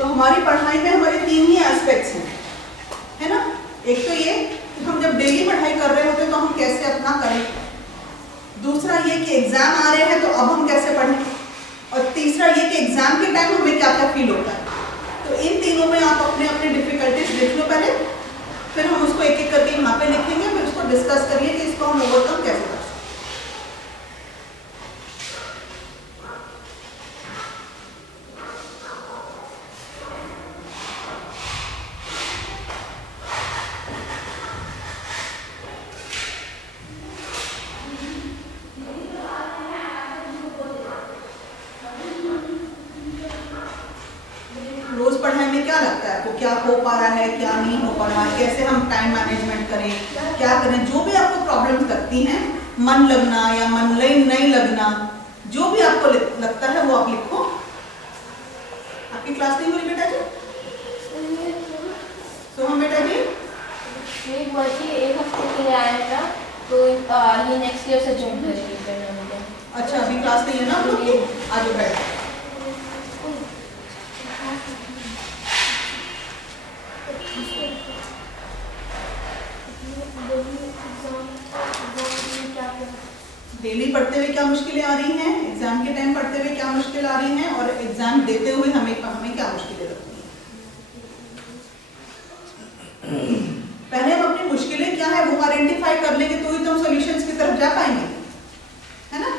तो हमारी पढ़ाई में हमारे 3 ही एस्पेक्ट्स हैं, है ना। एक तो ये कि हम जब डेली पढ़ाई कर रहे होते हैं तो हम कैसे अपना करें, दूसरा ये कि एग्जाम आ रहे हैं तो अब हम कैसे पढ़ें, और तीसरा ये कि एग्जाम के टाइम हमें क्या क्या फील होता है। तो इन तीनों में आप अपने अपने डिफिकल्टीज लिख लो पहले, फिर हम उसको एक एक करके यहाँ पे लिखेंगे, फिर उसको डिस्कस करिए कि इसको हम ओवरकम कैसे कर सकते हैं। क्या हो पा रहा है, क्या नहीं हो पा रहा है, कैसे हम टाइम मैनेजमेंट करें, क्या करें, जो भी आपको प्रॉब्लम्स लगती हैं, मन लगना या मन नहीं लगना, जो भी आपको लगता है वो आप लिखो। आपकी क्लास नहीं हुई बेटा जी? सोहम बेटा जी एक हफ्ते के लिए आया था, तो ये नेक्स्ट ईयर से ज्वाइन करेंगे। अच्छा, अभी क्लास नहीं है ना आप लोग की? आज बैठ डेली पढ़ते हुए क्या मुश्किलें आ रही हैं, एग्जाम के टाइम पढ़ते हुए क्या मुश्किल आ रही हैं, और एग्जाम देते हुए हमें क्या मुश्किलें लगती हैं। पहले हम अपनी मुश्किलें क्या है वो आइडेंटिफाई कर लेंगे, तो ही तो हम सॉल्यूशंस की तरफ जा पाएंगे, है ना।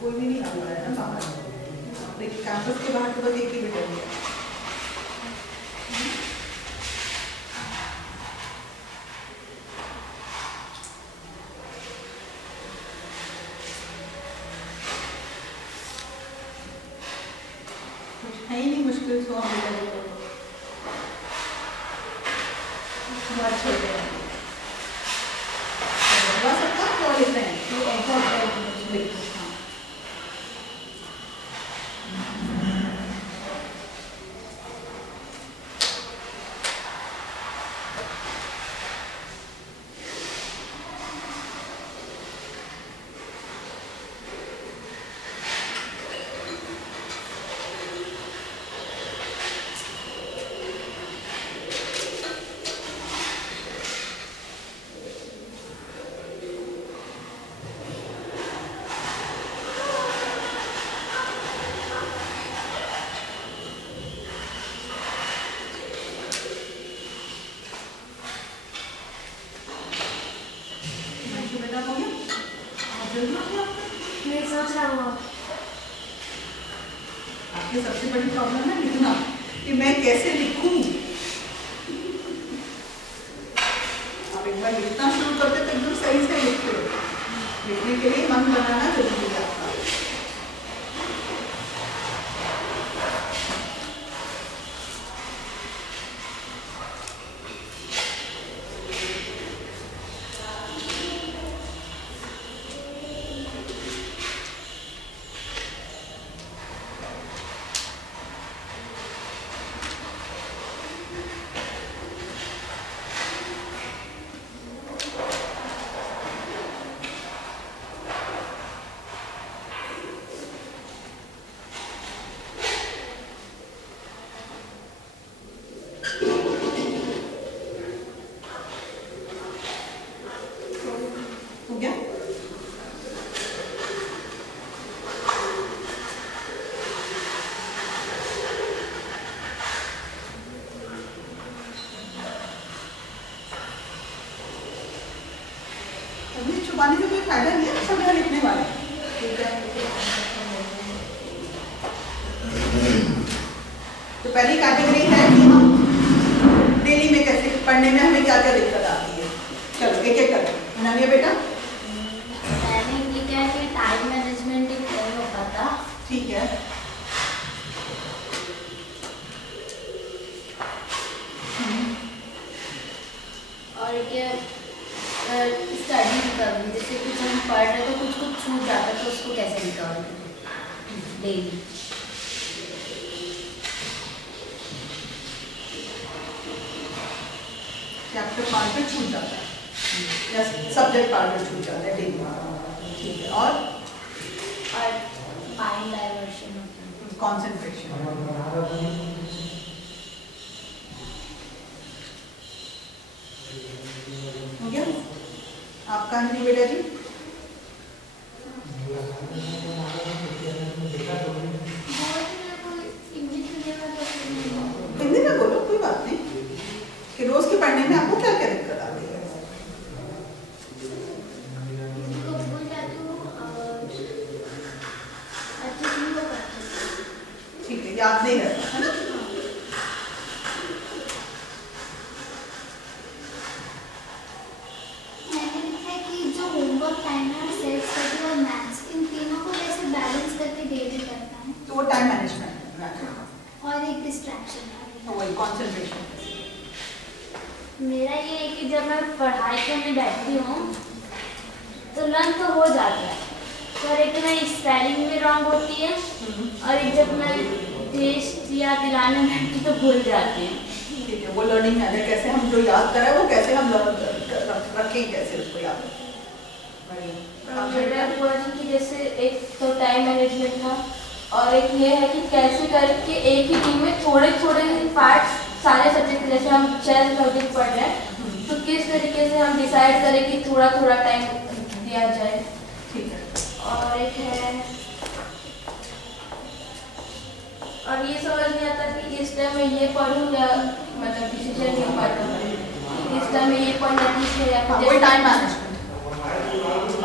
कोई भी नहीं आ रहा है ना बाहर, लेकिन कैंपस के बाहर तो बस एक ही बेटा है। कुछ है ही नहीं मुश्किल, सो हम बेटा बहुत छोटे हैं, बता सकता है क्या लिख रहे हैं, तो ऐसा लिख आपकी सबसे बड़ी प्रॉब्लम है लिखना, कि मैं कैसे लिखूं। आप एक बार लिखना शुरू करते तो एकदम सही से लिखते हो, लिखने के लिए मन बनाना जरूरी है आपका। फायदा नहीं है, सब यहाँ लिखने वाले हैं। तो पहली कैटेगरी है कि हम डेली में कैसे पढ़ने में हमें क्या क्या दिक्कत आती है। चलो एक एक करके बनाइए बेटा। क्या है कि टाइम मैनेजमेंट ही नहीं हो पाता। ठीक है। और क्या स्टडी रिकवरी, जैसे कुछ हम पढ़ रहे हैं तो कुछ कुछ छूट जाता है, तो उसको कैसे रिकवर करें डेली। चैप्टर पार्ट में छूट जाता है या सब्जेक्ट पार्ट में छूट जाता है डेली। ठीक है। और माइंड डाइवर्शन होता है, कंसंट्रेशन। हो गया आपका नहीं बेटा जी? हिंदी में बोलो, कोई बात नहीं। कि रोज के पढ़ने में आपको क्या क्या दिक्कत आती है? ठीक है, याद नहीं रहता है ना? तो वो टाइम मैनेजमेंट और एक डिस्ट्रैक्शन है, वही कंसंट्रेशन। मेरा ये है कि जब मैं पढ़ाई करने बैठती हूँ तो लर्न तो हो जाता है, पर एक मैं स्पेलिंग भी रॉन्ग होती है, और एक जब मैं टेस्ट या दिलाने बैठती तो भूल जाती है। ठीक है, वो लर्निंग है, कैसे हम जो याद करें वो कैसे हम रखें, कैसे उसको याद मेरा वर्जन की जैसे एक तो टाइम मैनेजमेंट था, और एक ये है कि कैसे करके एक ही टीम में थोड़े थोड़े पार्ट्स सारे सब्जेक्ट, जैसे हम 6 सब्जेक्ट पढ़ रहे हैं तो किस तरीके से हम डिसाइड करें कि थोड़ा थोड़ा टाइम दिया जाए। ठीक है। और एक है, और ये समझ नहीं आता कि इस टाइम में ये पढ़ूँ या मतलब डिसीजन नहीं हो पाता इस टाइम में ये पढ़ना ठीक है या फिर टाइम मैनेजमेंट।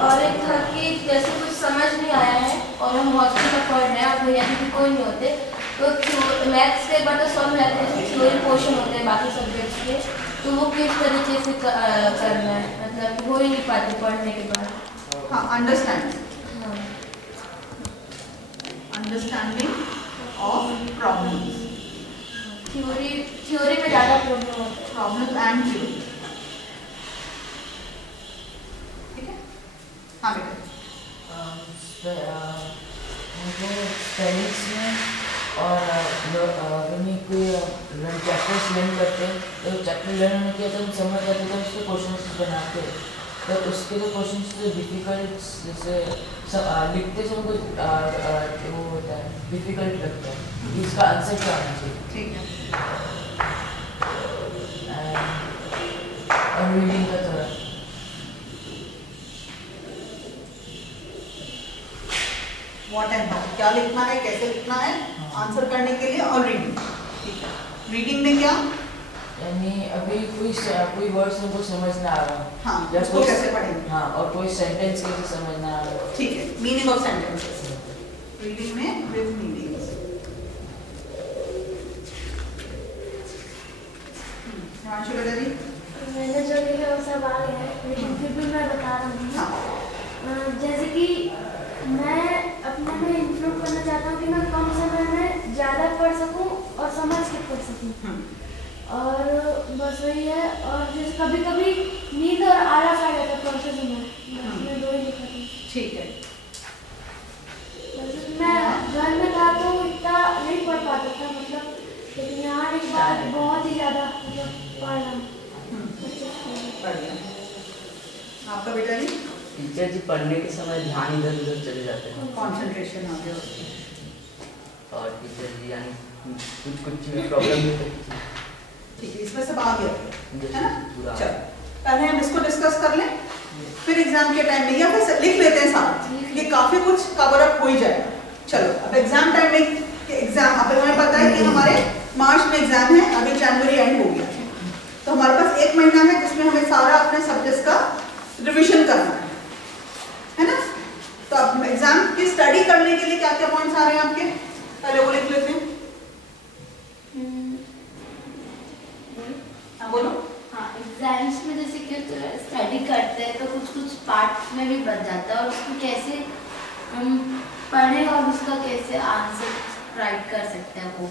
और एक था कि जैसे कुछ समझ नहीं आया है और हम हॉस्टल में पढ़ रहे हैं और भैया भी कोई नहीं होते, तो मैथ्स के बाद तो सॉल्व रहते हैं, थ्योरी पोर्शन होते हैं बाकी सब्जेक्ट्स के, तो वो किस तरीके से करना है, मतलब हो ही नहीं पाते पढ़ने के बाद। हाँ, अंडरस्टैंडिंग ऑफ प्रॉब्लम्स। थ्योरी में ज़्यादा प्रॉब्लम होता है, प्रॉब्लम एंड थ्योरी। ठीक है। हाँ बेटा। स्पेलिंग्स में और अगर कोई चैप्टर्स लर्न करते हैं तो चैप्टर लर्न होने के बाद हम समझ जाते हैं तो उसके क्वेश्चंस बनाते हैं, तो उसके जो क्वेश्चंस जो डिफिकल्ट जैसे लिखते समय कुछ वो होता है डिफिकल्ट लगता है, इसका आंसर क्या होना चाहिए। ठीक है। और रीडिंग का थोड़ा व्हाट एंड हाउ, क्या लिखना है, कैसे लिखना है आंसर करने के लिए, और रीडिंग। ठीक है। रीडिंग में क्या, यानी अभी कोई वर्ड्स हमको समझ ना आ रहा, हाँ, उसको कैसे पढ़ेंगे। हाँ, और कोई सेंटेंस कैसे समझ ना आ रहा। ठीक है, मीनिंग ऑफ सेंटेंसेस रीडिंग में विद मीनिंग्स। हिमांशु बेटा जी। मैंने जो लिखा वो सब आ गया है, लेकिन फिर भी मैं बता रहा हूँ। हाँ। जैसे कि मैं अपने में इंप्रूव करना चाहता हूँ कि मैं कम समय में ज़्यादा पढ़ सकूँ और समझ के पढ़ सकूँ, और बस वही है। और जैसे कभी कभी नींद और आलस आ जाता है पढ़ते समय, मैं दो ही लिखा था। ठीक है। मैं घर में था तो इतना नहीं पढ़ पाता था, मतलब, लेकिन यहाँ एक बार बहुत ही ज़्यादा मतलब पढ़ रहा हूँ। बढ़िया। आपका बेटा जी। टीचर जी पढ़ने के समय ध्यान इधर उधर चले जाते हैं, कंसंट्रेशन आ गया, और टीचर जी यानी कुछ चीज़ प्रॉब्लम नहीं होती। ठीक है, इसमें सब आ गया है ना। पूरा चलो पहले हम इसको डिस्कस कर लें, फिर एग्जाम के टाइम में या फिर लिख लेते हैं साथ, ये काफी कुछ कवर अप हो ही जाएगा। चलो अब एग्जाम टाइम में, एग्जाम अब हमें पता है कि हमारे मार्च में एग्जाम है, अभी जनवरी एंड हो गया, तो हमारे पास 1 महीना है जिसमें हमें सारा अपने सब्जेक्ट्स का रिविजन करना है। तो अब एग्जाम की स्टडी करने के लिए क्या क्या पॉइंट्स आ रहे हैं आपके, पहले वो लिख लेते हैं। हाँ बोलो। हाँ, एग्जाम्स में जैसे कि स्टडी करते हैं तो कुछ कुछ पार्ट में भी बच जाता है और उसको कैसे हम पढ़ें और उसका कैसे आंसर राइट कर सकते हैं वो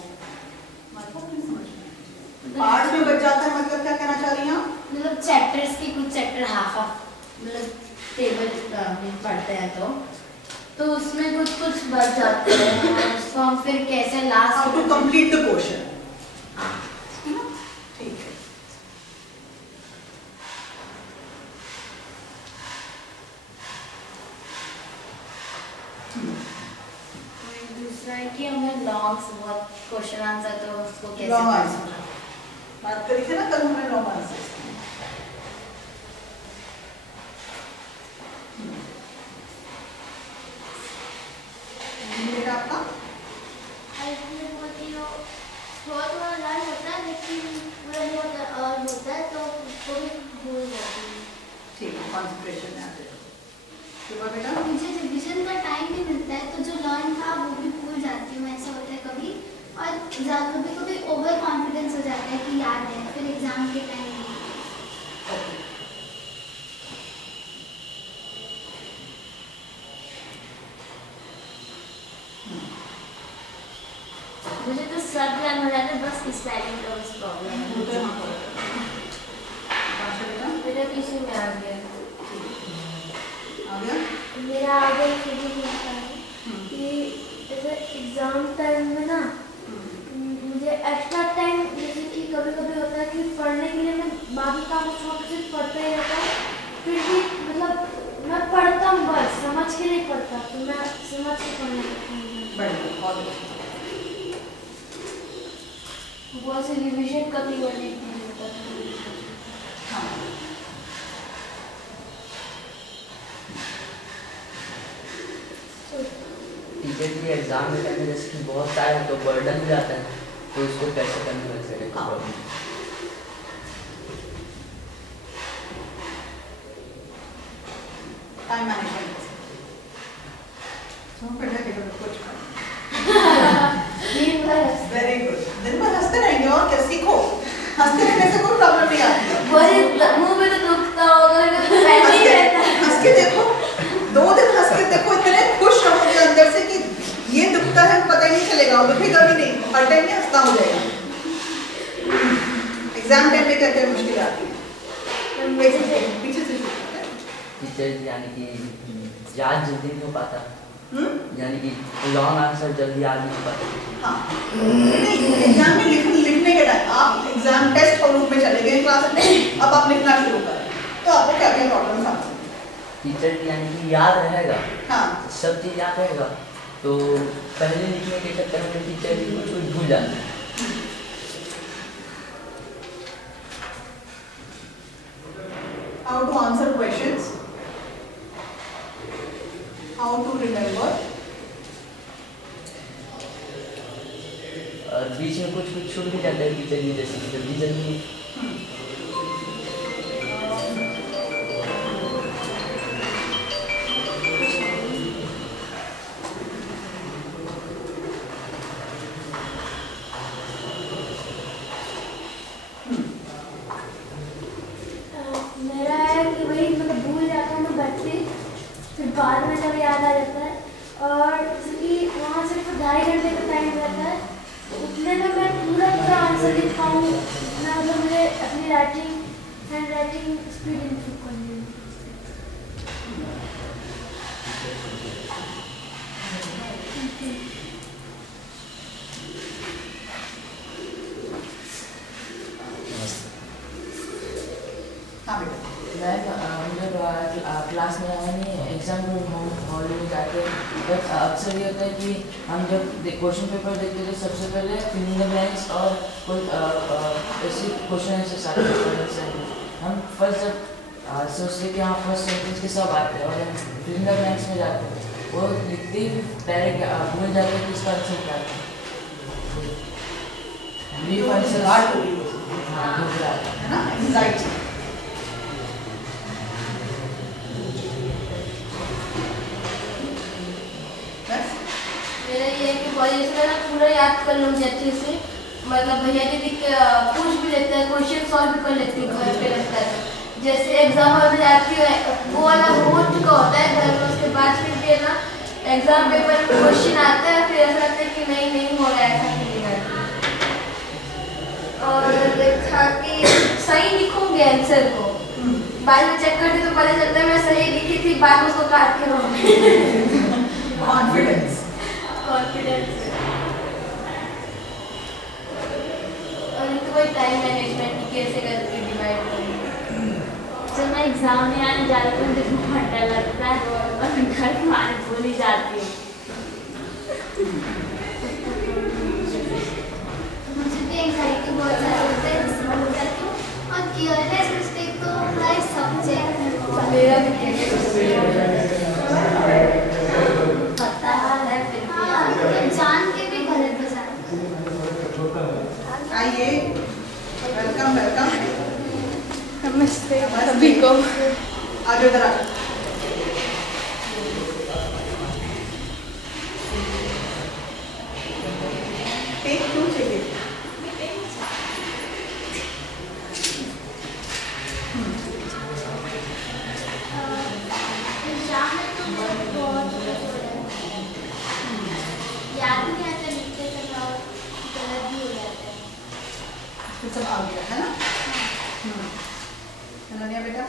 पार्ट में बच जाता है मतलब क्या कहना चाह रही हैं आप? मतलब चैप्टर्स के कुछ चैप्टर हाफ मतलब टेबल पढ़ते हैं तो उसमें कुछ कुछ बच जाते हैं और उसको हम फिर कैसे last how to complete the question. ठीक है। दूसरा है कि हमें लॉन्ग्स बहुत क्वेश्चन आंसर तो उसको कैसे लॉन्ग कर आंसर बात करी थी ना कल हमने लॉन्ग आंसर। बेटा आपका थोड़ा लर्न होता है लेकिन पूरा नहीं होता और होता है तो उसको भी भूल जाती है। ठीक है, कंसंट्रेशन में आते हैं। सुबह बेटा मुझे रिवीजन का टाइम नहीं मिलता है तो जो लर्न था वो भी भूल जाती हूँ, ऐसा होता है कभी। और कभी कभी ओवर कॉन्फिडेंस हो जाता है कि याद है, फिर एग्जाम के टाइम मुझे तो सब लर्न हो जाता है, बस स्पेलिंग का बस प्रॉब्लम वो तो है। यहाँ पर बेटा मेरा किसी में आ गया आ गया। मेरा आगे फीलिंग होता है कि जैसे एग्जाम टाइम में ना मुझे एक्स्ट्रा टाइम, जैसे कि कभी कभी होता है कि पढ़ने के लिए मैं बाकी काम छोड़ के पढ़ता ही रहता है, फिर भी मतलब मैं पढ़ता हूँ बस समझ के नहीं पढ़ता, तो मैं समझ के पढ़ने लगता हूँ। बहुत से रिवीजन कभी करने की जरूरत है। टीचर की एग्जाम में टाइम जैसे कि बहुत सारे तो बर्डन हो जाता है, तो उसको कैसे करने वैसे problem. Time management very good. दिन भर हंसते रहेंगे और क्या, सीखो। हंसते रहने से कोई प्रॉब्लम नहीं आती। मुंह में तो दुखता होगा पहले ही रहता है। हंस के देखो, 2 दिन हंस के देखो, इतने खुश रहोगे अंदर से कि ये दुखता है पता ही नहीं चलेगा, दुखेगा भी नहीं, हर टाइम में हंसता हो जाएगा। एग्जाम टाइम पे क्या क्या मुश्किल आती है? पीछे से टीचर यानी कि याद जल्दी नहीं हो पाता, यानी कि लॉन्ग आंसर जल्दी याद नहीं हो पाता। हाँ, नहीं एग्जाम में लिखने के टाइम आप एग्जाम टेस्ट और रूप में चले गए क्लास में, अब आप लिखना शुरू करें तो आपको क्या क्या प्रॉब्लम आ सकती है? टीचर यानी कि याद रहेगा, हाँ सब चीज़ याद रहेगा, तो पहले लिखने के चक्कर में टीचर भी कुछ कुछ भूल जाते हैं। How to answer questions, how to remember, और बीच में कुछ कुछ छूट भी जाता है टीचर की, जैसे जल्दी जल्दी मेरा है कि वही मतलब भूल जाता हूँ मैं बैठती, फिर बाद में जब याद आ जाता है, और जैसे कि वहाँ सिर्फ 2.5 घंटे का टाइम रहता है, उतने में मैं पूरा पूरा आंसर लिख पाऊँ ना, मतलब मुझे अपनी हैंड राइटिंग स्पीड इम्प्रूव करनी है। हाँ बेटा मैं जब क्लास में आया नहीं है, एग्जाम हॉल में जाते बट अक्सर ये होता है कि हम जब क्वेश्चन पेपर देखते तो सबसे पहले फिलिंग द ब्लैंक्स और कोई ऐसे क्वेश्चन आंसर स्टार्ट करते हैं। हम फर्स्ट जब सोचते कि हाँ फर्स्ट सेंटेंस के सब आते हैं और हम फिलिंग द ब्लैंक्स में जाते हैं, वो लिखते ही डायरेक्ट भूल जाते हैं कि इसका आंसर क्या है। ब्रीफ आंसर हार्ड हो गई हाँ भूल जाता है है ना, एंजाइटी। मेरा ये है कि जैसे मैं पूरा याद कर लूँगी अच्छे से, मतलब भैया दीदी पूछ भी लेते हैं, क्वेश्चन सॉल्व भी कर लेती हूँ घर पे लगता है। जैसे एग्जाम हॉल में जाती हूँ वो वाला हो चुका होता है घर में, उसके बाद फिर भी ना एग्जाम पेपर में क्वेश्चन आता है, फिर ऐसा लगता है कि नहीं हो रहा है ऐसा फीलिंग आती है। और था कि सही लिखूंगी आंसर को, बाद में चेक करती तो पता चलता है मैं सही लिखी थी, बाद में उसको काट के कॉन्फिडेंस और तो वही टाइम मैनेजमेंट कैसे करके डिवाइड करूँगी। जब मैं एग्जाम में आने जाती हूँ तो बहुत डर लगता है और मैं घर में आने भूल ही जाती हूँ। मुझे भी एंग्जाइटी बहुत ज़्यादा होता है, जिससे मैं हो जाती हूँ। और केयरलेस मिस्टेक तो हर सब्जेक्ट में मेरा भी पता है, हाँ, तो जान के भी गलत हो जाता है। आइए, वेलकम वेलकम। नमस्ते सभी को। आज इधर आ। टेक 2 चाहिए। एग्जाम में तो मुझे बहुत याद नहीं आता, लिखते समय और गलत भी हो जाता है। ये सब आ गया है ना? अनन्या बेटा?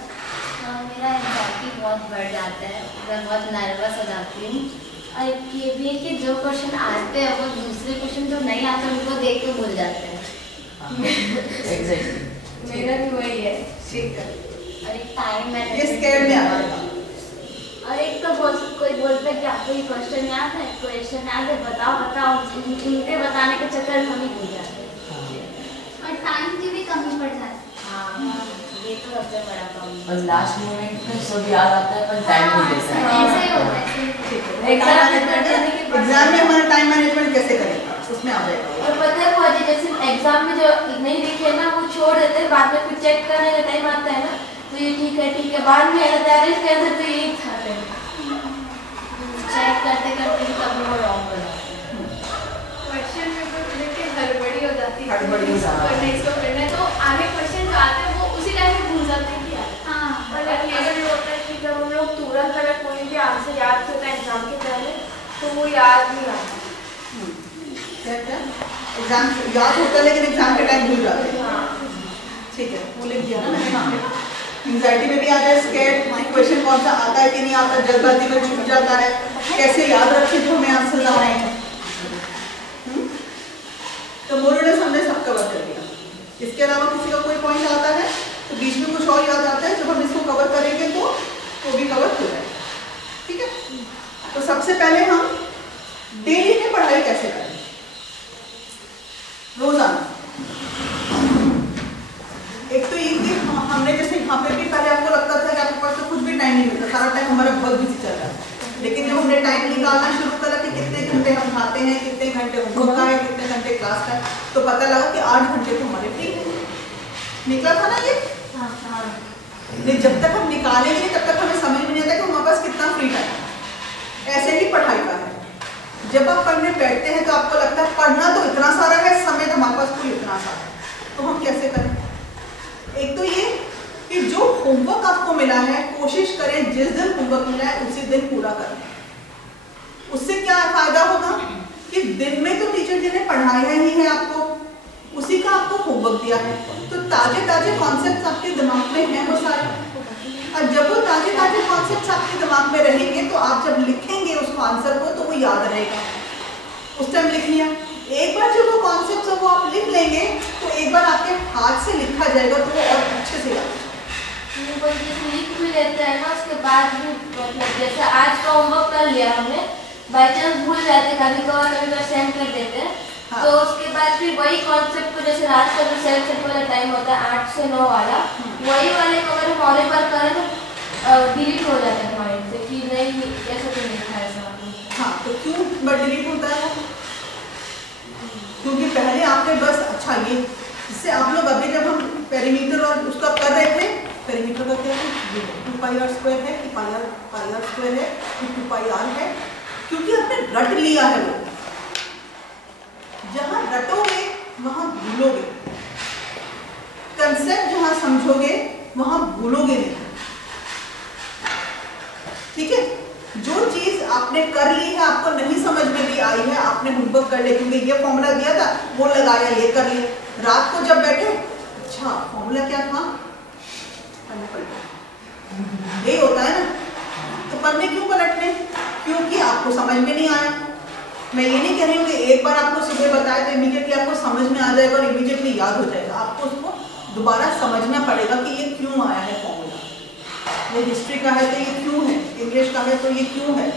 मेरा एंग्जाइटी बहुत बढ़ जाता है, मैं बहुत नर्वस हो जाती हूँ। और ये भी है कि जो क्वेश्चन आते हैं वो दूसरे क्वेश्चन जो नहीं आते उनको देख के भूल जाते हैं। एग्जैक्टली मेरा भी वही है। ठीक है। और एक टाइम ये स्केयर में आता है। और एक तो कोई बोलता है कि आपको ये क्वेश्चन याद है, क्वेश्चन याद है, बताओ, उनके बताने के चक्कर में हम ही भूल जाते हैं। और टाइम की भी कमी पड़ जाती है। हाँ, ये तो सबसे बड़ा प्रॉब्लम। और लास्ट मोमेंट में सब याद आता है पर टाइम नहीं देता है। ऐसे ही होता है। ठीक है। एग्जाम में हमारा टाइम मैनेजमेंट कैसे करें उसमें आ जाएगा। और पता है वो जैसे एग्जाम में जो नहीं लिखे ना वो छोड़ देते हैं, बाद में फिर चेक करने का टाइम आता है ना तो ये ठीक है, बाद में तैयारी के अंदर तो यही था। चेक करते करते ही कभी वो रॉन्ग हो जाता है। क्वेश्चन में तो देखिए हड़बड़ी हो जाती है, हड़बड़ी हो जाती है। करना इसको करना है तो आगे क्वेश्चन जो आते हैं वो उसी टाइम में भूल जाते हैं कि यार। हाँ, और अगर ये होता है कि जब हम लोग तुरंत अगर कोई भी आंसर याद करता है एग्जाम के पहले तो वो याद नहीं आता। क्या एग्जाम याद होता है लेकिन एग्जाम के टाइम भूल जाते हैं। हाँ, ठीक है, वो लिख दिया ना मैंने वहाँ पे। एंग्जाइटी में भी आ जाए, स्केयर क्वेश्चन कौन सा आता है कि नहीं आता, जल्दबाजी में छूट जाता है, कैसे याद रखें जो हमें आंसर आ रहे हैं। तो मोरलेस हमने सब कवर कर दिया। इसके अलावा किसी का कोई पॉइंट आता है तो बीच में कुछ और याद आता है, जब हम इसको कवर करेंगे तो वो भी कवर हो जाएगा। ठीक है, तो सबसे पहले हम डेली में पढ़ाई कैसे करें। रोजाना एक तो ये कि हमने जैसे यहाँ पे भी पहले आपको लगता था कि आपके पास तो कुछ भी टाइम नहीं मिलता, सारा टाइम हमारा बहुत बिजी चल रहा है, लेकिन जब हमने टाइम निकालना शुरू करा कि कितने घंटे हम खाते हैं, कितने घंटे होमवर्क का है, कितने घंटे क्लास का है, तो पता लगा कि 8 घंटे तो हमारे फ्री है। निकला था ना ये। नहीं, जब तक हम निकालेंगे तब तक हमें समझ में नहीं आता कि हमारे पास कितना फ्री टाइम है। ऐसे ही पढ़ाई का है, जब आप पढ़ने बैठते हैं तो आपको लगता है पढ़ना तो इतना सारा है, समय तो हमारे पास कोई इतना सारा है, तो हम कैसे करें। एक तो ये कि जो होमवर्क आपको मिला है कोशिश करें जिस दिन होमवर्क मिला है उसी दिन पूरा करें। उससे क्या फायदा होगा कि दिन में तो टीचर जी ने पढ़ाया ही है आपको, उसी का आपको होमवर्क दिया है, तो ताजे ताजे कॉन्सेप्ट्स आपके दिमाग में हैं वो सारे, और जब वो ताजे ताजे कॉन्सेप्ट्स आपके दिमाग में रहेंगे तो आप जब लिखेंगे उस आंसर को तो वो याद रहेगा, उस टाइम लिख लिया। एक बार जब वो कॉन्सेप्ट वो आप लिख लेंगे तो एक बार आपके हाथ से लिखा जाएगा तो वो और अच्छे से याद। कोई जैसे लिख भी लेते हैं ना उसके बाद भी मतलब जैसे आज का होमवर्क कर लिया हमने, बाई चांस भूल जाते कभी सेंड कर देते हैं। हाँ। तो उसके बाद फिर वही कॉन्सेप्ट को जैसे रात का जो सेल्फ सेट वाला टाइम होता है 8 से 9 वाला, वही वाले को अगर हम और एक बार करें तो डिलीट हो जाता है माइंड से कि नहीं ऐसा तो नहीं था ऐसा। हाँ, तो क्यों डिलीट होता है? क्योंकि पहले आपने बस अच्छा ये इससे आप लोग अभी जब हम पेरीमीटर और उसका कर रहे थे, पेरीमीटर का क्या है 2πr² है कि πr² है कि 2πr है, क्योंकि आपने रट लिया है वो भूलोगे, कंसेप्ट जहां समझोगे वहां भूलोगे नहीं। ठीक है, जो चीज आपने कर ली है, आपको नहीं समझ में भी आई है, आपने होमवर्क कर लिया, क्योंकि ये फॉर्मूला दिया था, वो लगाया, ये कर लिया, रात को जब बैठे, अच्छा फॉर्मूला क्या था, यही होता है ना, तो पढ़ने क्यों पलटने, क्योंकि आपको समझ में नहीं आया। मैं ये नहीं कह रही हूँ कि एक बार आपको सुबह बताया तो इमीडिएटली आपको समझ में आ जाएगा और इमीडिएटली याद हो जाएगा। आपको उसको दोबारा समझना पड़ेगा कि ये क्यों आया है फॉर्मूला, ये हिस्ट्री का है तो ये क्यों है, इंग्लिश का है तो ये क्यों है।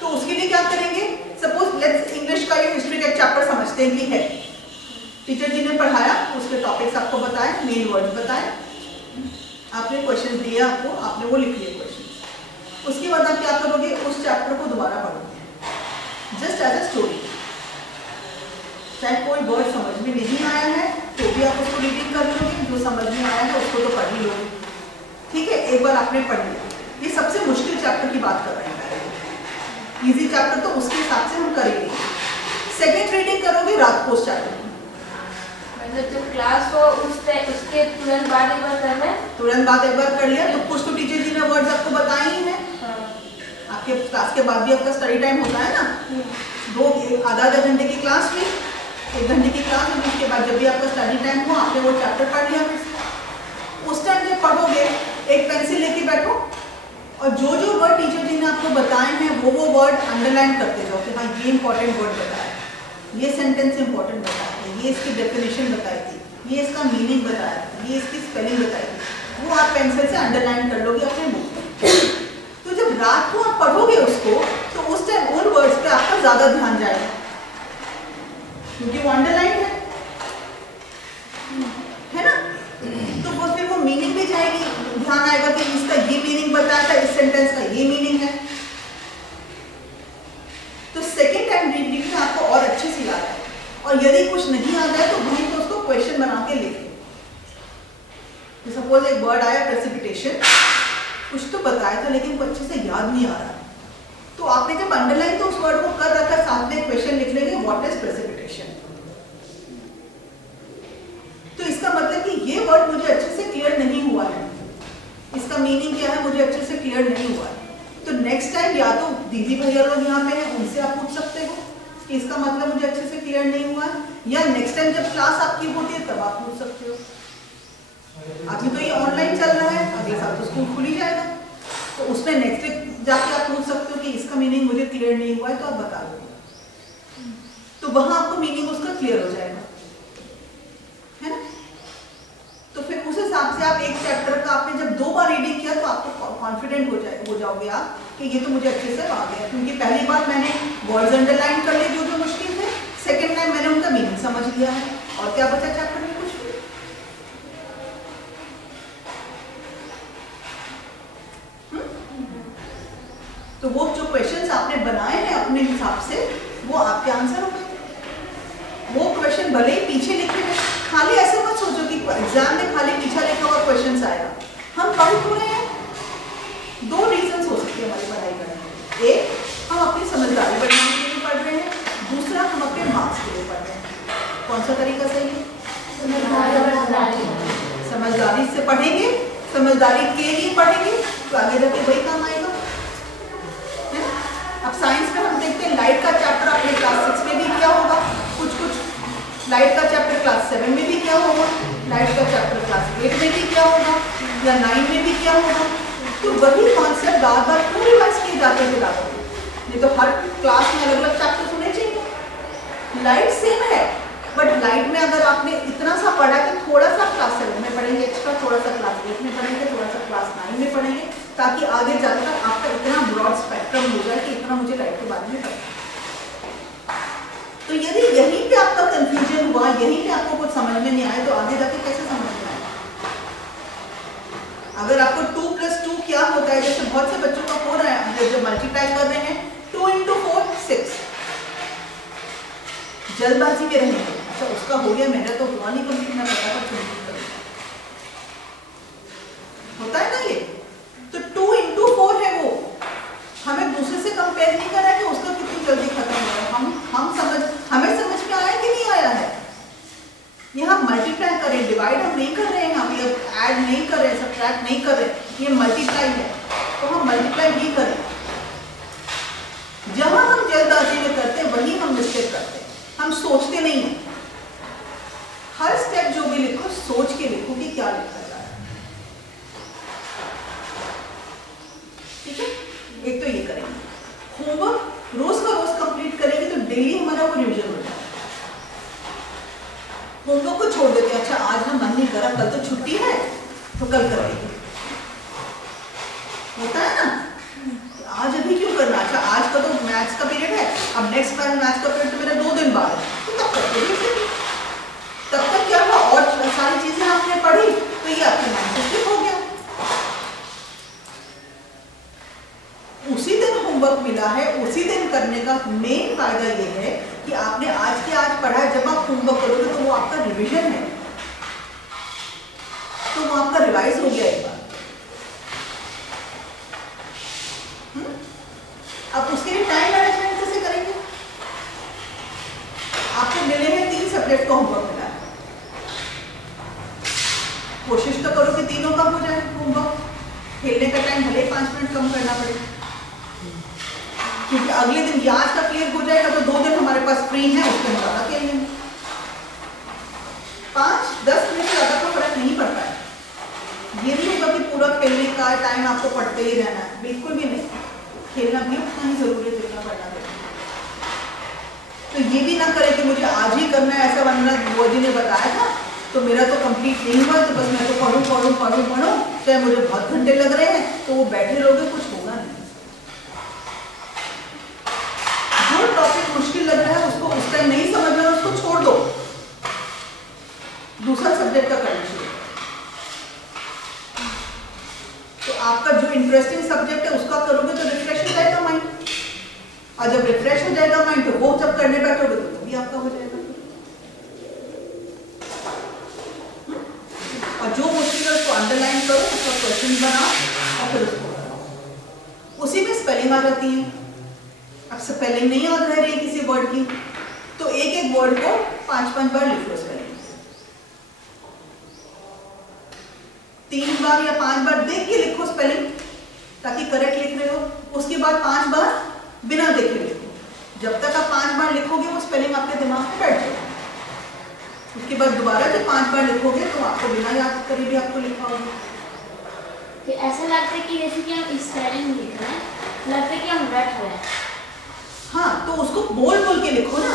तो उसके लिए क्या करेंगे, सपोज लेट्स इंग्लिश का ये हिस्ट्री का चैप्टर समझते हैं कि है, टीचर जी ने पढ़ाया, उसके टॉपिक्स आपको बताए, मेन वर्ड्स बताए, आपने क्वेश्चन दिए, आपने वो लिख लिए क्वेश्चन। उसके बाद आप क्या करोगे, उस चैप्टर को दोबारा पढ़ोगे जस्ट एज अ स्टोरी। चाहे कोई वर्ड समझ में नहीं आया है तो भी आप उसको रीडिंग कर लोगे, जो समझ में आया है उसको तो पढ़ ही लोगे। ठीक है, एक बार आपने पढ़ लिया, ये सबसे मुश्किल चैप्टर की बात कर रहे हैं, इजी चैप्टर तो उसके हिसाब से हम करेंगे। सेकेंड रीडिंग करोगे रात को उस चैप्टर की, मतलब जो क्लास हो उसके तुरंत बाद एक बार करना है, तुरंत बाद एक बार कर लिया तो कुछ तो टीचर जी ने वर्ड्स आपको बताए ही हैं। आपके क्लास के बाद भी आपका स्टडी टाइम होता है ना, आधा घंटे की क्लास में, 1 घंटे की क्लास में, उसके बाद जब भी आपका स्टडी टाइम हो आपने वो चैप्टर पढ़ लिया। उस टाइम जब पढ़ोगे एक पेंसिल लेके बैठो और जो जो वर्ड टीचर जी ने आपको बताए हैं वो वर्ड अंडरलाइन करते जाओ कि हाँ ये इंपॉर्टेंट वर्ड बताया, ये सेंटेंस इंपॉर्टेंट बताया है, ये इसकी डेफिनेशन बताई थी, ये इसका मीनिंग बताया था, ये इसकी स्पेलिंग बताई थी, वो आप पेंसिल से अंडरलाइन कर लोगे अपने बुक में। तो जब रात को आप पढ़ोगे उसको तो उस टाइम उन वर्ड्स पे आपका ज्यादा ध्यान जाएगा क्योंकि वो अंडरलाइन है ना, तो वो फिर वो मीनिंग भी जाएगी, ध्यान आएगा कि इसका ये मीनिंग बताया था, इस सेंटेंस का ये मीनिंग है। तो सेकेंड टाइम रीडिंग में आपको और अच्छे से याद है, और यदि कुछ नहीं आता है तो वहीं पे उसको क्वेश्चन बना के लिखें। तो सपोज एक वर्ड आया प्रेसिपिटेशन, कुछ तो बताया था लेकिन कुछ अच्छे से याद नहीं आ रहा, तो आपने जब अंडरलाइन तो उस वर्ड को कर रखा, साथ में क्वेश्चन लिख लेंगे व्हाट इज प्रेसिपिटेशन। तो इसका मतलब कि ये वर्ड मुझे अच्छे से क्लियर नहीं हुआ है, इसका मीनिंग क्या है मुझे अच्छे से क्लियर नहीं हुआ है। तो नेक्स्ट टाइम या तो दीदी भैया लोग यहाँ पे हैं उनसे आप पूछ सकते हो कि इसका मतलब मुझे अच्छे से क्लियर नहीं हुआ है, या नेक्स्ट टाइम जब क्लास आपकी होती है तब आप पूछ सकते हो। अभी तो ये ऑनलाइन चल रहा है, अगले साल तो स्कूल खुल ही जाएगा, तो उसमें नेक्स्ट वीक जाके आप पूछ सकते हो कि इसका मीनिंग मुझे क्लियर नहीं हुआ है, तो आप बता दो, तो वहां आपको मीनिंग उसका क्लियर हो जाएगा, है ना। तो फिर उस हिसाब से आप एक चैप्टर का आपने जब 2 बार रीडिंग किया तो आपको कॉन्फिडेंट हो जाओगे आप कि ये तो मुझे अच्छे से आ गया, क्योंकि पहली बार मैंने वर्ड्स अंडरलाइन कर लिए जो जो मुश्किल थे, सेकेंड टाइम मैंने उनका मीनिंग समझ लिया है, और क्या बचा चैप्टर में, कुछ भी। तो वो जो क्वेश्चंस आपने बनाए हैं अपने हिसाब से वो आपके आंसर हो गए। वो क्वेश्चन भले ही पीछे लिखे हैं, खाली ऐसे मत सोचो कि एग्जाम में खाली पीछे लिखा हुआ क्वेश्चन आएगा। हम पढ़ क्यों रहे हैं, 2 रीजन हो सकते हैं हमारी पढ़ाई करने के। एक, हम अपनी समझदारी बढ़ाने के लिए पढ़ रहे हैं, दूसरा हम अपने मार्क्स के लिए पढ़ रहे हैं। कौन सा तरीका सही है? समझदारी से पढ़ेंगे, समझदारी के लिए पढ़ेंगे तो आगे जाके वही काम आएगा। अब साइंस में हम देखते हैं लाइट का चैप्टर आपने क्लास 6 में भी किया होगा, कुछ लाइट का चैप्टर क्लास 7 में भी किया होगा, लाइट का चैप्टर क्लास 8 में भी किया होगा, या 9 में भी किया होगा। तो वही कॉन्सेप्ट बार बार क्यों रिवाइज किए जाते थे लागू, नहीं तो हर क्लास में अलग अलग चैप्टर होने चाहिए। लाइट सेम है, बट लाइट में अगर आपने इतना सा पढ़ा तो थोड़ा सा क्लास 7 में पढ़ेंगे एक्स्ट्रा, थोड़ा सा क्लास 8 में पढ़ेंगे, थोड़ा सा क्लास 9 में पढ़ेंगे, ताकि आगे जाकर आपका इतना ब्रॉड स्पेक्ट्रम हो जाए कि इतना मुझे लाइट के बारे में पता। तो यदि यहीं पे आपका कंफ्यूजन हुआ, यहीं पे आपको कुछ समझ में नहीं आया, तो आगे जाके कैसे समझ में आएगा। अगर आपको 2 + 2 क्या होता है, जैसे बहुत से बच्चों का हो रहा है जब मल्टीप्लाई कर रहे हैं, 2 × 4 6, जल्दबाजी में रहेंगे, अच्छा उसका हो गया, मेरा तो हुआ नहीं कंप्लीट, मैं पता होता है ना ये। तो 2 × 4 है, वो हमें दूसरे से कंपेयर नहीं करना है कि उसका कितनी जल्दी खत्म हो रहा है। हमें समझ में आया कि नहीं आया स्टेप करते हैं, हम सोचते नहीं हैं। हर स्टेप जो भी लिखो सोच के लिखो कि क्या लिखा जा रहा है, ठीक है। एक तो ये करेंगे, होमवर्क रोज का रोज कंप्लीट करेंगे तो डेली हमारा वो रिविजन हो जाएगा। होमवर्क को छोड़ देते हैं, अच्छा आज हम मन नहीं करा, कल तो छुट्टी है तो कल करेंगे, होता है ना। आज अभी क्यों करना, अच्छा आज का तो मैथ्स का पीरियड है, अब नेक्स्ट मैथ्स का पीरियड तो मेरा 2 दिन बाद है, तो तब करते, तब तक क्या हुआ और सारी चीजें आपने पढ़ी तो ये आपके माइंड से स्किप हो गया। उसी दिन होमवर्क मिला है, उसी दिन करने का मेन फायदा ये है कि आपने आज के आज पढ़ा है। जब आप होमवर्क करोगे तो वो आपका रिवीजन है, तो वो आपका रिवाइज हो गया एक बार। अब उसके लिए टाइम मैनेजमेंट कैसे करेंगे? आपको मिले हैं 3 सब्जेक्ट का होमवर्क मिला है, कोशिश तो करो कि तीनों का हो जाए होमवर्क। खेलने का टाइम भले 5 मिनट कम करना पड़े, क्योंकि अगले दिन आज का क्लियर हो जाएगा तो 2 दिन हमारे पास फ्री है, उसके हम ज़्यादा खेलेंगे। 5-10 मिनट से ज़्यादा का फर्क नहीं पड़ता है। ये नहीं होगा कि पूरा खेलने का टाइम आपको पढ़ते ही रहना है, बिल्कुल भी नहीं। खेलना भी उतना ही जरूरी है जितना पढ़ना है। तो ये भी ना करें कि मुझे आज ही करना है, ऐसा वरना बुआ जी ने बताया था तो मेरा तो कंप्लीट नहीं हुआ, तो बस मैं तो पढ़ूं पढ़ूं पढ़ूं पढ़ूं, चाहे मुझे बहुत घंटे लग रहे हैं, तो वो बैठे रहोगे, कुछ होगा नहीं। जो टॉपिक मुश्किल लग रहा है उसको उस टाइम नहीं समझ रहा, उसको छोड़ दो, दूसरा सब्जेक्ट का करना शुरू। तो आपका जो इंटरेस्टिंग सब्जेक्ट है उसका करोगे तो रिफ्रेश हो जाएगा माइंड, और जब रिफ्रेश हो जाएगा माइंड तो वो जब करने बैठोगे तो वो भी आपका हो जाएगा। और जो मुश्किल है उसको अंडरलाइन करो, उसका क्वेश्चन बनाओ और फिर उसको बनाओ। उसी में स्पेलिंग आ जाती है। अब स्पेलिंग नहीं याद रह रही किसी वर्ड की तो एक एक वर्ड को 5-5 बार लिख लो, स्पेलिंग 3 बार या 5 बार देख के लिखो स्पेलिंग, ताकि करेक्ट लिख रहे हो। उसके बाद 5 बार बिना देखे लिखो। जब तक आप 5 बार लिखोगे वो स्पेलिंग आपके दिमाग में बैठ जाएगी। उसके बाद दोबारा जब 5 बार लिखोगे तो आपको बिना याद करे भी आपको लिखा होगा। कि ऐसा लगता है कि जैसे कि हम स्पेलिंग लिख रहे हैं, लगता है कि हम रट रहे हैं। हाँ, तो उसको बोल बोल के लिखो ना,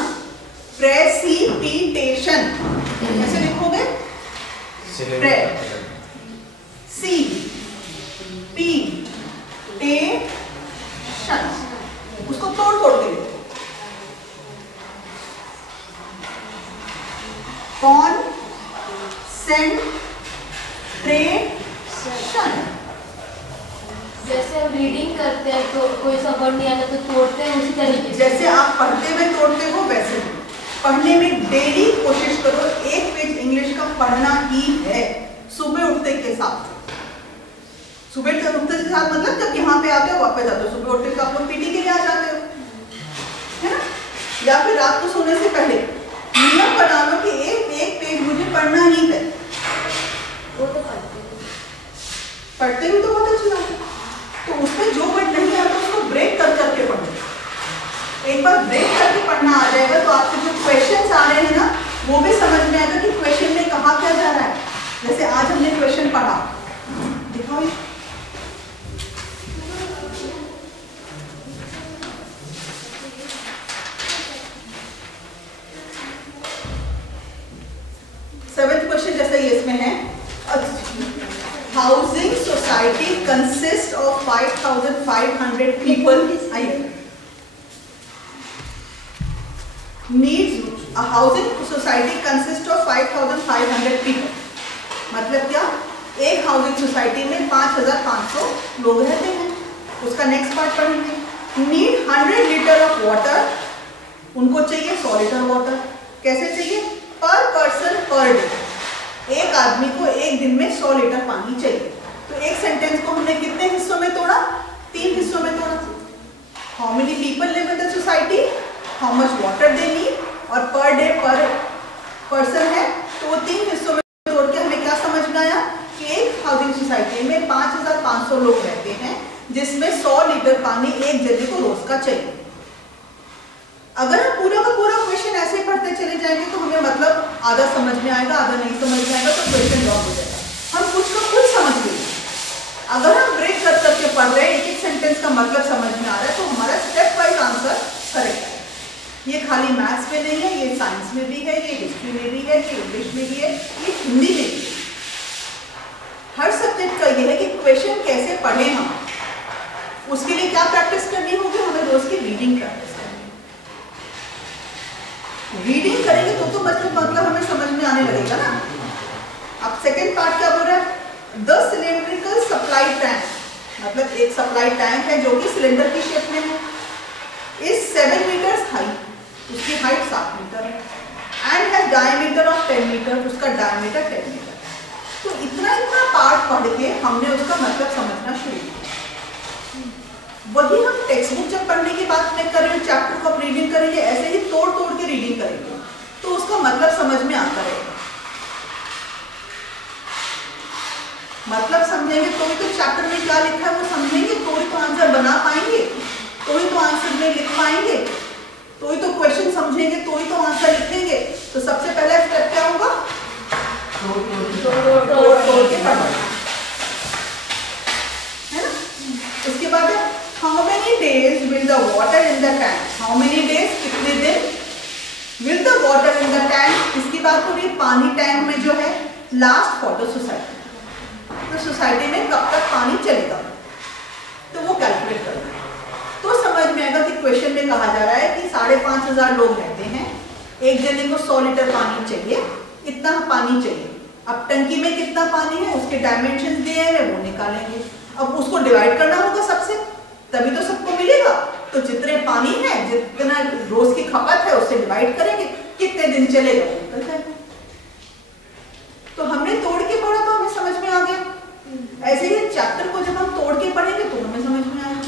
प्रेसिपिटेशन कैसे लिखोगे? उसको तोड़ तोड़ के लिखो। कंसेंट्रेशन, जैसे हम रीडिंग करते हैं तो कोई सा वर्ड नहीं आता तो तोड़ते हैं, उसी तरीके से जैसे आप पढ़ते हुए तोड़ते हो वैसे ही पढ़ने में डेली कोशिश करो 1 पेज इंग्लिश का पढ़ना ही है, सुबह उठते के साथ। सुबह उठते के साथ मतलब जब यहाँ पे आते हो वापस जाते हो, सुबह उठते तो आप लोग पीटी के लिए आ जाते हो, है ना? या फिर रात को सोने से पहले नियम बना लो कि एक पेज मुझे पढ़ना ही है। वो तो पढ़ते हुए तो बहुत अच्छी बात है। तो उसमें जो वर्ड नहीं आता उसको ब्रेक कर करके पढ़ो। एक बार ब्रेक करके पढ़ना आ जाएगा तो आपके जो क्वेश्चंस आ रहे हैं ना वो भी समझ में आएगा कि क्वेश्चन में कहा क्या जा रहा है। जैसे आज हमने क्वेश्चन पढ़ा, दिखाओ ये। सेवेंथ क्वेश्चन जैसा ये इसमें है, housing society consist of 5,500 people. Needs a housing society consist of 5,500 people. मतलब क्या? एक हाउसिंग सोसाइटी में 5,500 लोग रहते हैं। उसका नेक्स्ट पार्ट पढ़ेंगे। नीड 100 लीटर ऑफ वाटर, उनको चाहिए 100 लीटर वाटर। कैसे चाहिए? पर पर्सन पर डे। एक आदमी को एक दिन में 100 लीटर पानी चाहिए। तो एक सेंटेंस को हमने कितने हिस्सों में तोड़ा? 3 हिस्सों में तोड़ा। How many people live in the society, how much water they need, और पर डे पर पर्सन है, तो वो 3 हिस्सों में तोड़ के हमें क्या समझ में आया कि एक हाउसिंग सोसाइटी में 5,500 लोग रहते हैं जिसमें 100 लीटर पानी एक जने को रोज का चाहिए। अगर हम पूरा का पूरा चले जाएंगे तो हमें मतलब आधा समझ में आएगा, आधा नहीं समझ में आएगा, तो क्वेश्चन ड्रॉप हो जाएगा। हम कुछ को कुछ समझ गए। अगर हम ब्रेक कर करके पढ़ रहे हैं, एक एक सेंटेंस का मतलब समझ में आ रहा है, तो हमारा स्टेप वाइज आंसर करेक्ट है। ये खाली मैथ्स में नहीं है, ये साइंस में भी है, ये हिस्ट्री में भी है, ये इंग्लिश में भी है, ये हिंदी में भी है। हर सब्जेक्ट का ये है कि क्वेश्चन कैसे पढ़ें हम। उसके लिए क्या प्रैक्टिस करनी होगी, हमें रोज की रीडिंग प्रैक्टिस करनी है। रीडिंग करेंगे तो मतलब हमें समझ में आने लगेगा ना। अब सेकेंड पार्ट क्या बोल रहा है, द सिलेंड्रिकल सप्लाई टैंक, मतलब एक सप्लाई टैंक है जो कि सिलेंडर की शेप में है, इज 7 मीटर्स हाइट, उसकी हाइट 7 मीटर है, and has diameter of 10 meter, उसका डायमीटर 10 मीटर। तो इतना पार्ट पढ़ के हमने उसका मतलब समझना शुरू किया। वही हम टेक्स्ट बुक जब पढ़ने की बात में करें, चैप्टर को रीडिंग करेंगे, ऐसे ही तोड़ तोड़ के रीडिंग करेंगे तो उसका मतलब समझ में आता रहेगा। मतलब समझेंगे तो ही तो चैप्टर में क्या लिखा है वो समझेंगे, तो ही तो आंसर बना पाएंगे, तो ही तो आंसर में लिख पाएंगे, तो ही तो क्वेश्चन समझेंगे, तो ही तो आंसर लिखेंगे। तो सबसे पहला स्टेप क्या होगा, तोड़ के पढ़ना है ना। उसके बाद how many days will the water in the tank, how many days, कितने दिन, will the water in the tank, इसकी बात हो रही है पानी टैंक में जो है, लास्ट फॉर द सोसाइटी, तो सोसाइटी में कब तक पानी चलेगा, तो वो कैलकुलेट करना है। तो समझ में आएगा कि क्वेश्चन में कहा जा रहा है कि 5,500 लोग रहते हैं, एक जने को 100 लीटर पानी चाहिए, इतना पानी चाहिए। अब टंकी में कितना पानी है, उसके डायमेंशन दिए हैं, वो निकालेंगे। अब उसको डिवाइड करना होगा सबसे, तभी तो सबको मिलेगा। तो जितने पानी है, जितना रोज की खपत है, उससे डिवाइड करेंगे, कितने दिन चलेगा वो निकल जाएगा। तो हमने तोड़ के पढ़ा तो हमें समझ में आ गया। ऐसे ही चैप्टर को जब हम तोड़ के पढ़ेंगे तो हमें समझ में आएगा।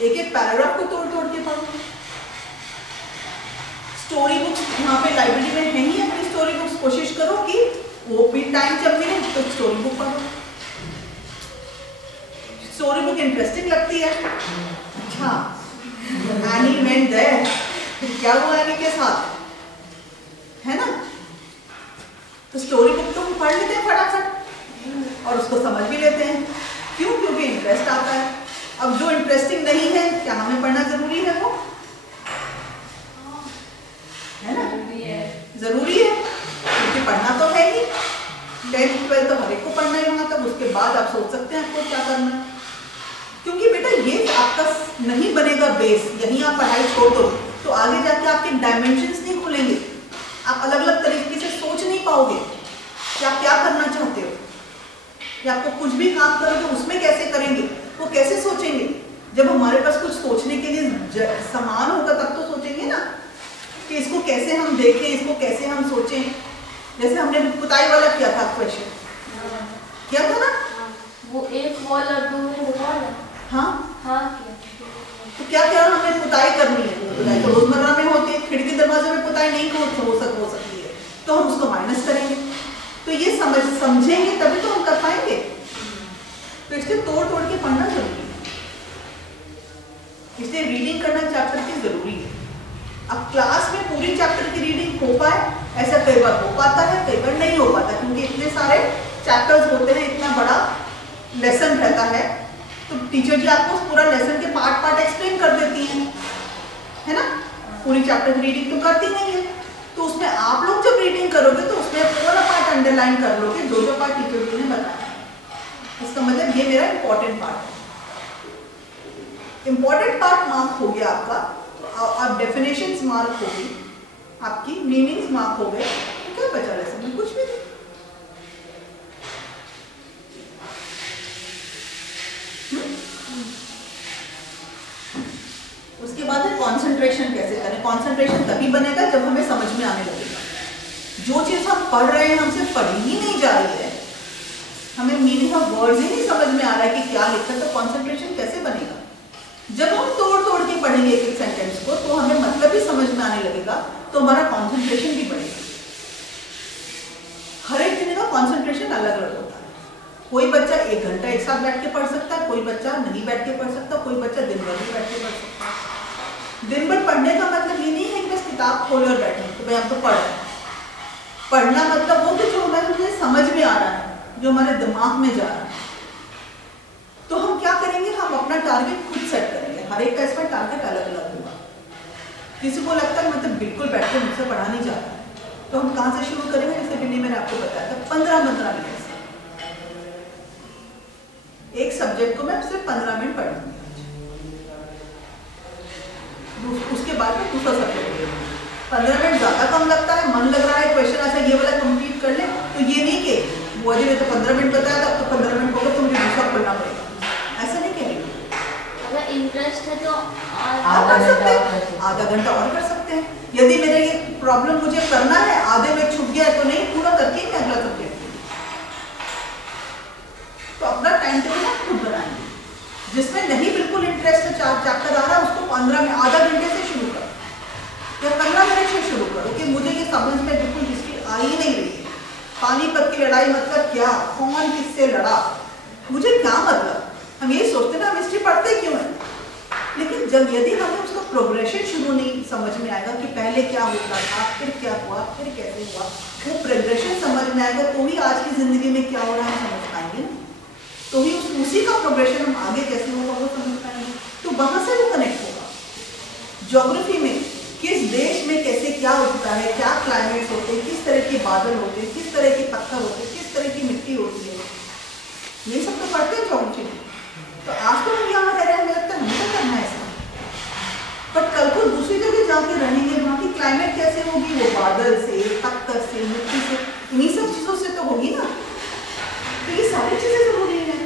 एक एक पैराग्राफ को तोड़ तोड़ के पढ़ो। स्टोरी बुक्स यहाँ पे लाइब्रेरी में है ही, अपनी स्टोरी बुक्स कोशिश करो कि वो भी टाइम जब मिले तो स्टोरी बुक पढ़ो। स्टोरी बुक इंटरेस्टिंग लगती है। अच्छा, एनी वेंट देयर, क्या हुआ एनी के साथ, है ना। तो स्टोरी बुक तो हम पढ़ लेते हैं फटाफट और उसको समझ भी लेते हैं। क्यों? क्योंकि इंटरेस्ट आता है। अब जो इंटरेस्टिंग नहीं है, क्या हमें पढ़ना जरूरी है? वो है ना, जरूरी है, क्योंकि पढ़ना तो है ही। 10th 12th तो हर एक को पढ़ना ही होगा, तब उसके बाद आप सोच सकते हैं आपको क्या करना है। क्योंकि बेटा ये आपका नहीं बनेगा बेस, यहीं आप पढ़ाई छोड़ दो तो आगे जाके आपके डायमेंशंस नहीं खुलेंगे। आप अलग अलग तरीके से सोच नहीं पाओगे कि आप क्या करना चाहते हो, या आपको कुछ भी काम करोगे उसमें कैसे करेंगे, वो कैसे सोचेंगे। जब हमारे पास कुछ सोचने के लिए सामान होगा तब तो सोचेंगे ना कि इसको कैसे हम देखें, इसको कैसे हम सोचें। जैसे हमने पुताई वाला किया था क्वेश्चन, किया था ना, वो एक वॉल और 2 वॉल। हाँ हाँ, तो क्या क्या हमें पुताई करनी है। पुताई तो रोजमर्रा में होती है, खिड़की दरवाजे में पुताई नहीं हो सकती है, तो हम उसको माइनस करेंगे। तो ये समझेंगे तभी तो हम कर पाएंगे। तो इसलिए तोड़ तोड़ के पढ़ना जरूरी है, इसलिए रीडिंग करना चैप्टर की जरूरी है। अब क्लास में पूरी चैप्टर की रीडिंग हो पाए, ऐसा कई बार हो पाता है, कई बार नहीं हो पाता, क्योंकि इतने सारे चैप्टर्स होते हैं, इतना बड़ा लेसन रहता है। तो टीचर जी आपको पूरा लेसन के पार्ट एक्सप्लेन कर देती हैं, है ना। पूरी चैप्टर की रीडिंग तो करती नहीं है, तो उसमें आप लोग जब रीडिंग करोगे तो उसमें पूरा पार्ट अंडरलाइन कर लोगे, जो जो पार्ट टीचर जी ने बताया। इसका मतलब ये मेरा इंपॉर्टेंट पार्ट है। इंपॉर्टेंट पार्ट मार्क हो गया आपका, अब डेफिनेशंस मार्क हो गई, आपकी मीनिंग्स मार्क हो गए, तो क्या बचा लेसन में? कुछ भी नहीं। उसके बाद है कंसंट्रेशन कैसे करें। कंसंट्रेशन तभी बनेगा जब हमें समझ में आने लगेगा। जो चीज हम पढ़ रहे हैं हमसे पढ़ी ही नहीं जा रही है, हमें मीनिंग ऑफ वर्ड्स ही नहीं समझ में आ रहा है कि क्या लिखा, तो कंसंट्रेशन कैसे बनेगा? जब हम तोड़ तोड़ के पढ़ेंगे एक एक सेंटेंस को, तो हमें मतलब भी समझ में आने लगेगा, तो हमारा कंसंट्रेशन भी बढ़ेगा। हर एक जने का कंसंट्रेशन अलग अलग होता है। कोई बच्चा 1 घंटा एक साथ बैठ के पढ़ सकता है, कोई बच्चा नहीं बैठ के पढ़ सकता, कोई बच्चा दिन भर भी बैठ के पढ़ सकता है। दिन भर पढ़ने का मतलब ये नहीं है कि बस किताब खोले और बैठे तो भाई हम तो पढ़ रहे हैं। पढ़ना मतलब वो कि जो मुझे समझ में आ रहा है, जो हमारे दिमाग में जा रहा है। तो हम क्या करेंगे, हम अपना टारगेट खुद सेट करेंगे। हर एक का इसमें टारगेट अलग अलग होगा। किसी को लगता है मतलब बिल्कुल बैठ के मुझसे पढ़ा नहीं जाता, तो हम कहाँ से शुरू करेंगे? जैसे बिल्ली मैंने आपको बताया था 15-15 मिनट से। एक सब्जेक्ट को मैं सिर्फ 15 मिनट पढ़ूंगी, उसके बाद में दूसरा सब्जेक्ट लेंगे। 15 मिनट ज़्यादा कम लगता है, मन लग रहा है क्वेश्चन ऐसा ये वाला कंप्लीट कर ले, तो ये नहीं कि वो अजी ने तो 15 मिनट बताया था, अब तो 15 मिनट होगा तो मुझे दूसरा पढ़ना पड़ेगा, ऐसा नहीं कहेंगे। अगर इंटरेस्ट है तो आधा घंटा और कर सकते हैं। यदि मेरा ये प्रॉब्लम मुझे करना है, आधे में छूट गया है तो नहीं, पूरा करके ही मैं अगला सब्जेक्ट। तो अपना टाइम टेबल आप खुद बनाएंगे। जिसमें नहीं बिल्कुल इंटरेस्ट है, चैप्टर आ रहा है, उसको 15 में आधा घंटे से शुरू करो या 15 मिनट से शुरू करो कि मुझे ये समझ में बिल्कुल हिस्ट्री आ ही नहीं रही है। पानीपत की लड़ाई मतलब क्या, कौन किससे लड़ा, मुझे क्या मतलब। हम यही सोचते ना, हम हिस्ट्री पढ़ते क्यों है, लेकिन जब यदि हमें उसका प्रोग्रेशन शुरू नहीं समझ में आएगा कि पहले क्या होता था, फिर क्या हुआ, फिर कैसे हुआ, वो प्रोग्रेशन समझ में आएगा तो ही आज की जिंदगी में क्या हो रहा है समझ पाएंगे ना। तो ही उसी का प्रोग्रेशन हम आगे कैसे होगा वो समझ पाएंगे। तो वहां से वो कनेक्ट होगा। ज्योग्राफी में किस देश में कैसे क्या उगता है, क्या क्लाइमेट्स होते हैं, किस तरह के बादल होते हैं, किस तरह के पत्थर होते हैं, किस तरह की मिट्टी होती है, ये सब तो पढ़ते हैं ज्योग्राफी में। तो आज तो हम यहाँ रह रहे हैं, मुझे लगता है हमें तो करना है ऐसा, पर कल को दूसरी जगह जाके रहेंगे, वहाँ की क्लाइमेट कैसे होगी, वो बादल से, पत्थर से, मिट्टी से, इन्हीं सब चीज़ों से तो होगी ना। तो ये सारी चीज़ें जरूरी है।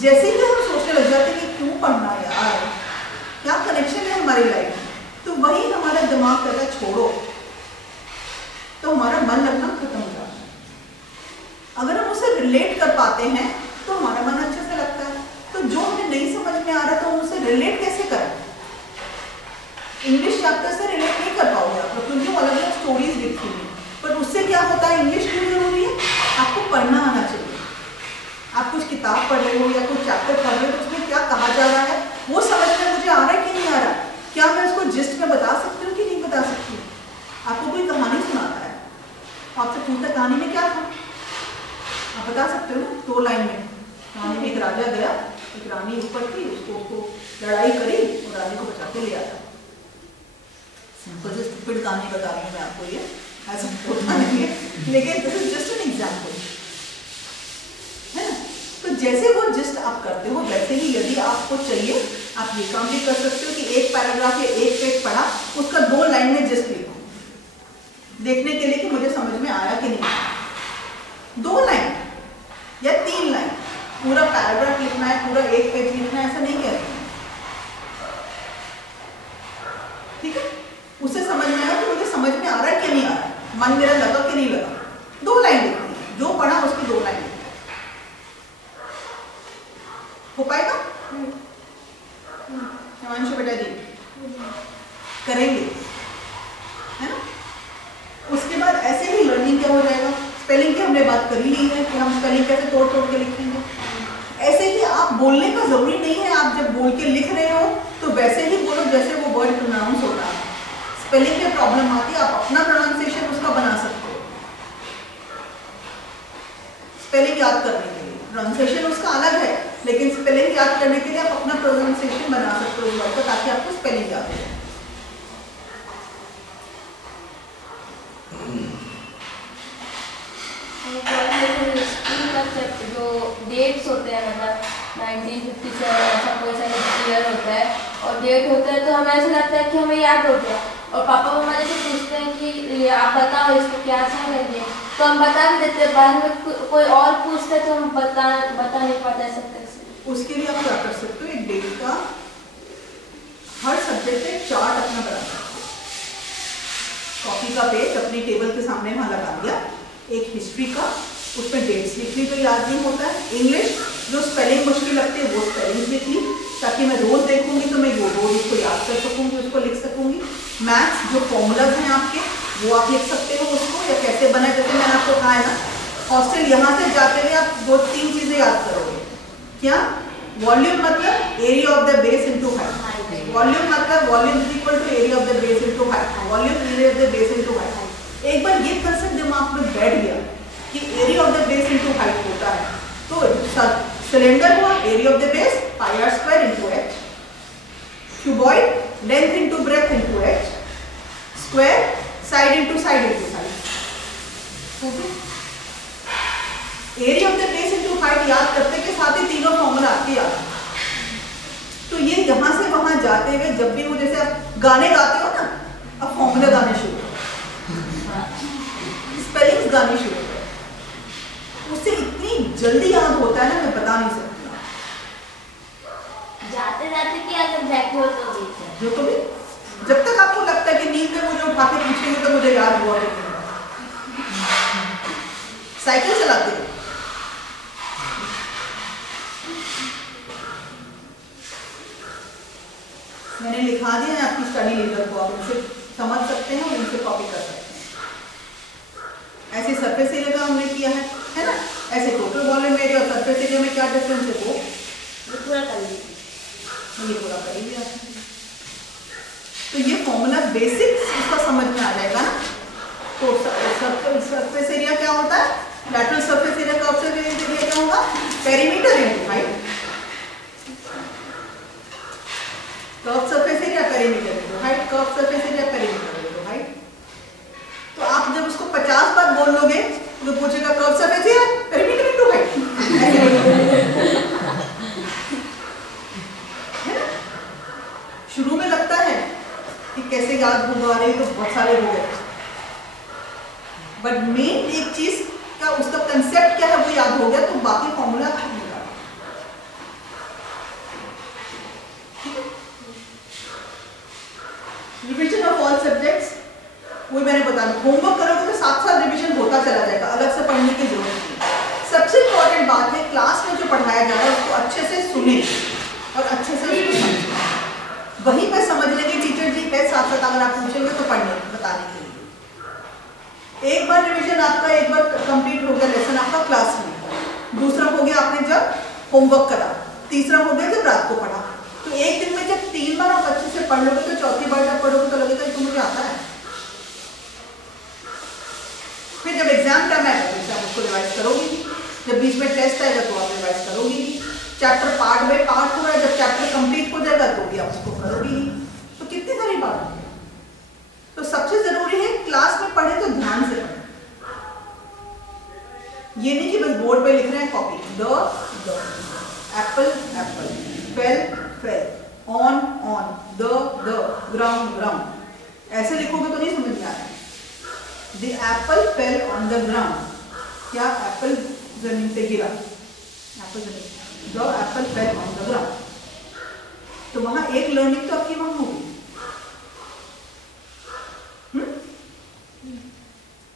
जैसे ही हम सोचने लग जाते हैं कि क्यों पढ़ना यार, क्या कनेक्शन है हमारी लाइफ में, तो वही हमारा दिमाग कहता है छोड़ो, तो हमारा मन लगना खत्म हो जाता है। अगर हम उससे रिलेट कर पाते हैं तो हमारा मन अच्छे से लगता है। तो जो हमें नहीं समझ में आ रहा तो हम उससे रिलेट कैसे करें? इंग्लिश चैप्टर से रिलेट नहीं कर पाओगे आप, क्योंकि वो अलग अलग स्टोरीज लिखी हुई। पर उससे क्या होता है, इंग्लिश क्यों जरूरी है? आपको पढ़ना आना चाहिए। आप कुछ किताब पढ़ रहे हो या कुछ चैप्टर पढ़ रहे हो तो उसमें क्या कहा जा रहा है वो समझ में मुझे आ रहा है कि नहीं आ रहा, क्या मैं उसको जिस्ट में बता सकती हूँ कि नहीं बता सकती हूँ। आपको कोई कहानी सुनाता है, आपसे पूछता कहानी में क्या था, आप बता सकते हो ना 2 लाइन में। कहानी में एक राजा गया, एक रानी ऊपर थी, उसको लड़ाई करी और रानी को बचा के ले आया। सिंपल से स्टूपिड कहानी बता रही हूँ मैं आपको, ये ऐसा होता नहीं है, लेकिन this is just an example, है ना। तो जैसे वो जिस्ट आप करते हो वैसे ही यदि आपको चाहिए आप ये काम भी कर सकते हो कि एक पैराग्राफ या एक पेज पढ़ा, उसका 2 लाइन में जिस्ट लिखो, देखने के लिए कि मुझे समझ में आया कि नहीं। 2 लाइन या 3 लाइन, पूरा पैराग्राफ लिखना है, पूरा एक पेज लिखना है, ऐसा नहीं कह रही, ठीक है। उसे समझ में आया कि मुझे समझ में आ रहा है कि नहीं आ रहा है, मन मेरा लगा कि नहीं लगा, 2 लाइन लिखनी है, जो पढ़ा उसकी 2 लाइन लिखनी। हो पाएगा? हिमांशु बेटा जी करेंगे, है ना। उसके बाद ऐसे ही लर्निंग क्या हो जाएगा, स्पेलिंग की हमने बात कर ही ली है कि हम स्पेलिंग कैसे तोड़ तोड़ के लिखेंगे। ऐसे ही आप बोलने का जरूरी नहीं है, आप जब बोल के लिख रहे हो तो वैसे ही बोलो जैसे वो वर्ड प्रोनाउंस हो रहा है। स्पेलिंग में प्रॉब्लम आती है, आप अपना प्रोनाउंसिएशन उसका बना सकते हो। स्पेलिंग याद करने के लिए प्रोनाउंसिएशन उसका अलग है, लेकिन स्पेलिंग याद करने के लिए आप अपना प्रोनाउंसिएशन बना सकते हो वर्ड का, ताकि आपको स्पेलिंग याद हो। जो डेट्स होते हैं, मतलब 1957 ऐसा कोई सा ईयर होता है और डेट होता है, तो हमें ऐसा लगता है कि हमें याद हो गया, और पापा मम्मा जैसे पूछते हैं कि आप बताओ इसको क्या सा करेंगे, तो हम बता भी देते हैं। बाद में कोई और पूछते हैं तो हम बता नहीं पाते सब कैसे। उसके लिए आप क्या कर सकते हो, एक डेट का हर सब्जेक्ट का एक चार्ट अपना बना सकते हो। कॉपी का पेज अपनी टेबल के सामने वहाँ लगा दिया, एक हिस्ट्री का, उसमें डेट्स लिख ली तो याद नहीं होता है। इंग्लिश जो स्पेलिंग मुश्किल लगती है वो स्पेलिंग लिख ली, ताकि मैं रोज देखूंगी तो मैं वो रोज उसको याद कर सकूंगी, उसको लिख सकूंगी। मैथ्स जो फॉर्मूलाज हैं आपके वो आप लिख सकते हो उसको, या कैसे बना, जैसे मैंने आपको कहा है ना हॉस्टल यहाँ से जाते हुए आप 2-3 चीजें याद करोगे। क्या? वॉल्यूम मतलब area of the base into height. Volume मतलब volume is equal to area of the base into height. Volume area of the base into height. एक बार ये कंसेप्ट दिमाग में बैठ गया कि area of the base into height होता है, तो सिलेंडर हुआ area of the base pi R square into H, cuboid length into breadth into H, square side into side into side. Okay, area of the base into height याद करते के साथ ही तीनों formula आपके याद है। तो ये यहाँ से वहां जाते हुए जब भी वो जैसे आप गाने गाते हो ना, अब फॉर्मूला गाने शुरू, स्पेलिंग्स गाने शुरू, उससे इतनी जल्दी याद होता है ना, मैं बता नहीं सकती। जाते जाते कि अगर ब्लैक होल तो जो कभी जब तक आपको लगता है कि नींद में मुझे उठा के पूछेंगे तो मुझे याद हुआ कि साइकिल चलाते हो, मैंने लिखा दिया है आपकी स्टडी लीडर को, आप उनसे समझ सकते हैं और उनसे कॉपी कर सकते हैं। ऐसे सरफेस एरिया का हमने किया है ना, ऐसे टोटल वॉल्यूम एरिया और सरफेस एरिया में क्या डिफरेंस है वो पूरा कर लीजिए, ये पूरा करेंगे आप। तो ये फॉर्मूला बेसिक इसका समझ में आ जाएगा ना। तो सरफेस एरिया क्या होता है, लैटरल सरफेस एरिया का ऑब्जर्व एरिया क्या होगा, perimeter into height. Curve surface area perimeter into height, curve surface area perimeter into height. तो आप जब उसको 50 बार बोल लोगे तो पूछेगा curve surface area perimeter into height. शुरू में लगता है कि कैसे याद होगा, रही तो बहुत सारे हो गए, बट मेन एक चीज का उसका कंसेप्ट क्या है वो याद हो गया तो बाकी फॉर्मूला मिलेगा। रिवीजन ऑफ ऑल सब्जेक्ट्स, वो मैंने बता दिया। होमवर्क करोगे तो साथ साथ रिवीजन होता चला जाएगा, अलग से पढ़ने की जरूरत नहीं। सबसे इंपॉर्टेंट बात है क्लास में जो पढ़ाया जा रहा है उसको अच्छे से सुने और अच्छे से उसको समझें। वहीं पे समझ लेंगे टीचर जी है, साथ साथ अगर आप पूछेंगे तो पढ़ने बताने के लिए। एक बार रिवीजन आपका एक बार कंप्लीट हो गया लेसन आपका क्लास में, दूसरा हो गया आपने जब होमवर्क करा, तीसरा हो गया जब रात को पढ़ा। तो एक दिन में जब 3 बार आप अच्छे से पढ़ लोगे तो चौथी बार जब पढ़ोगे तो लगेगा कि मुझे आता है। फिर जब एग्जाम टाइम आएगा तो आप उसको रिवाइज करोगे, जब बीच में टेस्ट आएगा तो आप रिवाइज करोगे। चैप्टर पार्ट बाय पार्ट हो रहा है, जब चैप्टर कंप्लीट हो जाएगा तो भी आप उसको करोगे ही। तो कितनी सारी बात है। तो सबसे जरूरी है क्लास में पढ़े तो ध्यान से पढ़े, ये नहीं कि बस बोर्ड पे लिख रहे हैं copy, the Apple Apple, fail fail, on on, the ground ground, ऐसे लिखोगे तो नहीं समझ में आ रहा है। The Apple fell on the ground, क्या एप्पल जमीन पे गिरा, एप्पल जमीन, the Apple fell on the ground. तो वहां एक लर्निंग तो आपकी वहां होगी।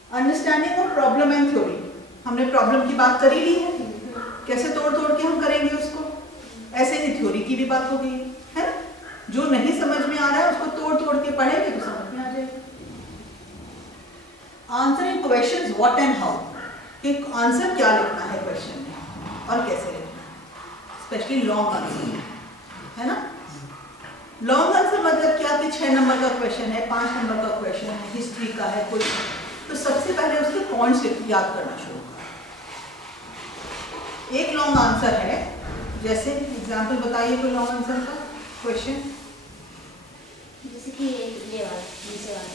Understanding of problem and theory, हमने प्रॉब्लम की बात करी ली है, कैसे तोड़ तोड़ के हम करेंगे उसको, ऐसे ही थ्योरी की भी बात हो गई है ना। जो नहीं समझ में आ रहा है उसको तोड़ तोड़ के पढ़ेंगे तो समझ में आ जाएगा। Answering questions what and how, कि आंसर क्या लिखना है क्वेश्चन में और कैसे लिखना है, स्पेशली लॉन्ग आंसर है ना। लॉन्ग आंसर मतलब क्या कि 6 नंबर का क्वेश्चन है, 5 नंबर का क्वेश्चन है, हिस्ट्री का है कोई, तो सबसे पहले उसके पॉइंट्स याद करना शुरू करें। एक लॉन्ग आंसर है, जैसे एग्जांपल बताइए कोई लॉन्ग आंसर का क्वेश्चन, जैसे कि ये वाला नीचे वाला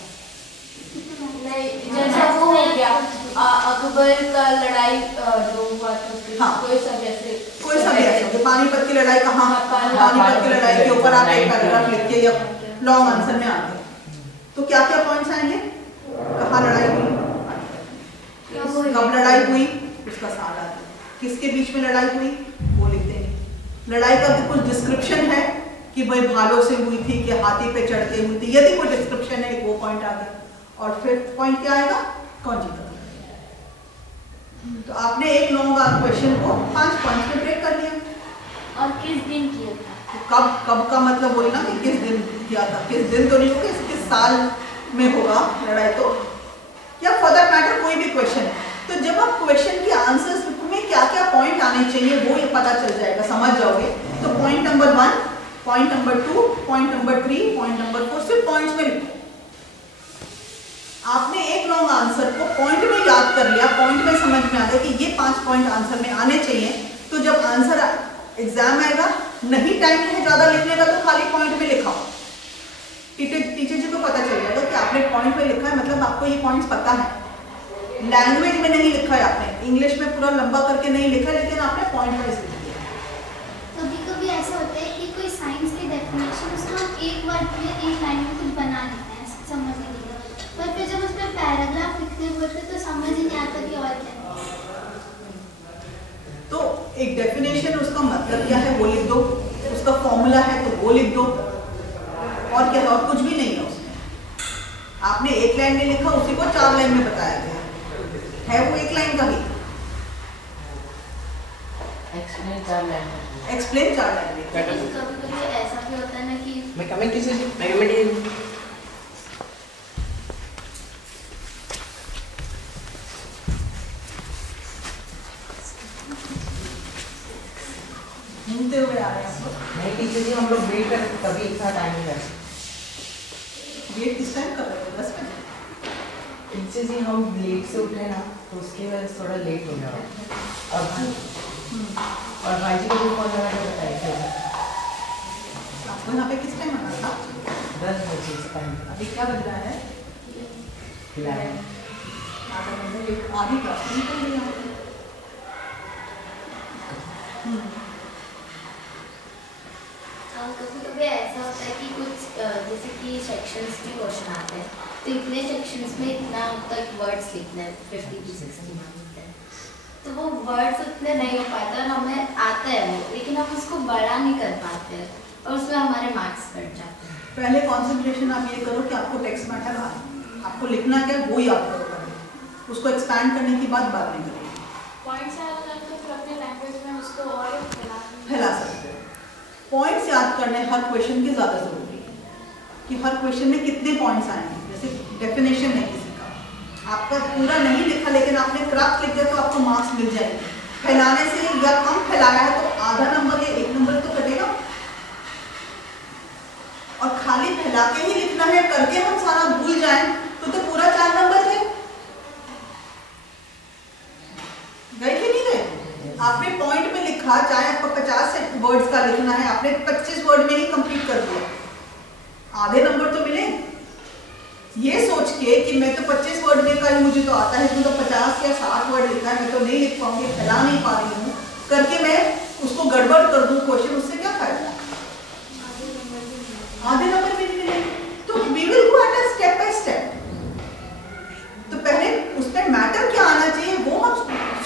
नहीं, जैसा वो हो गया अकबर का लड़ाई जो हुआ था, हाँ, कोई सब ऐसे पानीपत की लड़ाई कहाँ, पानीपत की लड़ाई के ऊपर आप एक पैराग्राफ लिख के या लॉन्ग आंसर में आ गए तो क्या क्या पॉइंट्स आएंगे, कहाँ लड़ाई हुई, कब लड़ाई हुई उसका सारा, किसके बीच में लड़ाई हुई वो लिख देंगे, लड़ाई का कुछ डिस्क्रिप्शन है कि भाई भालों से हुई थी कि हाथी पे चढ़ के हुई थी, यदि कोई डिस्क्रिप्शन है वो पॉइंट आ गया, और फिर पॉइंट क्या आएगा, कौन जीता। तो आपने एक लॉन्ग क्वेश्चन को 5 पॉइंट में ब्रेक कर लिया। और किस दिन किया था, तो कब का मतलब वही ना कि किस दिन किया था, किस दिन तो नहीं होगा, किस साल में होगा लड़ाई, तो या फॉर दैट मैटर कोई भी क्वेश्चन तो जब आप क्वेश्चन के आंसर्स में क्या क्या पॉइंट आने चाहिए वो ये पता चल जाएगा, समझ जाओगे। तो point number 1, point number 2, point number 3, point number 4, सिर्फ पॉइंट्स में लिखो। आपने एक लॉन्ग आंसर को पॉइंट में याद कर लिया, पॉइंट में समझ में आ गया कि ये 5 पॉइंट आंसर में आने चाहिए। तो जब आंसर एग्जाम आएगा, नहीं टाइम है ज्यादा लिखने का, तो खाली पॉइंट में लिखा, टीचर जी को पता चल जाएगा कि आपने पॉइंट में लिखा है, मतलब आपको ये पॉइंट्स पता है। लैंग्वेज में नहीं लिखा है आपने, इंग्लिश में पूरा लंबा करके नहीं लिखा, लेकिन आपने पॉइंट वाइज लिख दिया। कभी-कभी ऐसा होता है कि कोई साइंस की डेफिनेशन उसको हम एक वर्ड में, एक लाइन में कुछ बना लेते हैं समझने के लिए, पर फिर जब उसमें पैराग्राफ लिखने बोलते तो समझ ही नहीं आता कि और क्या। तो एक डेफिनेशन, उसका मतलब क्या है वो लिख दो, उसका फॉर्मूला है तो वो लिख दो, और क्या है, और कुछ भी नहीं है उसमें। आपने एक लाइन में लिखा, उसी को 4 लाइन में बताया गया है, वो एक लाइन का ही। एक्सप्लेन 4 लाइन में। एक्सप्लेन 4 लाइन में। कभी-कभी ऐसा भी होता है ना कि मैं कमेंट किसी से मैं कमेंट घूमते हुए आ रहे हैं। नहीं टीचर जी, हम लोग वेट कर कभी इतना टाइम नहीं है। वेट किस टाइम कर रहे थे? 10 मिनट। टीचर जी हम लेट से उठे ना, तो उसकी वजह से थोड़ा लेट हो गया। और भाई जी को भी फोन लगा के बताया था। आपको यहाँ पे किस टाइम आना था? 10 बजे से टाइम। अभी क्या बज रहा है? 11। आधी क्लास निकल गई यहाँ पे। कभी-कभी ऐसा होता है कि कुछ जैसे कि सेक्शंस के क्वेश्चन आते हैं, तो इतने सेक्शंस में इतना तक वर्ड्स लिखना है, 50 to 60 मार्क्स है, तो वो वर्ड्स उतने नहीं हो पाते और हमें आता है वो, लेकिन हम उसको बड़ा नहीं कर पाते हैं और उसमें हमारे मार्क्स कट जाते हैं। पहले कंसंट्रेशन आप ये करो कि आपको टेक्स्ट मैटर आ, आपको लिखना क्या है वो याद करो, उसको एक्सपैंड करने की बात में करेंगे। पॉइंट्स याद करके तो फिर अपने लैंग्वेज में उसको और फैला सकते हो। पॉइंट्स याद करने हर क्वेश्चन की ज़्यादा ज़रूरी है कि हर क्वेश्चन में कितने पॉइंट्स आएंगे। जैसे डेफिनेशन है किसी का, आपका पूरा नहीं लिखा लेकिन आपने क्राफ्ट लिख दिया तो आपको मार्क्स मिल जाएंगे। फैलाने से या कम फैलाया है तो आधा नंबर या 1 नंबर तो कटेगा, और खाली फैला के ही लिखना है करके हम सारा भूल जाएं तो पूरा 4 नंबर थे, गए कि नहीं गए? आपने पॉइंट में लिखा, चाहे आपको 50 वर्ड्स का लिखना है, आपने 25 वर्ड में ही कंप्लीट कर दिया, आधे नंबर तो मिले। ये सोच के कि मैं तो 25 वर्ड में का ही मुझे तो आता है, तो 50 या 60 वर्ड लिखा है, मैं तो नहीं लिख पाऊंगी, फैला नहीं पा रही हूँ करके मैं उसको गड़बड़ कर दूं क्वेश्चन, उससे क्या फायदा? आधे नंबर भी नहीं मिलेंगे। तो we will go at step by step. तो पहले उसमें मैटर क्या आना चाहिए वो हम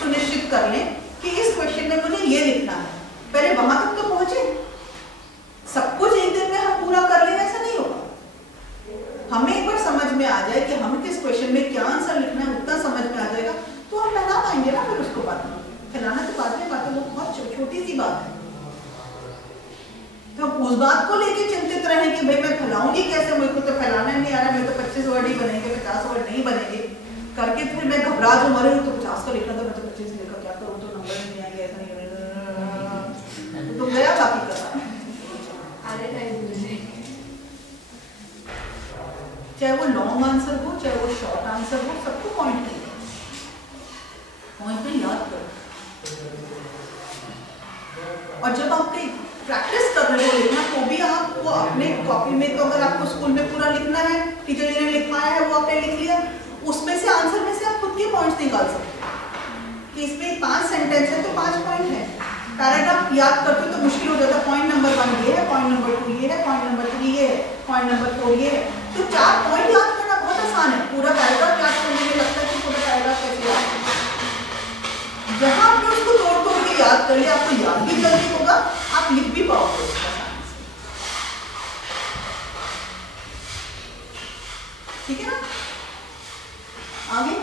सुनिश्चित कर लें कि इस क्वेश्चन में मुझे ये लिखना है, पहले वहां तक तो पहुंचे। सब कुछ एक दिन में हम पूरा कर लें ऐसा नहीं होगा। हमें एक बार समझ में आ जाए कि हमें किस क्वेश्चन में क्या आंसर लिखना है, उतना समझ में आ जाएगा तो हम फैला पाएंगे ना। फिर उसको बात फैलाना तो बाद में बात है, वो बहुत छोटी सी बात है। तो हम उस बात को लेके चिंतित रहे कि भाई मैं फैलाऊंगी कैसे, मुझे तो फैलाना नहीं आ रहा, मैं तो 25 वर्ड ही बनेंगे, 50 वर्ड नहीं बनेंगे करके फिर मैं घबरा जो मरे तो 50 का लिखना था, मैं तो 25 लिखा, क्या करूँ, तो नंबर नहीं आएंगे, ऐसा नहीं तो गया बाकी कर रहा। चाहे वो लॉन्ग आंसर हो चाहे वो शॉर्ट आंसर हो, सबको पॉइंट में याद करो। और जब आप प्रैक्टिस कर रहे हो लिखना तो भी आपको अपने कॉपी में, तो अगर आपको स्कूल में पूरा लिखना है, टीचर जी ने लिखवाया है वो आपने लिख लिया, उसमें से आंसर में से आप खुद के पॉइंट्स निकाल सकते हो कि इसमें 5 सेंटेंस है तो 5 पॉइंट है। पैराग्राफ याद करते हो तो मुश्किल हो जाता है, पॉइंट नंबर 1 ये है, पॉइंट नंबर 2 ये है, पॉइंट नंबर 3 ये है, पॉइंट नंबर 4 ये है। तो 4 पॉइंट याद करना बहुत आसान है, पूरा पैराग्राफ याद करने में लगता है कि पूरा पैराग्राफ कैसे याद है। जहाँ आपने उसको तोड़ तोड़ के याद कर लिया, आपको याद भी जल्दी होगा, आप लिख भी पाओगे आसानी से। ठीक है ना? आगे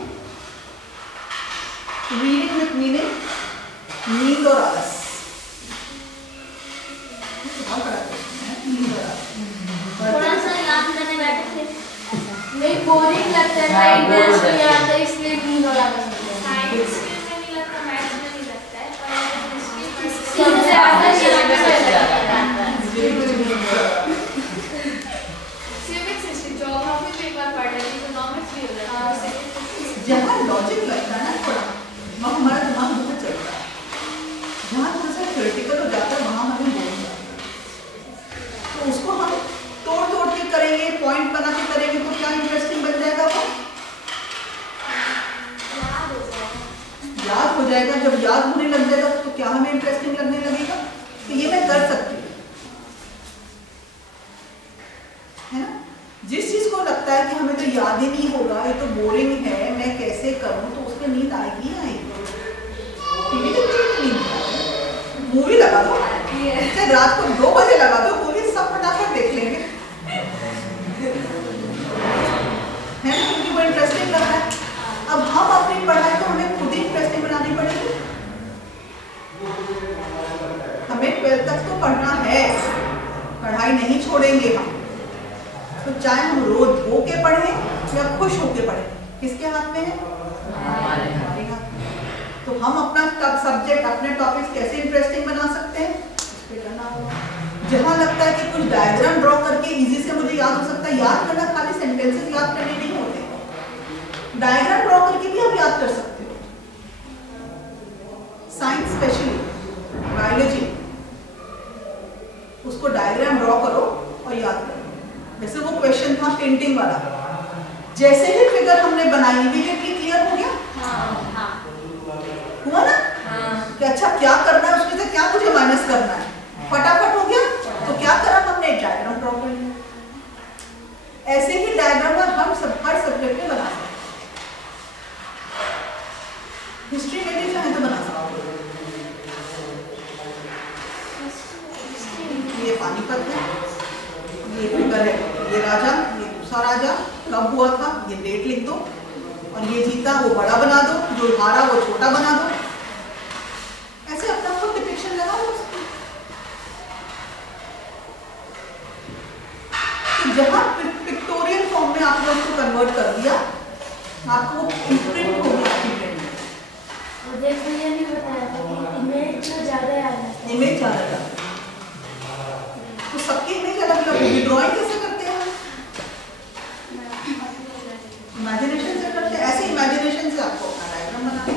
रीडिंग विथ मीनिंग, नींद और आलस। बहुत बड़ा क्वेश्चन है, नींद और आलस। थोड़ा सा याद करने बैठे थे, नहीं बोरिंग लगता है, इंटरेस्ट नहीं आता, इसलिए नींद और आलस होता है। हिस्ट्री में नहीं लगता, मैथ्स में नहीं लगता है, पर हिस्ट्री सबसे ज्यादा सिविक्स हिस्ट्री ज्योग्राफी भी एक बार पढ़ रही थी, इकोनॉमिक्स भी हो जाता है। जहाँ लॉजिक लगता है ना थोड़ा, वहाँ हमारा दिमाग बहुत चलता है। जहाँ थोड़ा सा थ्योरेटिकल हो जाता है वहाँ हमें बोल जाता है। तो उसको हम तोड़ तोड़ के करेंगे, पॉइंट बना के करेंगे तो क्या इंटरेस्टिंग बन जाएगा वो? याद हो जाएगा। जब याद होने लग जाएगा तो क्या हमें इंटरेस्टिंग लगने लगेगा? तो ये मैं कर सकती हूँ, है ना? जिस चीज को लगता है कि हमें तो याद ही नहीं होगा, ये तो बोरिंग है, मैं कैसे करूं, तो उसमें नींद आएगी ना आएगी। टीवी तो नींद मूवी लगा दो, चाहे रात को 2 बजे लगा दो मूवी, सब फटाफट देख लेंगे, है ना? क्योंकि वो इंटरेस्टिंग लग रहा है। अब हम अपनी पढ़ाई को हमें खुद ही इंटरेस्टिंग बनानी पड़ेगी। हमें 12th तक तो पढ़ना है, पढ़ाई नहीं छोड़ेंगे हम। तो चाहे हम रोज धो के पढ़ें या खुश होके पढ़ें, किसके हाथ में है? हमारे हाथ में। तो हम अपना सब्जेक्ट, अपने टॉपिक्स कैसे इंटरेस्टिंग बना सकते हैं, इस पे करना होगा। जहाँ लगता है कि कुछ डायग्राम ड्रॉ करके इजी से मुझे याद हो सकता है, याद करना खाली सेंटेंसेस याद करने नहीं होते, डायग्राम ड्रॉ करके भी आप याद कर सकते हो। साइंस स्पेशली बायोलॉजी, उसको डायग्राम ड्रॉ करो और याद करो। जैसे वो क्वेश्चन था पेंटिंग वाला, जैसे ही फिगर हमने बनाई इमीडिएटली क्लियर हो गया। हुआ ना? कि अच्छा क्या करना है, उसमें से क्या मुझे माइनस करना है, फटाफट हो गया। तो क्या करा हमने? एक डायग्राम ड्रॉ कर लिया। ऐसे ही डायग्राम हम सब हर सब्जेक्ट में बना सकते हैं। हिस्ट्री में भी चाहे तो बना सकते हैं। ये पानीपत है, ये फिगर है, ये राजा, ये दूसरा राजा कब हुआ था, ये डेट लिख दो, और ये जीता वो बड़ा बना दो, जो हारा वो छोटा बना दो। ऐसे अपना खुद डिपिक्शन लगा लो उसकी। तो जहाँ पिक्टोरियल फॉर्म में आपने उसको कन्वर्ट कर दिया, आपको वो इम्प्रिंट हो गया आपकी ब्रेन में। मुझे भैया ने बताया था कि इमेज ज़्यादा याद है। इमेज ज़्यादा याद है। तो सबकी इमेज अलग अलग होगी। ड्राइंग कैसे करते हैं? इमेजिनेशन से करते हैं। ऐसे इमेजिनेशन से आपको अपना डायग्राम बनाना है,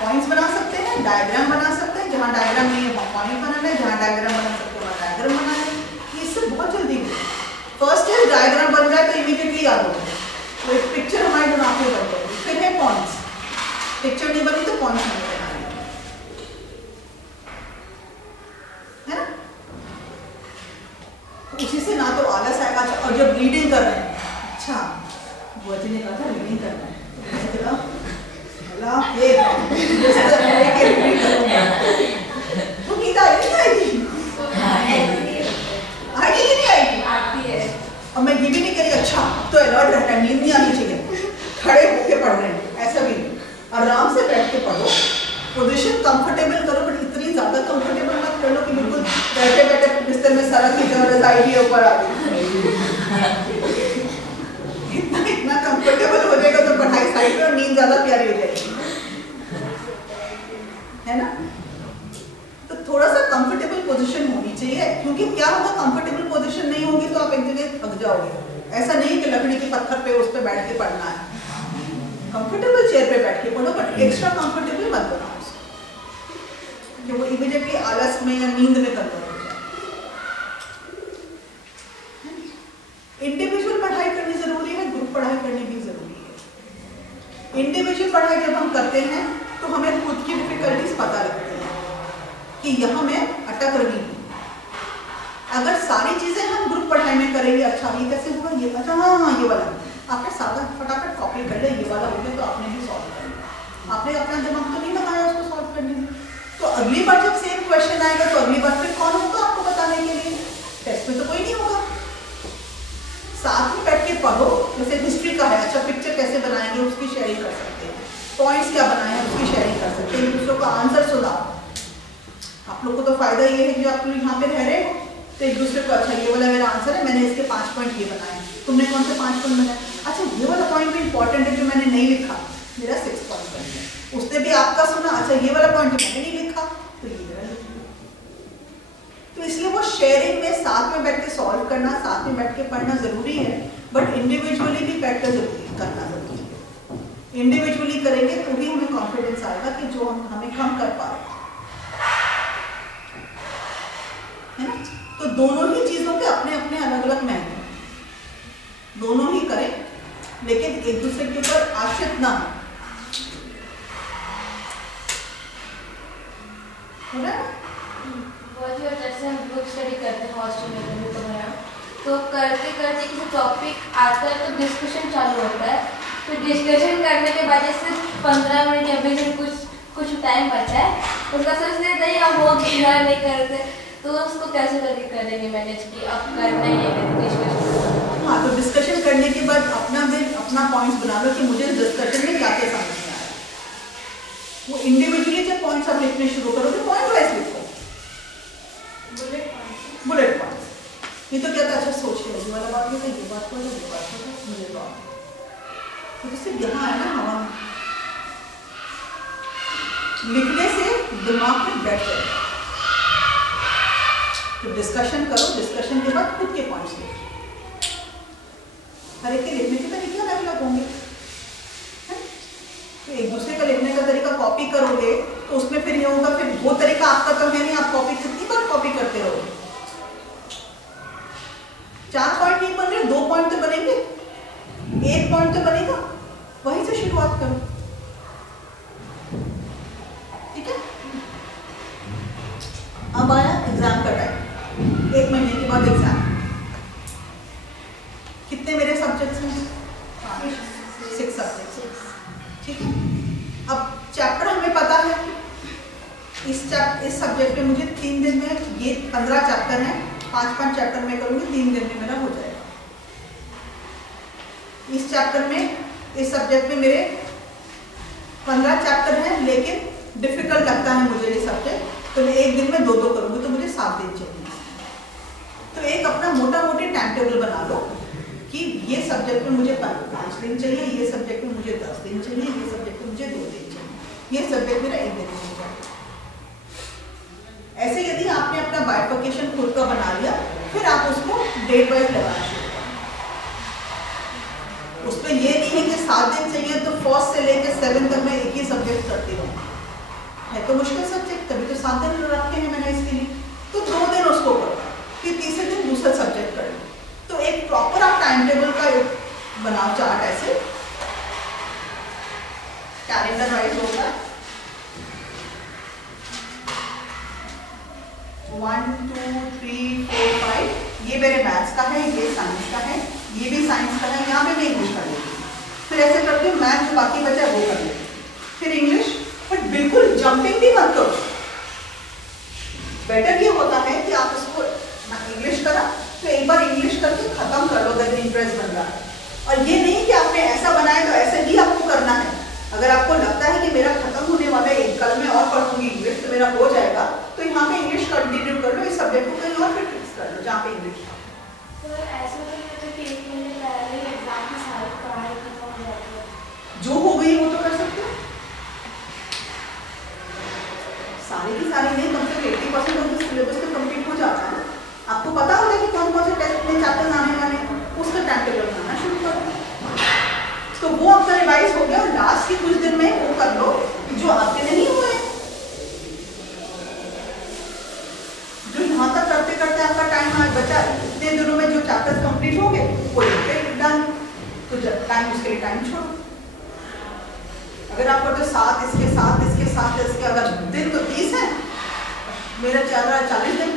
पॉइंट्स बना सकते हैं, डायग्राम बना सकते हैं। जहाँ डायग्राम नहीं है वहाँ पॉइंट बनाना है, जहाँ डायग्राम बना सकते हैं वहाँ डायग्राम बनाना है। ये सब बहुत जल्दी है। फर्स्ट है डायग्राम बन जाए तो इमीडिएटली याद हो जाए, तो एक पिक्चर हमारे दिमाग में बन जाएगी। फिर है पॉइंट्स, पिक्चर नहीं बनी तो पॉइंट्स नहीं बनाना है ना? उसी से ना तो आलस आएगा। और जब रीडिंग कर रहे हैं, अच्छा वो जी ने कहा था रीडिंग करना है, तो नींद आएगी नहीं आएगी? आएगी कि नहीं आएगी? आती है। और मैं ये भी नहीं करी अच्छा तो अलर्ट रहना है, नींद नहीं आनी चाहिए, खड़े होके पढ़ रहे हैं, ऐसा भी नहीं। आराम से बैठ के पढ़ो, पोजीशन कंफर्टेबल करो, बट इतनी ज्यादा कंफर्टेबल मत कर लो कि बिल्कुल बैठे बैठे बिस्तर में सारा की ऊपर आ गई। इतना कंफर्टेबल हो जाएगा तो पढ़ाई साइड में और नींद ज्यादा प्यारी हो जाएगी, है ना? तो थोड़ा सा कंफर्टेबल पोजीशन होनी चाहिए, क्योंकि क्या होगा, कंफर्टेबल पोजीशन नहीं होगी तो आप एक जगह थक जाओगे। ऐसा नहीं कि लकड़ी के पत्थर पे उस पे बैठ के पढ़ना है, कंफर्टेबल चेयर पे बैठ के पढ़ो, बट एक्स्ट्रा कंफर्टेबल मत बनाओ उसको कि वो इमीडिएटली आलस में या नींद में कन्वर्ट हो जाए। इंडिविजुअल पढ़ाई करनी जरूरी है, ग्रुप पढ़ाई करनी भी जरूरी है। इंडिविजुअल पढ़ाई जब हम करते हैं तो हमें खुद की डिफिकल्टीज पता लगती है कि यहाँ मैं अटक रही हूँ। अगर सारी चीजें हम ग्रुप पढ़ाई में करेंगे, अच्छा ये कैसे होगा, ये अच्छा हाँ ये वाला आपने सादा फटाफट कॉपी कर लिया, ये वाला हो गया तो आपने भी सॉल्व कर लिया, आपने अपना दिमाग तो नहीं लगाया उसको सॉल्व करने में। तो अगली बार जब सेम क्वेश्चन आएगा तो अगली बार फिर कौन होगा आपको बताने के लिए? टेस्ट में तो कोई नहीं होगा। साथ में बैठ के पढ़ो, जैसे हिस्ट्री का है, अच्छा पिक्चर कैसे बनाएंगे उसकी शेयरिंग कर सकते हैं, पॉइंट्स क्या बनाए हैं उसकी शेयरिंग कर सकते हैं, दूसरों का आंसर सुना। आप लोग को तो फायदा ये है कि आप लोग यहाँ पे रह रहे हो तो एक दूसरे को, अच्छा ये वाला मेरा आंसर है, मैंने इसके 5 पॉइंट ये बनाए, तुमने कौन से 5 पॉइंट बनाए, अच्छा ये वाला पॉइंट भी इंपॉर्टेंट है जो मैंने नहीं लिखा, मेरा 6 पॉइंट बन गया। उसने भी आपका सुना, अच्छा ये वाला पॉइंट मैंने नहीं लिखा तो ये मेरा लिख लिया। तो इसलिए वो शेयरिंग में साथ में बैठ के सॉल्व करना, साथ में बैठ के पढ़ना जरूरी है, बट इंडिविजुअली भी बैठ कर करना जरूरी है। इंडिविजुअली करेंगे तो भी हमें कॉन्फिडेंस आएगा कि जो हम कर पा रहे हैं ना। तो दोनों ही चीजों के अपने अपने अलग अलग महत्व हैं, दोनों ही करें लेकिन एक दूसरे के ऊपर आश्रित ना हो। जैसे हम ग्रुप स्टडी करते हैं हॉस्टल में तो करते करते किसी टॉपिक आता है तो डिस्कशन चालू होता है, तो डिस्कशन करने के बाद जैसे 15 मिनट या 20 मिनट कुछ टाइम बचा है, उसका सोचते नहीं हम वो गया नहीं करते, तो उसको कैसे करके करेंगे मैनेज कि अब करना ही है डिस्कशन। हाँ, तो डिस्कशन करने के बाद अपना पॉइंट्स बना लो कि मुझे डिस्कशन में क्या क्या समझ में आया। वो इंडिविजुअली जब पॉइंट्स आप लिखने शुरू करो तो पॉइंट वाइज लिखो, बुलेट पॉइंट्स। नहीं तो क्या था, अच्छा सोच के ये वाला बात ये बात को ये बात को मुझे बात तो सिर्फ यहाँ है ना हवा लिखने से दिमाग में बैठ जाएगा। तो डिस्कशन करो, डिस्कशन के बाद खुद के पॉइंट्स लिखो। हर एक के लिखने के तरीके अलग अलग होंगे, तो एक दूसरे का लिखने का तरीका कॉपी करोगे तो उसमें फिर ये होगा, फिर वो तरीका आपका तो है नहीं, आप कॉपी कितनी बार कॉपी करते रहोगे। 4 पॉइंट नहीं बन रहे, 2 पॉइंट तो बनेंगे, 1 पॉइंट तो बनेगा, वहीं से शुरुआत करो। ठीक है, अब आया एग्जाम का टाइम, 1 महीने के बाद एग्जाम। कितने मेरे सब्जेक्ट्स हैं? 6 सब्जेक्ट्स। ठीक है, अब चैप्टर हमें पता है, इस सब्जेक्ट में मुझे 3 दिन में ये 15 चैप्टर हैं, 5-5 चैप्टर में करूँगी, 3 दिन में मेरा हो जाएगा। इस चैप्टर में, इस सब्जेक्ट में मेरे 15 चैप्टर हैं, लेकिन डिफिकल्ट लगता है मुझे ये सब्जेक्ट, तो मैं 1 दिन में 2-2 करूँगी, तो मुझे 7 दिन चाहिए। तो एक अपना मोटा मोटी टाइम टेबल बना लो कि ये सब्जेक्ट में मुझे 5 दिन चाहिए, ये सब्जेक्ट में मुझे 10 दिन चाहिए, ये सब्जेक्ट में मुझे 2 दिन चाहिए, ये सब्जेक्ट मेरा 1 दिन में हो जाएगा। ऐसे यदि आपने अपना बाइफर्केशन खुद का बना लिया, फिर आप उसको डेट वाइज लगाना शुरू करें। उसमें ये नहीं है कि 7 दिन चाहिए तो फर्स्ट से लेकर 7 तक मैं एक ही सब्जेक्ट करती रहूँ, है तो मुश्किल सब्जेक्ट, तभी तो 7 दिन रखे हैं मैंने इसके लिए। तो 2 दिन उसको करो, फिर तीसरे दिन दूसरा सब्जेक्ट कर लो। तो एक प्रॉपर आप टाइम टेबल का बनाओ, चार्ट ऐसे कैलेंडर वाइज होगा, 1 2 3 4 5, ये मेरे मैथ्स का है, ये साइंस का है, ये भी साइंस का है, यहाँ पे मैं इंग्लिश कर लेती हूँ। फिर ऐसे करके मैथ जो बाकी बचा है वो कर लेती हूँ, फिर इंग्लिश, बट बिल्कुल जंपिंग भी मत करो। बेटर ये होता है कि आप उसको इंग्लिश करा तो एक बार इंग्लिश करके खत्म कर लो अगर इंटरेस्ट बन रहा है, और ये नहीं कि आपने ऐसा बनाया तो ऐसे ही आपको करना है। अगर आपको लगता है कि मेरा खत्म होने वाला है, कल मैं और पढ़ूंगी इंग्लिश तो मेरा हो जाएगा, तो यहाँ पे इंग्लिश कंटिन्यू कर लो, इस सब्जेक्ट को कहीं और फिर फिक्स कर लो जहाँ पे इंग्लिश। जो हो गई वो तो कर सकते हो, सारी की सारी नहीं, कम से कम 80% ऑफ द सिलेबस तो कंप्लीट हो जाता है। आपको पता होगा कि कौन कौन से टेस्ट में चैप्टर्स आने वाले हैं, उसका टाइम टेबल बनाना शुरू करो, तो वो आपका रिवाइज हो गया। और लास्ट के कुछ दिन में वो कर लो जो आपके नहीं हुए, जो यहाँ तक करते करते आपका टाइम बचा, इतने दिनों में जो चैप्टर्स कंप्लीट हो गए वो डन, तो जब टाइम उसके लिए टाइम छोड़ो। अगर आपको तो 7 इसके साथ इसके साथ इसके, अगर दिन तो 30 है, मेरा चल रहा है 40 दिन,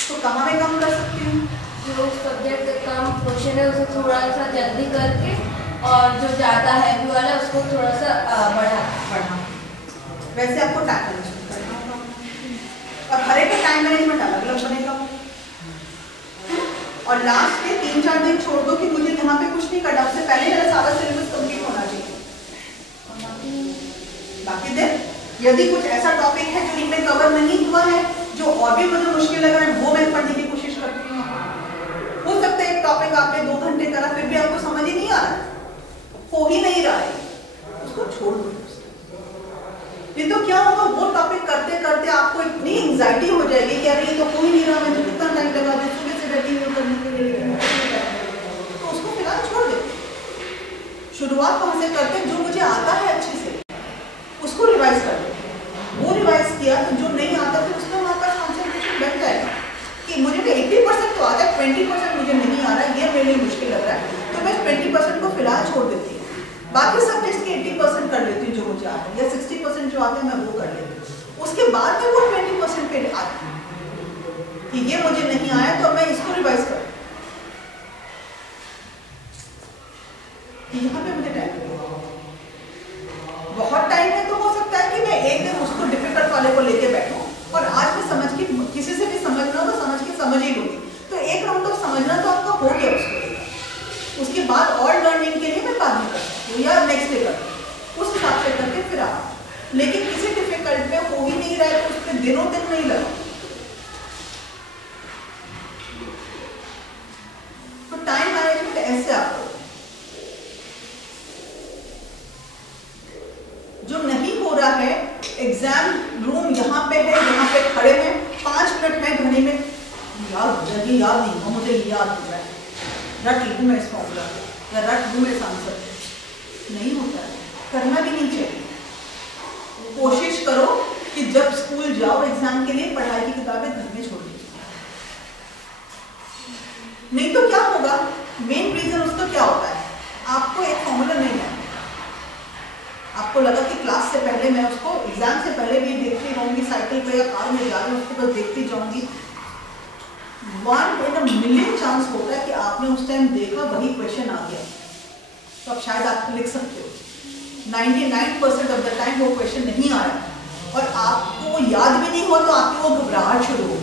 तो कहाँ में कम कर सकती हूँ? जो सब्जेक्ट का कम क्वेश्चन है उसे थोड़ा सा जल्दी करके, और जो ज़्यादा हैवी वाला है उसको थोड़ा सा बढ़ा। वैसे आपको टाइम मैनेजमेंट करना होगा, और हर एक का टाइम मैनेजमेंट अलग अलग बनेगा। और लास्ट के 3-4 दिन छोड़ दो कि मुझे यहाँ पे कुछ नहीं करना, उससे पहले मेरा सारा सिलेबस कंप्लीट होना चाहिए। बाकी दिन यदि कुछ ऐसा टॉपिक है जो इनमें कवर नहीं हुआ है, जो और भी मुझे मुश्किल लग रहा है, वो मैं पढ़ने की कोशिश करती हूँ। हो सकता है एक टॉपिक आपने 2 घंटे करा फिर भी आपको समझ ही नहीं आ रहा, हो हो ही नहीं रहा है, उसको छोड़ दो। नहीं तो क्या होगा, वो टॉपिक करते करते आपको इतनी एंजाइटी हो जाएगी कि अरे ये तो हो ही नहीं रहा, मैं तो कितना टाइम लगा दूं सुबह से बैठी हुई करने के लिए, तो उसको फिलहाल छोड़ दे। शुरुआत वहां से करते हैं, जो मुझे आता है अच्छे से उसको रिवाइज कर दो। वो रिवाइज किया तो जो नहीं आता फिर उसमें वहाँ पर कॉन्सेंट्रेशन बैठ जाएगा कि मुझे भी 80% तो आता है, 20% मुझे नहीं आ रहा है, ये मेरे लिए मुश्किल लग रहा है, तो मैं 20% को फिलहाल छोड़ देती हूँ। बाकी सब्जेक्ट्स के 80% कर लेती हूँ जो मुझे आता है, या 60% जो आता है मैं वो कर लेती हूँ। उसके बाद में वो 20% पे आती है कि ये मुझे नहीं आया तो मैं इसको रिवाइज करूँ। यहाँ पे मुझे टाइम लगेगा, बहुत टाइम है तो हो सकता है कि मैं एक दिन उसको डिफिकल्ट वाले को लेके बैठूं और आज मैं समझ के, किसी से भी समझना हो तो समझ के समझ ही लूंगी, तो एक राउंड तक समझना तो आपका हो गया उसके बाद और लर्निंग के लिए मैं बाद में करती हूँ या नेक्स्ट डे करती हूँ, उस हिसाब से करके फिर आ। लेकिन किसी डिफिकल्ट में हो ही नहीं रहा है तो उस पर दिनों दिन नहीं लगा। तो टाइम मैनेजमेंट ऐसे आपको, जो नहीं हो रहा है, एग्जाम रूम यहाँ पे है, यहाँ पे खड़े हैं, 5 मिनट है घड़ी में, याद जल्दी याद नहीं हो, मुझे याद हो रहा है, रट लूँ मैं इस फॉर्मूला को या रट लूँ इस आंसर, नहीं होता है, करना भी नहीं चाहिए। कोशिश करो कि जब स्कूल जाओ एग्जाम के लिए पढ़ाई की किताबें घर में छोड़ दीजिए, नहीं तो क्या होगा, मेन रीजन उसका क्या होता है, आपको एक फॉर्मूला नहीं है, आपको लगा कि क्लास से पहले मैं उसको एग्जाम से पहले भी देखती रहूंगी, साइकिल पे या कार में जा रही हूँ उसको बस देखती जाऊंगी। 1 in a million चांस होता है कि आपने उस टाइम देखा वही क्वेश्चन आ गया, तो अब शायद आप लिख सकते हो। 99% ऑफ द टाइम वो क्वेश्चन नहीं आया और आपको वो याद भी नहीं हुआ तो आपकी वो घबराहट शुरू हो,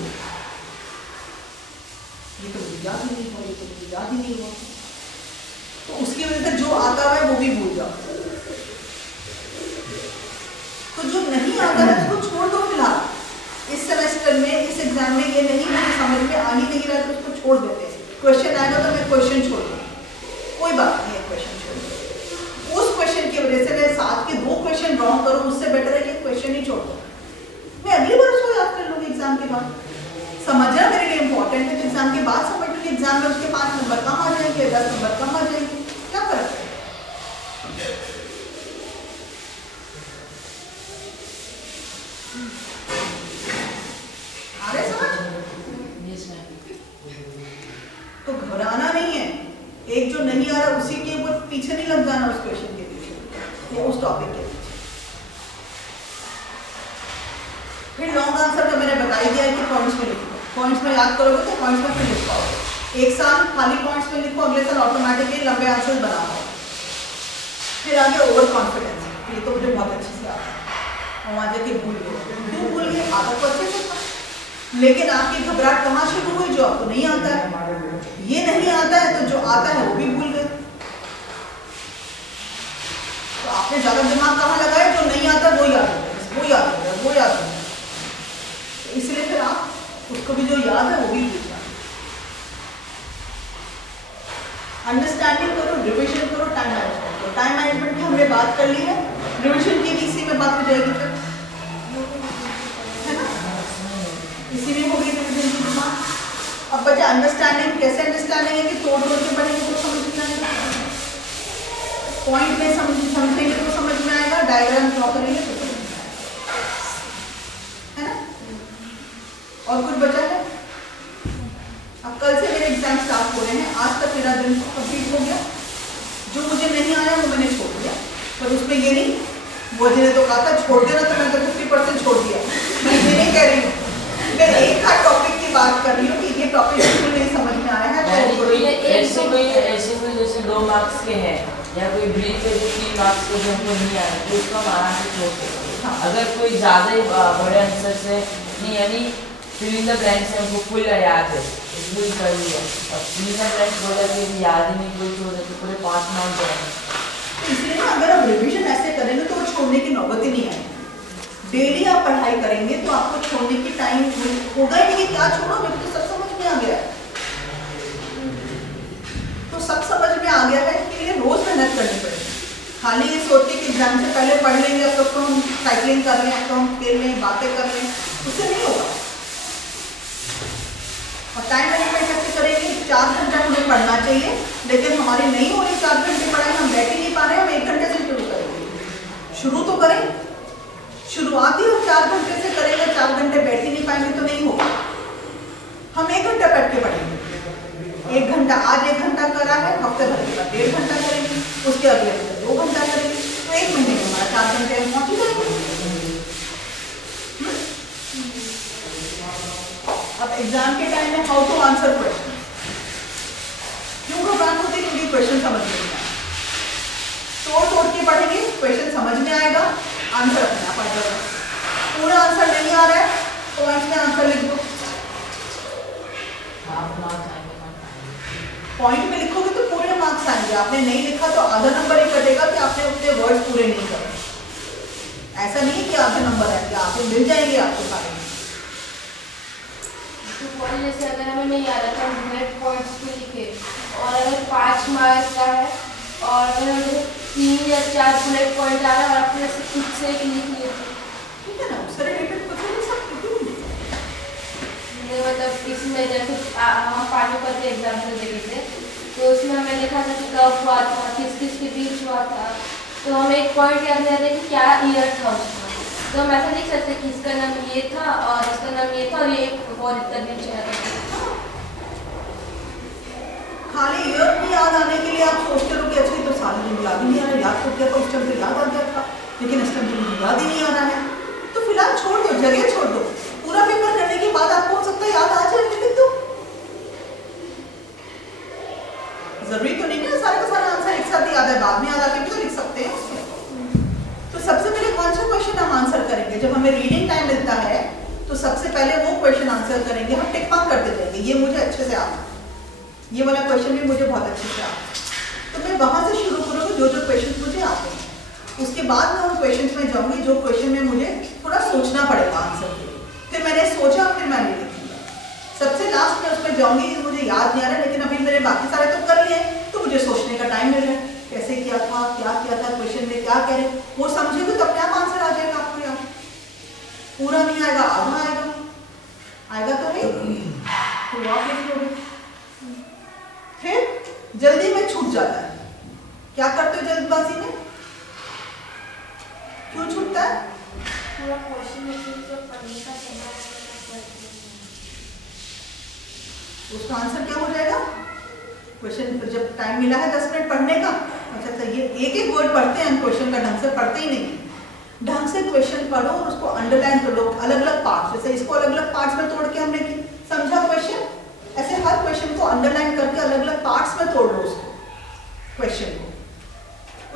ये तो मुझे याद ही नहीं हुआ, ये तो मुझे याद ही नहीं हुआ, तो उसकी वजह से जो आता है वो भी भूल जाओ। तो जो नहीं आता है उसको छोड़ दो फिलहाल, इस सेमेस्टर में इस एग्जाम में ये नहीं मुझे समझ में आ ही नहीं रहा तो उसको छोड़ देते हैं। क्वेश्चन आएगा तो मैं क्वेश्चन छोड़ दूँ, कोई बात नहीं है, क्वेश्चन छोड़ दो। उस क्वेश्चन की वजह से मैं 7 के 2 क्वेश्चन रॉन्ग करूँ, उससे बेटर है कि क्वेश्चन ही छोड़ दो, मैं अगली बार उसको याद कर लूँगी एग्जाम के बाद। समझना मेरे लिए इंपॉर्टेंट है, एग्जाम के बाद समझ लूँगी, एग्जाम में उसके 5 नंबर कम आ जाएंगे, 10 नंबर कम आ जाएंगे, क्या फर्क है। तो घबराना नहीं है, एक जो नहीं आ रहा उसी के वो पीछे नहीं लग जाना, उस क्वेश्चन के पीछे या उस टॉपिक के पीछे। फिर लॉन्ग आंसर का मैंने बता ही दिया है कि पॉइंट्स में लिखो, पॉइंट्स में याद करोगे तो पॉइंट्स में फिर लिख पाओगे। एक साल खाली पॉइंट्स में लिखो, अगले साल ऑटोमेटिकली लंबे आंसर बनाओ। फिर आगे ओवर कॉन्फिडेंस, ये तो मुझे बहुत अच्छे से आता है और वहाँ जाके भूल गए, क्यों भूल गए, आदत को अच्छे से था, लेकिन आपकी घबराहट कहाँ शुरू हुई, जो आपको नहीं आता है, ये नहीं आता है तो जो आता है वो भी भूल गए। तो आपने ज्यादा दिमाग कहाँ लगाया, जो नहीं आता वो याद हो गया, वो याद हो गया, वो याद हो गया, तो इसलिए फिर आप उसको भी जो याद है वो भी भूल जाए। अंडरस्टैंडिंग करो, रिविजन करो, टाइम मैनेजमेंट करो। टाइम मैनेजमेंट की हमने बात कर ली है, रिविजन की भी इसी में बात हो जाएगी फिर, है ना, इसी में हो गई रिविजन की बात। अब बचा अंडरस्टैंडिंग, कैसे अंडरस्टैंडिंग है कि तोड़ तोड़ के पढ़ेंगे तो समझ में आएगा, पॉइंट में समझेंगे तो समझ में आएगा, डायग्राम ड्रॉ करेंगे तो समझ में आएगा, है ना। और कुछ बचा है? अब कल से मेरे एग्जाम स्टार्ट हो रहे हैं, आज तक मेरा दिन कंप्लीट हो गया, जो मुझे नहीं आया वो मैंने छोड़ दिया, पर उसमें ये नहीं, वो ने तो कहा था छोड़ देना, तो मैंने तो 50% छोड़ दिया, मैं ये नहीं कह रही हूँ, मैं एक हर टॉपिक की बात कर रही हूँ कि ये टॉपिक बिल्कुल नहीं समझ में आया है, ऐसे कोई जैसे 2 मार्क्स के हैं या कोई ब्रीफ है जो 3 मार्क्स के जो हमको नहीं आया तो उसको हम आराम से छोड़ सकते हैं। अगर कोई ज़्यादा ही बड़े आंसर से नहीं, यानी फिल इन द ब्लैंक्स है हमको फुल याद है, इसलिए कर लिया, अब फिल इन द ब्लैंक्स बोला कि याद ही नहीं कोई छोड़ देते, पूरे 5 मार्क्स जाएंगे। इसलिए ना अगर आप रिविजन ऐसे करेंगे तो वो छोड़ने की नौबत ही नहीं आएगी। डेली आप पढ़ाई करेंगे तो आपको छोड़ने की टाइम होगा ही नहीं कि क्या छोड़ो, मेरे तो सब समझ में आ गया है, तो सब समझ में आ गया है कि ये रोज मेहनत करनी पड़ेगी। खाली ये सोच के कि एग्जाम से पहले पढ़ लेंगे, अब तक तो हम साइकिलिंग कर लें, अब तो हम खेल लें, बातें कर लें, उससे नहीं होगा। और टाइम मैनेजमेंट कैसे करेंगे? 4 घंटा हमें पढ़ना चाहिए, लेकिन हमारी नहीं हो रही 4 घंटे पढ़ाई, हम बैठ ही नहीं पा रहे, हम 1 घंटे से शुरू करेंगे। शुरू तो करें, शुरुआत ही हम 4 घंटे से करेंगे, 4 घंटे बैठ ही नहीं पाएंगे तो नहीं होगा। हम 1 घंटा बैठ के पढ़ेंगे, 1 घंटा आज 1 घंटा करा है, हफ्ते भर के बाद 1.5 घंटा करेंगे, उसके अगले हफ्ते 2 घंटा करेंगे, तो 1 महीने में हमारा 4 घंटे हम पहुंच जाएंगे। अब एग्जाम के टाइम में हाउ टू आंसर क्वेश्चन, क्यों घबराहट होती है? क्योंकि क्वेश्चन समझ में नहीं आएगा। तोड़ के पढ़ेंगे, क्वेश्चन समझ में आएगा, आंसर अपने आप आ जाएगा। पूरा आंसर नहीं आ रहा है तो इसमें आंसर लिख दो, पॉइंट में लिखोगे तो पूरे मार्क्स आएंगे। आपने नहीं लिखा तो आधा नंबर ही कटेगा कि आपने अपने वर्ड्स पूरे नहीं करे। ऐसा नहीं है कि आधे नंबर आएंगे, आपको मिल जाएंगे आपको सारे। तो जैसे अगर हमें नहीं आ रहा था बुलेट पॉइंट्स पे लिखे, और अगर 5 मार्क्स का है और अगर 3 या 4 बुलेट पॉइंट आ रहा है और आपने खुद से लिख लिए, ठीक है ना, उससे रिलेटेड कुछ नहीं सकते। मतलब इसमें जैसे हम पानीपत के एग्जाम्पल देखे थे, तो उसमें हमें लिखा था कि कब हुआ था, किस किस के बीच हुआ था, तो हमें एक पॉइंट याद नहीं आता कि क्या ईयर था उसका। तो हम ऐसा लिख सकते कि इसका नाम ये था और इसका नाम ये था और ये और इतना दिन चला था। खाली ईयर भी याद आने के लिए आप सोचते रहो कि अच्छा तो साल दिन याद ही नहीं आ रहा, याद तो किया था उस टाइम तो याद आ गया था, लेकिन इस टाइम तो याद ही नहीं आ रहा है, तो फिलहाल छोड़ दो, जगह छोड़ दो। पूरा पेपर करने के बाद आपको हो सकता है याद आ जाए, लिख दो। जरूरी तो नहीं है सारे का सारा आंसर एक साथ याद है, बाद में याद आके भी तो लिख सकते हैं उसमें। तो सबसे पहले कौन सा क्वेश्चन हम आंसर करेंगे? जब हमें रीडिंग टाइम मिलता है तो सबसे पहले वो क्वेश्चन आंसर करेंगे, हम टिक मार्क करते जाएंगे, ये मुझे अच्छे से आता है, ये वाला क्वेश्चन भी मुझे बहुत अच्छे से आता है। तो मैं वहां से शुरू करूँगी जो जो क्वेश्चन मुझे आते हैं, उसके बाद मैं उन क्वेश्चन में जाऊंगी जो क्वेश्चन में मुझे थोड़ा सोचना पड़ेगा आंसर के लिए। फिर मैंने सोचा, फिर मैंने लिखूंगा। सबसे लास्ट में उस पर जाऊंगी कि मुझे याद नहीं आ रहा, लेकिन अभी मैंने बाकी सारे तो कर लिए, तो मुझे सोचने का टाइम मिल रहा है, कैसे किया था, क्या किया था, क्वेश्चन में क्या कह रहे, वो समझेंगे तो अपने आप आंसर आ जाएगा आपको याद। पूरा नहीं आएगा, आधा आएगा, आएगा तो नहीं तो आप लिख लोगे। फिर जल्दी में छूट जाता है, क्या करते हो जल्दबाजी में? क्यों छूटता है? पूरा क्वेश्चन पढ़ने का समय उसका आंसर क्या हो जाएगा? क्वेश्चन जब टाइम मिला है 10 मिनट पढ़ने का, अच्छा ये एक एक वर्ड पढ़ते हैं, क्वेश्चन का ढंग से पढ़ते ही नहीं। ढंग से क्वेश्चन पढ़ो और उसको अंडरलाइन कर लो, अलग अलग पार्ट्स, जैसे इसको अलग अलग पार्ट्स में तोड़ के हमने समझा क्वेश्चन, ऐसे हर क्वेश्चन को अंडरलाइन करके अलग अलग पार्ट्स में तोड़ लो उसको क्वेश्चन को,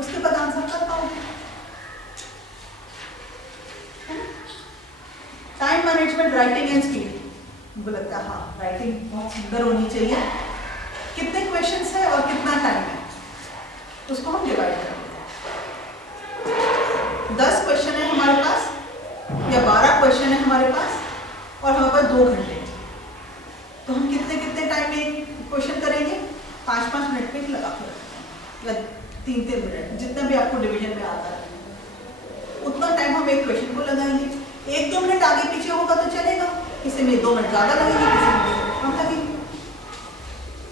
उसके बाद आंसर कर पाओगे। Time management, writing and speed, मुझे लगता है हाँ राइटिंग बहुत सुंदर होनी चाहिए। कितने क्वेश्चंस है और कितना टाइम है उसको हम डिवाइड करेंगे। 10 क्वेश्चन है हमारे पास या 12 क्वेश्चन है हमारे पास और हमारे पास 2 घंटे, तो हम कितने कितने टाइम में क्वेश्चन करेंगे? 5-5 मिनट में लगा कर या 3-3 मिनट, जितना भी आपको डिवीजन में आता है उतना टाइम हम एक क्वेश्चन को लगाएंगे। 1-2 मिनट आगे पीछे होगा तो चलेगा, किसी में 2 मिनट ज़्यादा लगेंगे, किसी में 2 मिनट कम लगेंगे,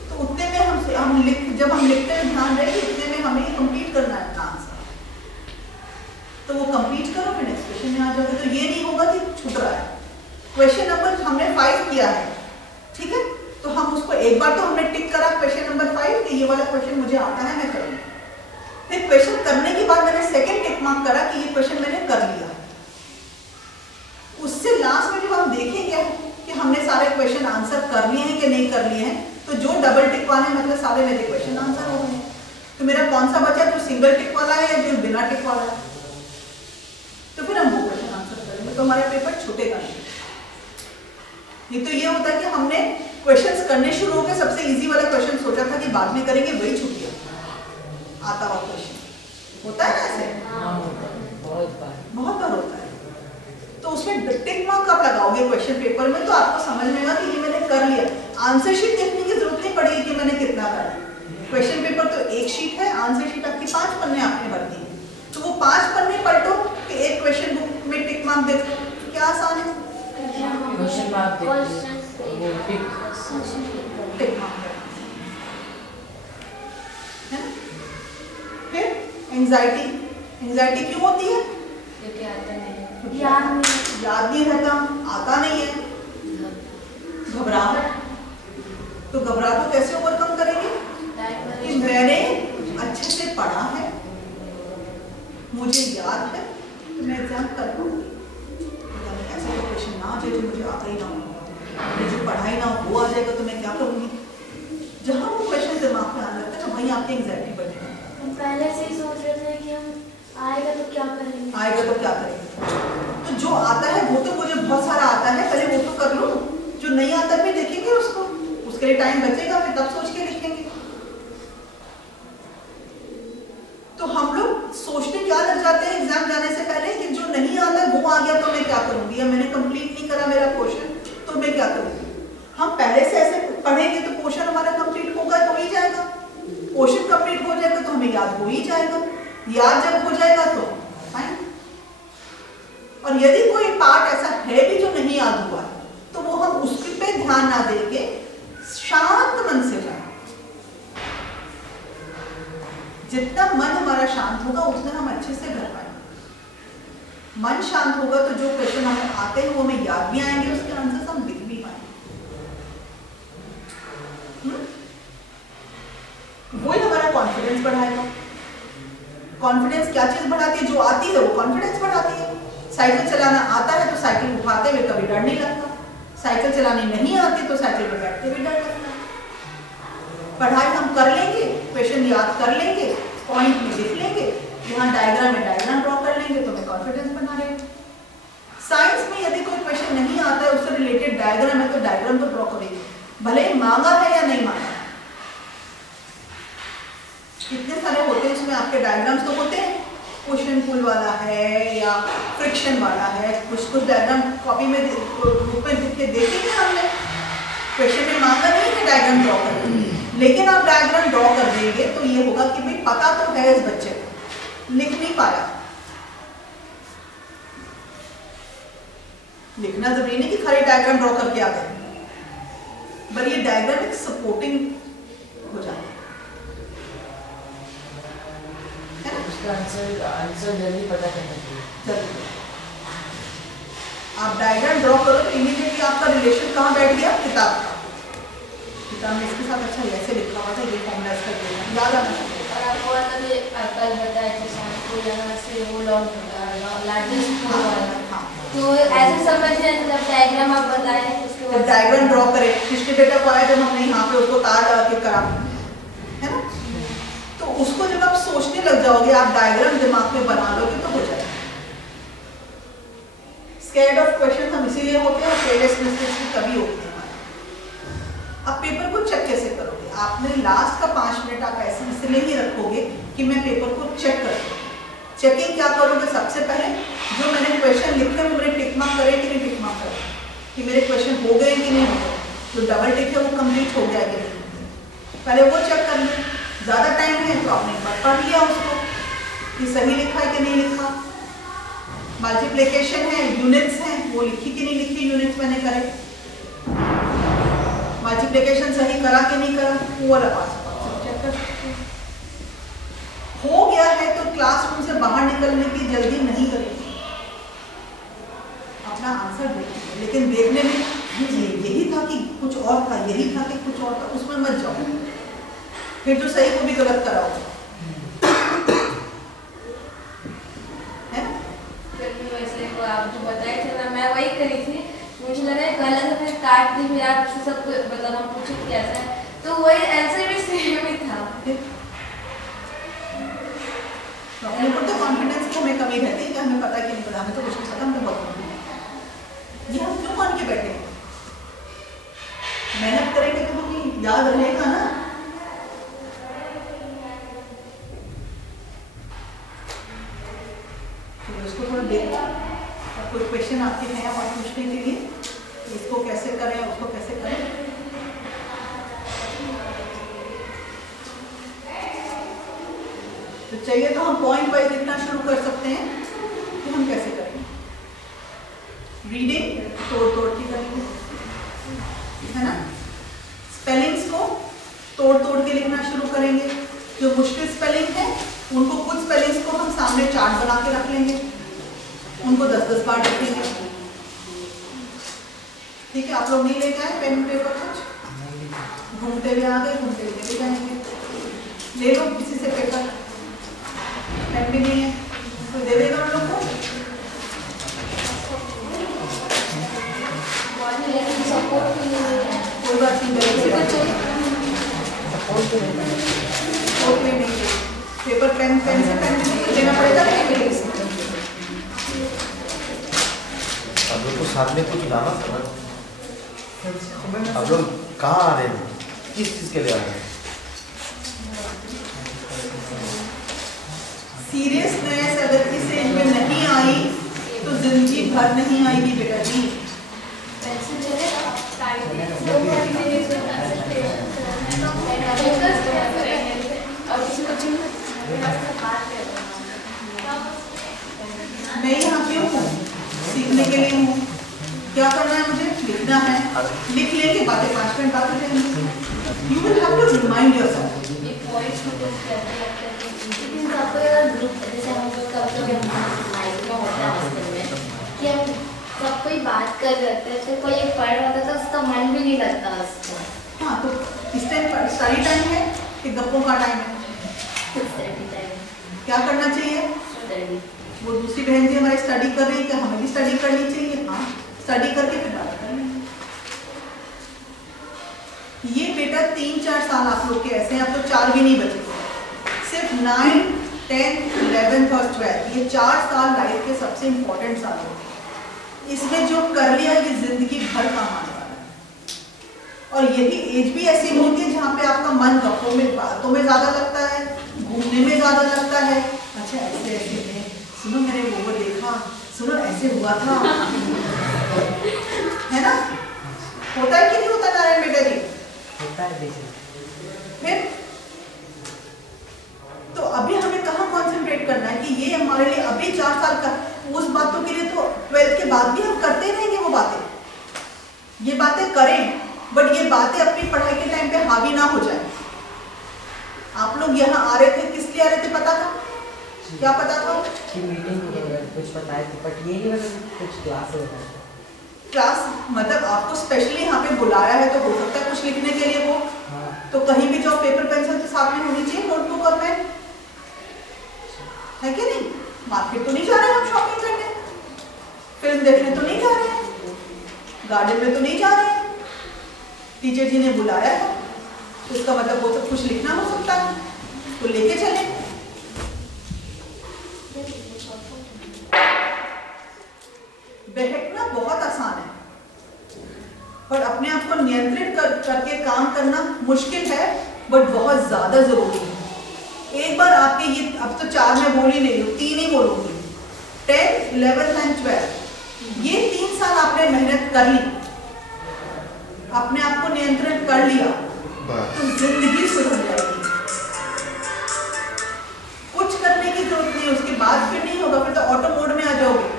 तो उतने में जब हम लिखते हैं ध्यान रहे इतने में हमें कंप्लीट करना है अपना आंसर, तो वो कंप्लीट करो फिर नेक्स्ट क्वेश्चन में आ जाओगे। तो ये नहीं होगा कि छूट रहा है। क्वेश्चन नंबर हमने 5 किया है, ठीक है, तो हम उसको एक बार तो हमने टिक करा क्वेश्चन नंबर 5 कि ये वाला क्वेश्चन मुझे आता है, मैं करूँगी। फिर क्वेश्चन करने के बाद मैंने सेकेंड टिक मार्क करा कि ये क्वेश्चन मैंने कर लिया। उससे लास्ट में जब हम देखेंगे कि हमने सारे क्वेश्चन आंसर कर लिए हैं कि नहीं कर लिए हैं, तो जो डबल टिक वाले मतलब सारे मेरे क्वेश्चन आंसर हो गए, तो मेरा कौन सा बचा? जो सिंगल टिक वाला है या जो बिना टिक वाला है, तो फिर हम वो क्वेश्चन आंसर करेंगे, तो हमारा पेपर छूटेगा नहीं। नहीं तो ये होता है कि हमने क्वेश्चंस करने शुरू हो गए, सबसे इजी वाला क्वेश्चन सोचा था कि बाद में करेंगे, वही छूट गया आता हुआ क्वेश्चन। होता है ना ऐसे? बहुत बार होता है। तो उसमें टिक मार्क कब लगाओगे क्वेश्चन पेपर में, तो आपको समझ में आएगा कि ये मैंने कर लिया। आंसर शीट देखने की जरूरत नहीं पड़ेगी कि मैंने कितना करा। क्वेश्चन पेपर तो एक शीट है, आंसर शीट आपकी 5 पन्ने आपने भर दी। 5 पन्ने पलटो कि एक क्वेश्चन बुक में टिक मार्क दे दो, क्या आसान है? क्वेश्चन मार्क देखिए वो टिक मार्क है ना। फिर एंजाइटी क्यों होती है? क्योंकि आता नहीं, याद नहीं रहता, आता नहीं है। घबराहट, तो घबराहट कैसे ओवरकम करेंगे? कि मैंने अच्छे से पढ़ा है, मुझे याद है, तो मैं एग्जाम कर लूँगी। ऐसा तो क्वेश्चन ना आ जाए जो मुझे आता ही ना हो, मुझे पढ़ा ही ना हो, वो आ जाएगा तो मैं क्या करूँगी? जहाँ वो क्वेश्चन दिमाग में आने लगता है ना, वहीं आपकी एंजाइटी बढ़ेगी। हम पहले से ही सोच रहे थे कि हम आएगा तो क्या करेंगे, तो जो आता है वो तो मुझे बहुत सारा आता है, पहले वो तो कर लो। जो नहीं आता फिर देखेंगे उसको, उसके लिए टाइम बचेगा, फिर तब सोच के लिखेंगे। तो हम लोग सोचने क्या लग जाते हैं एग्जाम जाने से पहले कि जो नहीं आता वो आ गया तो मैं क्या करूंगी, या मैंने कंप्लीट नहीं करा मेरा पोर्शन तो मैं क्या करूंगी। हम पहले से ऐसे पढ़ेंगे तो पोर्शन हमारा कंप्लीट होगा, हो ही जाएगा। पोर्शन कंप्लीट हो जाएगा तो हमें याद हो ही जाएगा, याद जब हो जाएगा तो फाइन। और यदि कोई पार्ट ऐसा है भी जो नहीं याद हुआ तो वो हम उसके पे ध्यान ना देके शांत मन से जाए। जितना मन हमारा शांत होगा उतना हम अच्छे से कर पाएंगे। मन शांत होगा तो जो क्वेश्चन हमें आते हैं वो हमें याद भी आएंगे, उसके आंसर हम लिख भी पाएंगे। वही हमारा कॉन्फिडेंस बढ़ाएगा। कॉन्फिडेंस क्या चीज बढ़ाती है? जो आती है वो कॉन्फिडेंस बढ़ाती है। साइकिल चलाना आता है तो साइकिल उठाते हुए कभी डर नहीं लगता, साइकिल चलानी नहीं आती तो साइकिल पर बैठते हुए डर लगता है। पढ़ाई हम कर लेंगे, क्वेश्चन याद कर लेंगे, पॉइंट में लिख लेंगे, यहाँ डायग्राम में डायग्राम ड्रॉ कर लेंगे तो मैं कॉन्फिडेंस बना रहे। साइंस में यदि कोई क्वेश्चन नहीं आता है, उससे रिलेटेड डायग्राम है तो डायग्राम तो ड्रॉ करेंगे, भले मांगा है या नहीं मांगा। कितने सारे होते हैं उसमें आपके डायग्राम्स तो होते हैं, क्वेश्चन पुल वाला है या फ्रिक्शन वाला है, कुछ डायग्राम कॉपी में बुक में लिख के देखेंगे हमने। क्वेश्चन में मांगा नहीं कि डायग्राम ड्रॉ करेंगे, लेकिन आप डायग्राम ड्रॉ कर देंगे तो ये होगा कि भाई पता तो है इस बच्चे को, लिख नहीं पाया। लिखना जरूरी नहीं कि खाली डायग्राम ड्रॉ करके आ गए, पर ये डायग्राम एक सपोर्टिंग हो जाता है। उसका आंसर जल्दी पता करना चाहिए। आप डायग्राम ड्रॉ करो तो इमीडिएटली आपका रिलेशन कहाँ बैठ गया? किताब का। किताब में इसके साथ अच्छा ऐसे लिखा हुआ था, ये फॉर्मूला इसका याद आना चाहिए। और आपको मतलब ये कल बताया कि शाम को यहाँ से वो लॉन्च होता है लार्जेस्ट वाला, तो ऐसे समझिए जब डायग्राम आप बताएं उसके बाद डायग्राम ड्रॉ करें, हिस्ट्री डेटा को आया जब हमने यहाँ पे उसको तार लगा के करा है ना, तो उसको जब आप सोचने लग जाओगे, आप डायग्राम दिमाग में बना लोगे तो हो जाएगा। स्कैर्ड ऑफ क्वेश्चन हम इसीलिए होते हैं और केयरलेसनेस भी कभी होती है। अब पेपर को चेक कैसे करोगे? आपने लास्ट का 5 मिनट आप ऐसे इसलिए ही रखोगे कि मैं पेपर को चेक कर। चेकिंग क्या करोगे? सबसे पहले जो मैंने क्वेश्चन लिखे हैं मैंने टिक मार्क करे कि नहीं टिक मार्क करे, कि मेरे क्वेश्चन हो गए कि नहीं हो गए, जो डबल टिक है वो कंप्लीट हो गया कि नहीं, पहले वो चेक कर लो। ज़्यादा टाइम है तो आपने एक बार पढ़ लिया उसको कि सही लिखा है कि नहीं लिखा। मल्टीप्लिकेशन है, यूनिट्स हैं, वो लिखी कि नहीं लिखी, यूनिट्स मैंने करे। मल्टीप्लिकेशन सही करा कि नहीं करा, वो वाला पास चेक कर सकते हैं। हो गया है तो क्लासरूम से बाहर निकलने की जल्दी नहीं करेंगे, अपना आंसर देखिए, लेकिन देखने में यही था कि कुछ और था, यही था कि कुछ और था, उसमें मत जाओ, फिर जो सही को भी गलत कराओगे। वैसे आप जो बताए थे ना, मैं वही करी थी, मुझे लगा गलत है, फिर काट दी, फिर आपसे सब मतलब हम पूछे कैसा है, तो वही आंसर भी सेम ही था। अपने ऊपर तो कॉन्फिडेंस को हमें कमी रहती है कि हमें पता कि नहीं पता, हमें तो कुछ नहीं पता, हम तो बहुत कॉन्फिडेंट। ये हम क्यों मान के बैठे? मेहनत करेंगे तो हमें याद रहेगा ना। तो उसको थोड़ा देखो, कुछ क्वेश्चन आपके हैं और पूछने के लिए, इसको कैसे करें, उसको कैसे करें। तो चाहिए तो हम पॉइंट वाइज लिखना शुरू कर सकते हैं कि हम कैसे करेंगे। रीडिंग तोड़ तोड़ के करेंगे, है ना। स्पेलिंग्स को तोड़ तोड़ के लिखना शुरू करेंगे। जो मुश्किल स्पेलिंग है उनको, कुछ स्पेलिंग्स को हम सामने चार्ट बना के रख लेंगे, उनको 10-10 बार लिखेंगे। ठीक है, आप लोग नहीं लेके आए पेन पेपर कुछ? घूमते हुए आ गए, घूमते हुए ले जाएंगे। ले लो किसी से पेपर, पेन भी नहीं है तो दे देगा उन लोग को। कोई बात नहीं, पेपर पेन से पेन लेना पड़ेगा। आप लोग को साथ में कुछ लाना था। आप लोग कहाँ आ रहे हैं, किस चीज़ के लिए आ रहे हैं? सीरियसनेस अगर इस एज में नहीं आई तो जिंदगी भर नहीं आएगी बेटा जी। मैं यहाँ क्यों हूँ? सीखने के लिए हूँ। क्या करना है मुझे? लिखना है। लिख लेंगे, बातें 5 मिनट बात करेंगे। You will have to remind yourself. कि हम सब कोई बात कर रहे थे तो कोई एक पढ़ रहा था तो उसका मन भी नहीं लगता उसको। हाँ, तो इस टाइम स्टडी टाइम है कि गप्पों का टाइम है? क्या करना चाहिए? वो दूसरी बहन जी हमारी स्टडी कर रही है, क्या हमें भी स्टडी करनी चाहिए? हाँ, स्टडी करके फिर बात करेंगे। ये बेटा 3-4 साल आप लोग के ऐसे हैं, अब तो 4 भी नहीं बचे। सिर्फ 9, 10, 11 और 12 ये 4 साल लाइफ के सबसे इंपॉर्टेंट साल होते हैं। इसमें जो कर लिया ये जिंदगी भर काम आने वाला है। और यही एज भी ऐसी होती है जहाँ पे आपका मन गप्पों में, बातों में ज्यादा लगता है, घूमने में ज्यादा लगता है। अच्छा ऐसे ऐसे है, सुनो मैंने वो देखा, सुनो ऐसे हुआ था, है ना? होता है कि नहीं होता नारायण बेटा जी? होता है। फिर तो अभी हमें कहाँ कॉन्सेंट्रेट करना है कि ये हमारे लिए अभी 4 साल का, उस बातों के लिए तो 12th के बाद भी हम करते रहेंगे वो बातें। ये बातें करें बट ये बातें अपनी पढ़ाई के टाइम पे हावी ना हो जाए। आप लोग यहाँ आ रहे थे, किस लिए आ रहे थे पता था? क्या पता था? कि मीटिंग कुछ बताए थे, बट ये नहीं मतलब कुछ क्लास होता है। क्लास मतलब आपको स्पेशली यहाँ पे बुलाया है तो हो सकता है कुछ लिखने के लिए वो। हाँ। तो कहीं भी जाओ पेपर पेंसिल तो साथ में होनी चाहिए, नोटबुक और पेन, है कि नहीं? मार्केट तो नहीं जा रहे हम शॉपिंग करने, फिल्म देखने तो नहीं जा रहे हैं, गार्डन में तो नहीं जा रहे हैं। टीचर जी ने बुलाया है तो इसका मतलब वो सब कुछ लिखना हो सकता है, तो लेके चले। बहकना बहुत आसान है पर अपने आप को नियंत्रित करके काम करना मुश्किल है, बट बहुत ज्यादा जरूरी है। एक बार आपके ये, अब तो 4 में बोल ही नहीं रही, 3 ही बोलूंगी। 10, 11 एंड 12 ये 3 साल आपने मेहनत कर ली, अपने आप को नियंत्रित कर लिया तो जिंदगी सुधर जाएगी। कुछ करने की जरूरत नहीं, उसके बाद फिर नहीं होगा, फिर तो ऑटो मोड में आ जाओगे,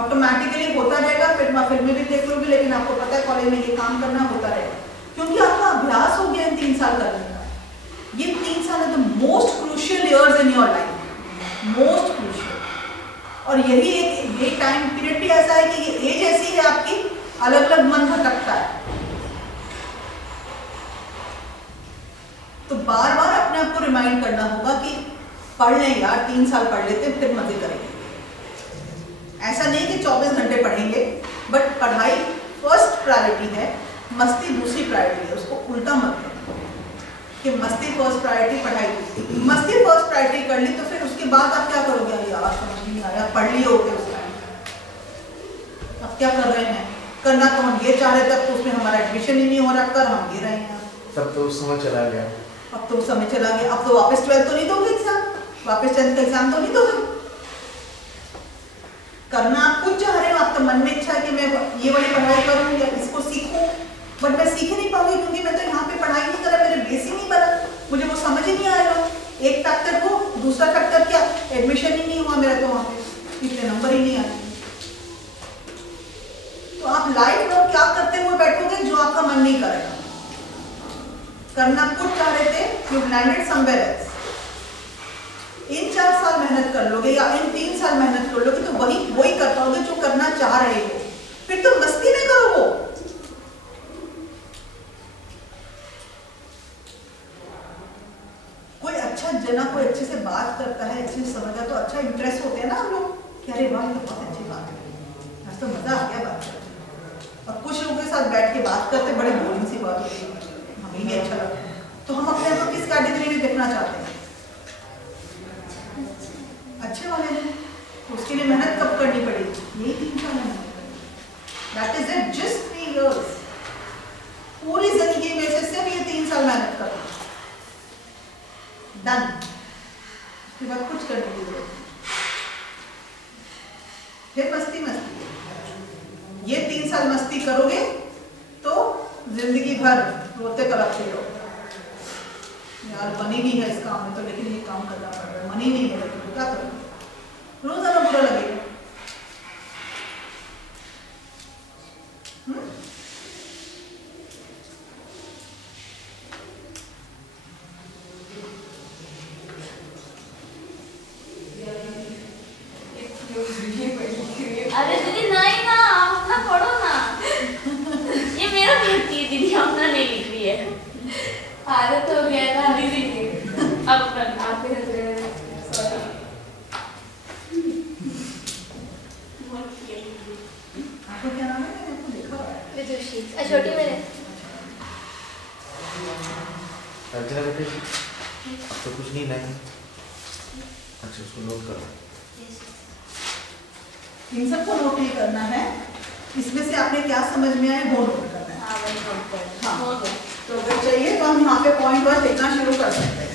ऑटोमेटिकली होता रहेगा। फिर मैं फिल्में भी देख लूंगी, लेकिन आपको पता है कॉलेज में ये काम करना होता रहेगा क्योंकि आपका अभ्यास हो गया इन 3 साल करने का। ये 3 साल है the most crucial years in your life, most crucial. और यही एक ये टाइम पीरियड भी ऐसा है कि ये एज ऐसी है आपकी, अलग अलग मन भटकता है, तो बार बार अपने आप को रिमाइंड करना होगा कि पढ़ लें यार, 3 साल पढ़ लेते फिर मजे करेंगे। ऐसा नहीं कि 24 घंटे पढ़ेंगे, बट पढ़ाई फर्स्ट प्रायोरिटी है, मस्ती दूसरी प्रायोरिटी है। उसको उल्टा मत करो कि मस्ती फर्स्ट प्रायोरिटी, पढ़ाई मस्ती फर्स्ट प्रायोरिटी कर ली तो फिर उसके बाद आप क्या करोगे? यार समझ नहीं आया, पढ़ लिए होते उस टाइम, अब क्या कर रहे हैं? करना तो हम ये चाह रहे थे, अब तो उसमें हमारा एडमिशन ही नहीं हो रहा, कर हम ये रहे हैं। तब तो समय चला गया, अब तो समय चला गया, अब तो वापस 12th तो नहीं दोगे एग्जाम, वापस 10th का एग्जाम तो नहीं दोगे। करना आप कुछ चाह रहे हो, आपका मन में इच्छा है कि मैं ये वाली पढ़ाई करूँ या इसको सीखूं, बट मैं सीख नहीं पाऊंगी क्योंकि मैं तो यहाँ पे पढ़ाई नहीं करा, मेरे बेस ही नहीं बना, मुझे वो समझ ही नहीं आएगा। एक फैक्टर को मन नहीं करेगा, करना कुछ चाह रहे थे, यू लैंडेड समवेयर एल्स। इन 4 साल मेहनत कर लोगे या इन 3 साल मेहनत कर लोगे तो वही कर पाओगे जो करना चाह रहे हो। फिर तो मस्ती में करो वो। कोई अच्छा जना कोई अच्छे से बात करता है, अच्छे से समझता तो अच्छा इंप्रेस होते हैं ना हम लोग कि अरे वाह ये तो बहुत अच्छी बात है, आज तो मजा आ गया बात करके। और कुछ लोगों के साथ बैठ के बात करते बड़े बोरिंग सी बात होती है, हमें भी अच्छा लगता है। तो हम अपने आप को किस कैटेगरी में देखना चाहते हैं? अच्छे वाले में। उसके लिए मेहनत कब करनी पड़ेगी? यही 3 साल मेहनत करनी। That is it, just 3 years। पूरी जिंदगी में से सिर्फ ये 3 साल मेहनत करना, डन। उसके बाद कुछ करने की जरूरत नहीं, फिर मस्ती मस्ती। ये 3 साल मस्ती करोगे तो जिंदगी भर रोते कलपते रहो, यार मनी नहीं है इस काम में तो, लेकिन ये काम करना पड़ रहा है, मनी नहीं है तो क्या करूं? रोजाना बुरा लगेगा। अरे दीदी नहीं ना, आप अपना पढ़ो ना। ये मेरा पढ़ती है दीदी, अपना नहीं लिख रही है। आदत हो गया ना दीदी की। अब आपके नजर में सॉरी। आपको क्या नाम है? मैंने आपको देखा हुआ है। विदुषी। छोटी मेरे। अर्चना बेटे अब तो कुछ नहीं लाएंगे। अच्छा उसको नोट करो। इन सबको नोट नहीं करना है, इसमें से आपने क्या समझ में आए वो नोट करना है। हाँ वही नोट कर। हाँ। हो गया। तो अगर चाहिए तो हम यहाँ पे पॉइंट वाइज लिखना शुरू कर सकते हैं।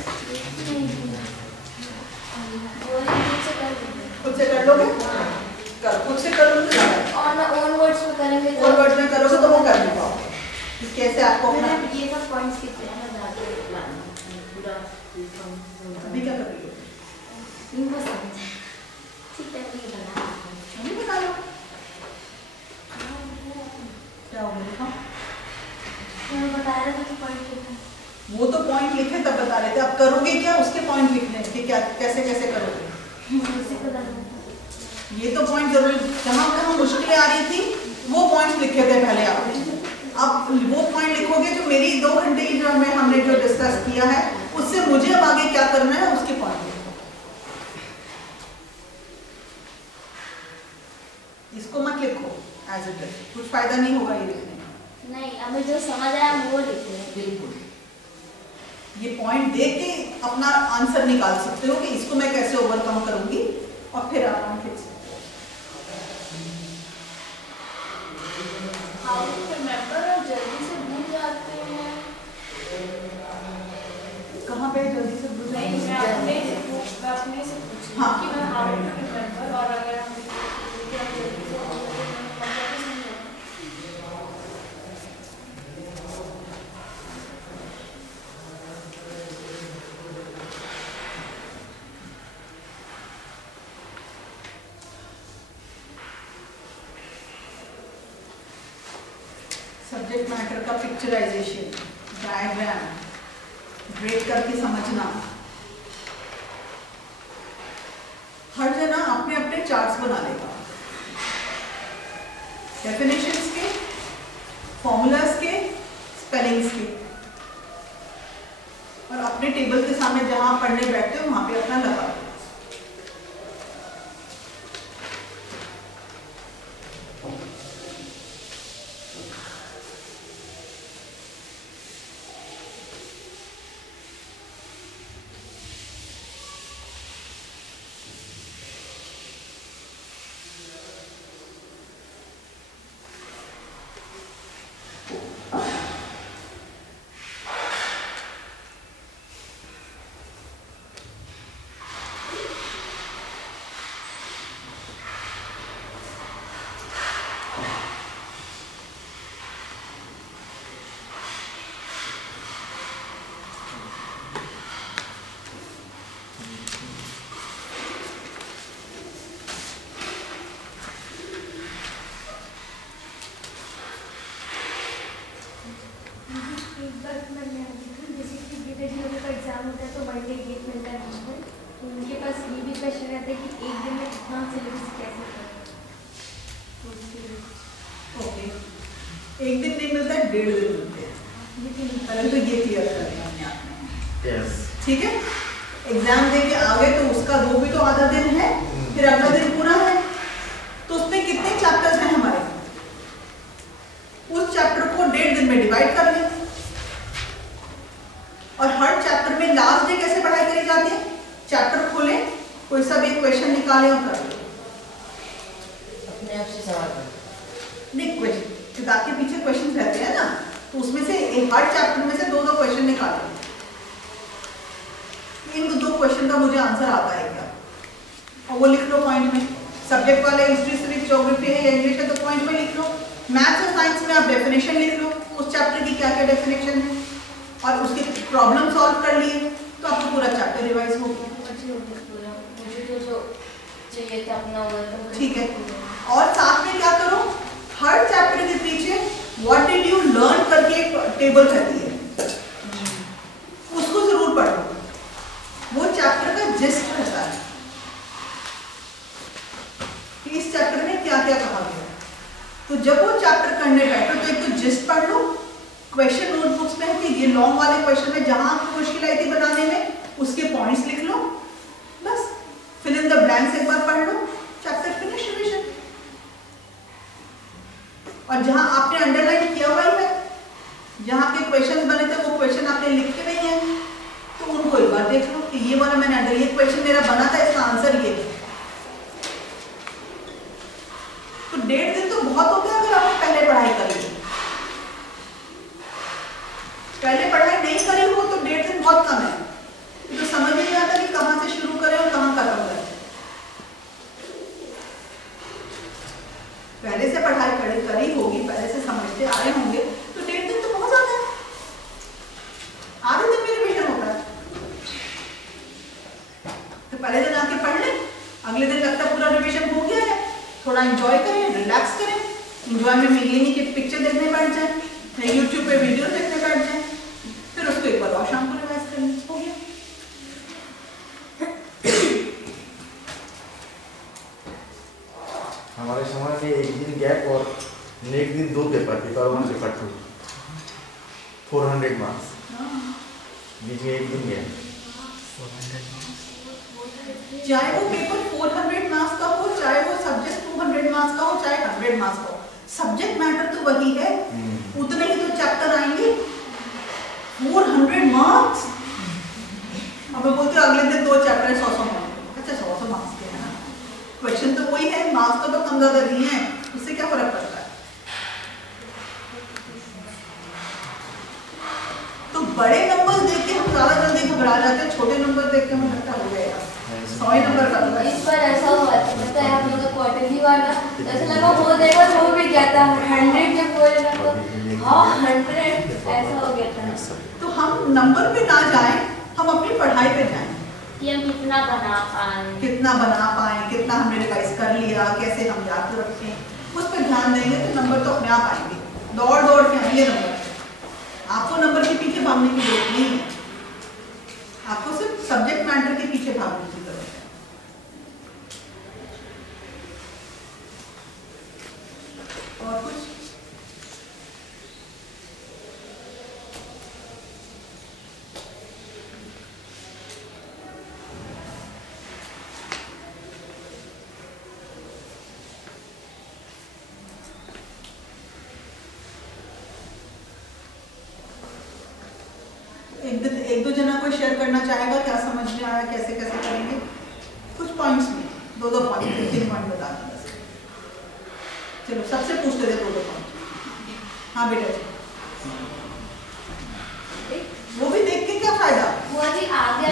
खुद से कर लोगे? कर, खुद से कर लोगे तो और ओन वर्ड्स में करेंगे और वर्ड में करोगे तो वो कर नहीं पाओगे। कि कैसे आपको अपना ये सब पॉइंट्स कितने हैं बता दो पूरा। अभी क्या कर रही हो? इनको समझ ठीक है ये बना अभी बता लो क्या हो गया? हाँ मैं बता रहा था कि पॉइंट लिखा। वो तो पॉइंट लिखे तब बता रहे थे, अब करोगे क्या उसके पॉइंट लिखने हैं कि क्या कैसे कैसे करोगे। उसी को करना ये तो पॉइंट जरूरी, जहाँ कहाँ मुश्किलें आ रही थी वो पॉइंट लिखे थे पहले आपने। अब वो पॉइंट लिखोगे जो मेरी 2 घंटे की जो हमने जो डिस्कस किया है उससे मुझे अब आगे क्या करना है उसके पॉइंट लिखो। इसको मत लिखो एज इट इज, कुछ फायदा नहीं होगा ये लिखने में। नहीं, हमें जो समझ आया हम वो लिख रहे हैं। बिल्कुल, ये पॉइंट देख के अपना आंसर निकाल सकते हो कि इसको मैं कैसे ओवरकम करूंगी और फिर आप लिख सकते हो। जल्दी से भूल जाते हैं। कहाँ पे जल्दी से भूल नहीं, मैं अपने से पूछ हाँ। कि मैं हाउ टू रिमेंबर, और अगर हम जल्दी से सब्जेक्ट मैटर का पिक्चराइजेशन, डायग्राम ब्रेक करके समझना। हर जना अपने अपने चार्ट्स बना लेगा, डेफिनेशंस के, फॉर्मूलाज के, स्पेलिंग्स के, और अपने टेबल के सामने जहां आप पढ़ने बैठते हो वहां पे अपना लगा दो। एक बार मैंने जैसे कि बीटेक का एग्जाम होता है तो वन डे गेट मिलता है हमको, तो उनके पास ये भी क्वेश्चन रहता है कि एक दिन में कितना सिलेबस कैसे करें। ओके, एक दिन नहीं मिलता है, 1.5 दिन मिलते हैं। पहले तो ये क्लियर कर लें अपने आप में। यस। ठीक है, एग्जाम दे के आ गए तो उसका वो भी तो आधा दिन है, फिर अगला दिन पूरा है, तो उसमें कितने चैप्टर्स हैं हमारे, उस चैप्टर को 1.5 दिन में डिवाइड कर लें। और हर चैप्टर में लास्ट डे कैसे पढ़ाई करी जाती है, चैप्टर खोलें, कोई सा भी क्वेश्चन निकालें और कर लें। अपने आप से सवाल करें। नहीं, क्वेश्चन किताब के पीछे क्वेश्चन रहते हैं ना, तो उसमें से हर चैप्टर में से 2-2 क्वेश्चन निकालें। इन 2 क्वेश्चन का मुझे आंसर आता है क्या, और वो लिख लो पॉइंट में। सब्जेक्ट वाले हिस्ट्री सिविक्स ज्योग्राफी है या इंग्लिश है तो पॉइंट में लिख लो। मैथ्स और साइंस में आप डेफिनेशन लिख लो, उस चैप्टर की क्या क्या डेफिनेशन है, और उसके प्रॉब्लम सॉल्व कर लिए तो आपको पूरा चैप्टर रिवाइज हो गया। मुझे जो चाहिए था अपना ठीक है, और साथ में क्या करो, हर चैप्टर के पीछे व्हाट डिड यू लर्न करके एक टेबल रहती है, उसको जरूर पढ़ो। वो चैप्टर का जिस्ट रहता है कि इस चैप्टर में क्या क्या कहा गया। तो जब वो चैप्टर करने बैठो तो एक तो जिस्ट पढ़ लो, क्वेश्चन नोटबुक्स में है कि ये लॉन्ग वाले क्वेश्चन में जहां आपको मुश्किल आई थी बनाने में उसके पॉइंट्स लिख लो, बस फिल इन द ब्लैंक्स एक बार पढ़ लो, चैप्टर फिनिश, रिवीजन। और जहां आपने अंडरलाइन किया हुआ है, जहां आपके क्वेश्चंस बने थे वो क्वेश्चन आपने लिखे नहीं है तो उनको एक बार देख लो कि ये वाला मैंने अंडर, ये क्वेश्चन मेरा बना था, इसका आंसर ये है। तो 1.5 दिन तो बहुत हो गया अगर आपने पहले पढ़ाई कर ली। पहले पढ़ाई नहीं करी हो तो 1.5 दिन बहुत कम है, तो समझ नहीं आता कि कहां से शुरू करें और कहां खत्म करें। पहले से पढ़ाई करी होगी, पहले से समझते आ रहे होंगे तो 1.5 दिन तो बहुत ज्यादा है, आधे दिन में रिवीजन होता है। तो पहले दिन आके पढ़ लें, अगले दिन लगता है पूरा रिवीजन हो गया है, थोड़ा एंजॉय करें, रिलैक्स करें। एंजॉयमेंट में ये नहीं कि पिक्चर देखने बैठ जाए या यूट्यूब पे वीडियो देखने बैठ जाए, फिर उसको एक बार और शाम को रिवाइज करें, हो गया। हमारे समय में एक दिन गैप और नेक्स्ट दिन 2 पेपर 1 पेपर 2, 400 मार्क्स, बीच में एक दिन गैप। चाहे वो पेपर 400 मार्क्स का हो, चाहे वो सब्जेक्ट 200 मार्क्स का हो, चाहे 100 मार्क्स का हो, सब्जेक्ट मैटर तो वही है, उतने ही तो चैप्टर आएंगे। 400 मार्क्स, अब मैं बोलती हूँ अगले दिन 2 चैप्टर 100 मार्क्स, अच्छा 100 मार्क्स के है ना, क्वेश्चन तो वही है, मार्क्स तो कम ज्यादा नहीं है, उससे क्या फर्क पड़ता है। तो बड़े नंबर देख के हम ज्यादा जल्दी घबरा जाते हैं, छोटे नंबर देख के हमें लगता हो गया 100 ही नंबर का होगा। इस बार ऐसा हुआ था, पता है हम लोग का क्वार्टरली वाला, ऐसा लगा हो देगा तो हो भी गया था, 100 जब बोलेगा तो हाँ 100 ऐसा हो गया था। तो हम नंबर पे ना जाएं, हम अपनी पढ़ाई पे जाएं कि हम कितना बना पाए, कितना हमने रिवाइज कर लिया, कैसे हम याद रखें, उस पर ध्यान देंगे तो नंबर तो अपने आप आएंगे, दौड़ दौड़ के आएंगे नंबर। आपको नंबर के पीछे भागने की जरूरत नहीं है, आपको सिर्फ सब्जेक्ट मैटर के पीछे भागने की जरूरत है। और कुछ एक दो जना कोई शेयर करना चाहेगा, क्या समझ में आया, कैसे कैसे करेंगे, कुछ पॉइंट्स में 2-2 पॉइंट, 3 पॉइंट बता दें बस। चलो सबसे पूछते थे 2-2 पॉइंट। हाँ बेटा जी, वो भी देख के क्या फायदा, वो अभी आगे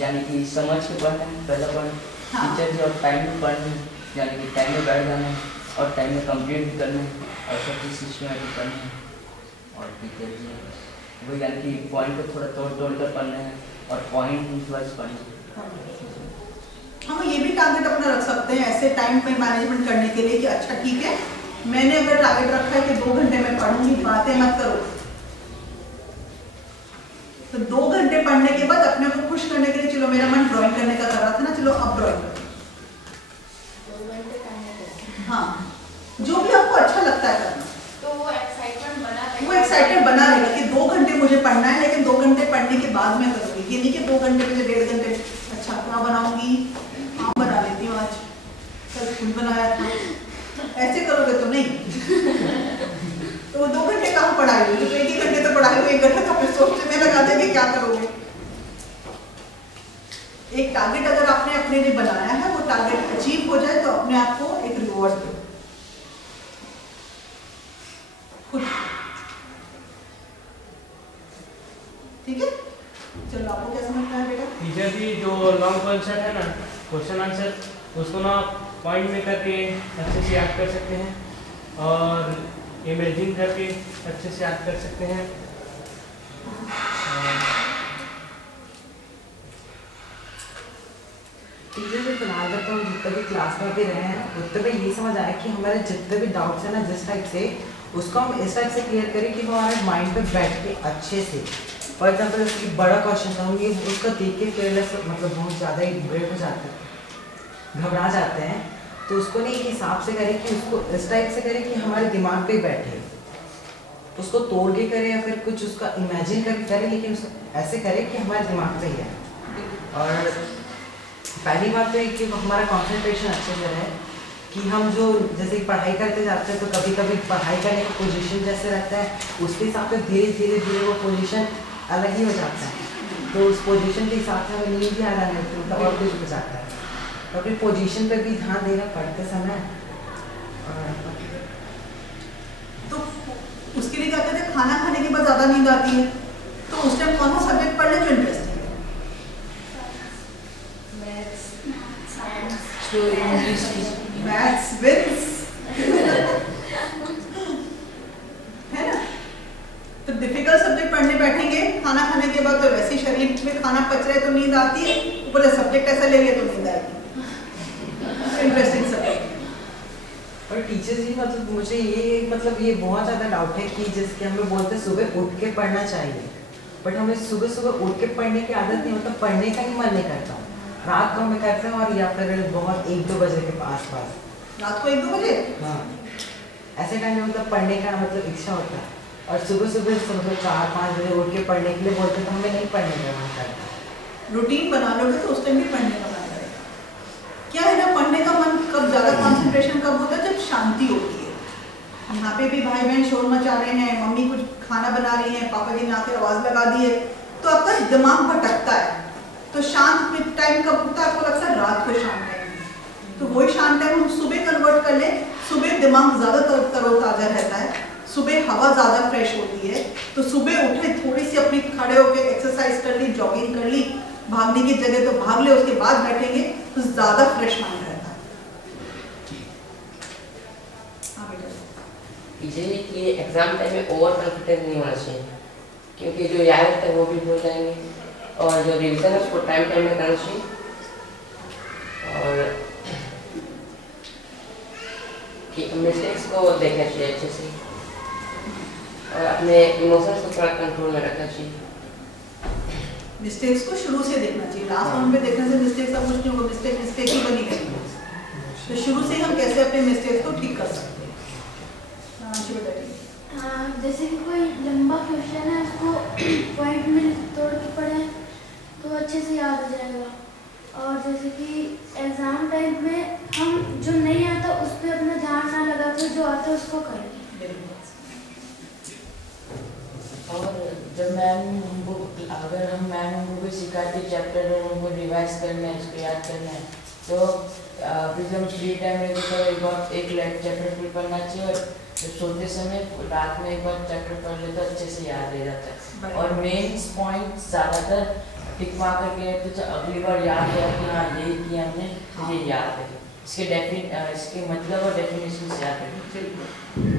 यानी कि समझ के पढ़ना है पहला पॉइंट, टीचर जी और टाइम में पढ़ना है, यानी कि टाइम में बैठ जाना है और टाइम में कंप्लीट भी करना है और सब चीज़ सिस्टमेटिक करना है। और टीचर जी वो यानी कि पॉइंट को थोड़ा तोड़ कर पढ़ना है और पॉइंट वाइज पढ़ना है। हम ये भी टारगेट अपना रख सकते हैं ऐसे टाइम में मैनेजमेंट करने के लिए कि अच्छा ठीक है, मैंने अगर टारगेट रखा है कि 2 घंटे में पढ़ूंगी, बातें मत करो, पढ़ने के बाद अपने को खुश करने के लिए, चलो मेरा मन ड्राइंग करने का कर रहा था ना, चलो अब ड्राइंग करो। हाँ, जो भी आपको अच्छा लगता है करना, तो वो एक्साइटमेंट बना रहेगा कि 2 घंटे मुझे पढ़ना है, लेकिन 2 घंटे पढ़ने के बाद मैं करूँगी। ये नहीं कि 2 घंटे में से 1.5 घंटे अच्छा क्या बनाऊंगी, हाँ बना लेती हूँ, आज कल फूल बनाया था, ऐसे करोगे तो नहीं। तो 2 घंटे कहाँ पढ़ाई हुई, तो 1 ही घंटे तो पढ़ाई हुई, 1 घंटे तो फिर सोचने लगा थे कि क्या करोगे। एक टारगेट अगर आपने अपने लिए बनाया है, वो टारगेट अचीव हो जाए तो अपने आप को एक रिवॉर्ड दो खुद। ठीक है, चलो आपको क्या समझता है बेटा? टीचर जी जो लॉन्ग कॉन्सेप्ट है ना, क्वेश्चन आंसर, उसको ना पॉइंट में करके अच्छे से याद कर सकते हैं और इमेजिंग करके अच्छे से याद कर सकते हैं। टीचर से फिलहाल तक तो हम जितने भी क्लास में भी रहे हैं उतने में ये समझ आया कि हमारे जितने भी डाउट्स हैं ना, जिस टाइप से उसको हम इस टाइप से क्लियर करें कि वो हमारे माइंड पे बैठ के अच्छे से, फॉर एग्जाम्पल उसकी बड़ा क्वेश्चन था, हम ये उसको देख के केयरलेस मतलब बहुत ज़्यादा ही ब्रेक हो जाते हैं, घबरा जाते हैं। तो उसको नहीं एक हिसाब से करें कि उसको इस टाइप से करें कि हमारे दिमाग पे बैठे, उसको तोड़ के करें या फिर कुछ उसका इमेजिन करके करें, लेकिन उसको ऐसे करें कि हमारे दिमाग पे ही है। और पहली बात तो है कि हमारा कंसंट्रेशन अच्छे से रहे, कि हम जो जैसे पढ़ाई करते जाते हैं तो कभी कभी पढ़ाई करने का पोजीशन जैसे रहता है, उसके हिसाब से धीरे धीरे धीरे वो पोजीशन अलग ही हो जाता है। तो उस पोजीशन के हिसाब से हमें नींद भी आ रहा है तो और कुछ हो जाता है। तो अपनी पोजीशन पे भी ध्यान देना पढ़ते समय। तो उसके लिए कहते थे खाना खाने के बाद ज़्यादा नींद आती है, तो उस टाइम कौन सा सब्जेक्ट पढ़ने जो इंटरेस्टिंग है? मैथ्स विंस है ना। तो डिफिकल्ट सब्जेक्ट पढ़ने बैठेंगे खाना खाने के बाद, तो वैसे ही शरीर में खाना पच रहा है तो नींद आती है, ऊपर सब्जेक्ट ऐसा ले लिया तो नींद आएगी। Interesting subject. और टीचर जी मतलब मुझे ये बहुत ज़्यादा डाउट है कि जिसके हमें बोलते हैं सुबह उठ के पढ़ना चाहिए, बट हमें सुबह सुबह उठ के पढ़ने की आदत नहीं, मतलब पढ़ने का ही मन नहीं करता। रात को हमें करते हैं और या फिर बहुत 1-2 बजे के आसपास। रात को 1-2 बजे? हाँ, ऐसे टाइम में मतलब पढ़ने का मतलब इच्छा होता है, और सुबह सुबह मतलब 4-5 बजे उठ के पढ़ने के लिए बोलते हैं तो हमें नहीं पढ़ने का मन करता। रूटीन बना लोगे तो उस टाइम भी पढ़ने का मन करेगा। क्या है ना, पढ़ने का मन कब ज़्यादा कंसंट्रेशन कब होता है? जब शांति होती है। यहाँ पे भी भाई बहन शोर मचा रहे हैं, मम्मी कुछ खाना बना रही है, पापा जी ने आकर आवाज़ लगा दी है, तो आपका दिमाग भटकता है। तो शांत टाइम कब होता है? आपको लगता है रात को शांत टाइम, तो वही शांत टाइम हम सुबह कन्वर्ट कर लें। सुबह दिमाग ज़्यादा तरोताज़ा रहता है, सुबह हवा ज़्यादा फ्रेश होती है, तो सुबह उठे थोड़ी सी अपनी खड़े होकर एक्सरसाइज कर ली, जॉगिंग कर ली, भागने की जगह तो भाग ले, उसके बाद बैठेंगे तो ज़्यादा फ्रेश माइंड रहता है। हाँ बेटा। इसलिए कि एग्जाम टाइम में ओवर कॉन्फिडेंस नहीं होना चाहिए, क्योंकि जो याद रहता है वो भी भूल जाएंगे, और जो रिविजन है उसको टाइम टाइम में करना चाहिए, और मिस्टेक्स को देखना चाहिए अच्छे से, और अपने इमोशंस को थोड़ा कंट्रोल में रखना चाहिए। मिस्टेक्स को शुरू से देखना चाहिए, लास्ट राउंड पे देखने से मिस्टेक्स सब कुछ नहीं होगा, मिस्टेक ही बनी रहेगी। तो शुरू से हम कैसे अपने मिस्टेक्स को ठीक कर सकते हैं? जैसे कि कोई लंबा क्वेश्चन है, उसको पॉइंट में तोड़ के पढ़ें तो अच्छे से याद हो जाएगा। और जैसे कि एग्ज़ाम टाइम में हम जो नहीं आता उस पर अपना ध्यान ना लगा कर जो आता है उसको करें। और जब मैम हमको अगर हम मैम हमको कोई सिखाती चैप्टर और हमको रिवाइज करना है, उसको याद करना है, तो फिर जब फ्री टाइम रहते तो एक चैप्टर फिर पढ़ना चाहिए, और जब सोते समय रात में एक बार चैप्टर पढ़ ले तो अच्छे से याद रह जाता है। और मेन पॉइंट ज़्यादातर टिक मार करके तो अगली बार याद है कि हाँ ये किया हमने, तो ये याद है, इसके मतलब और डेफिनेशन से याद है।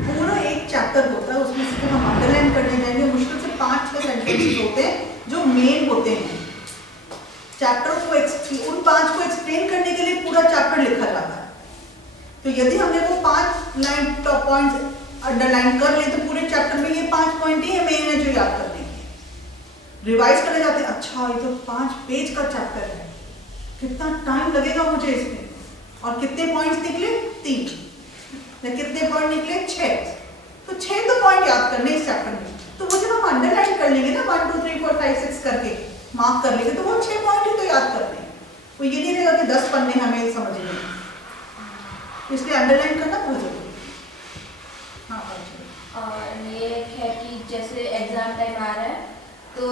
पूरा एक चैप्टर होता है, उसमें से हम अंडरलाइन करने जाएंगे, मुश्किल से 5-6 सेंटेंसेस होते हैं जो मेन होते हैं। चैप्टर को उन 5 को एक्सप्लेन करने के लिए पूरा चैप्टर लिखा जाता है। तो यदि हमने वो 5 लाइन टॉप पॉइंट्स अंडरलाइन कर लिए तो पूरे चैप्टर में ये 5 पॉइंट ही मेन है जो याद करने के। रिवाइज करने जाते हैं, अच्छा ये तो 5 पेज का चैप्टर है, कितना टाइम लगेगा मुझे इसमें, और कितने पॉइंट्स निकले 3, या कितने पॉइंट निकले 6, तो 6 तो पॉइंट याद करने इस चैप्टर में, तो वो जब हम अंडरलाइन कर लेंगे ना 1 2 3 4 5 6 करके मार्क कर लेंगे, तो वो 6 पॉइंट ही तो याद करने हैं, वो ये नहीं रहेगा कि 10 पन्ने हमें समझने, इसलिए अंडरलाइन करना बहुत जरूरी है। हाँ, और ये है कि जैसे एग्जाम टाइम आ रहा है तो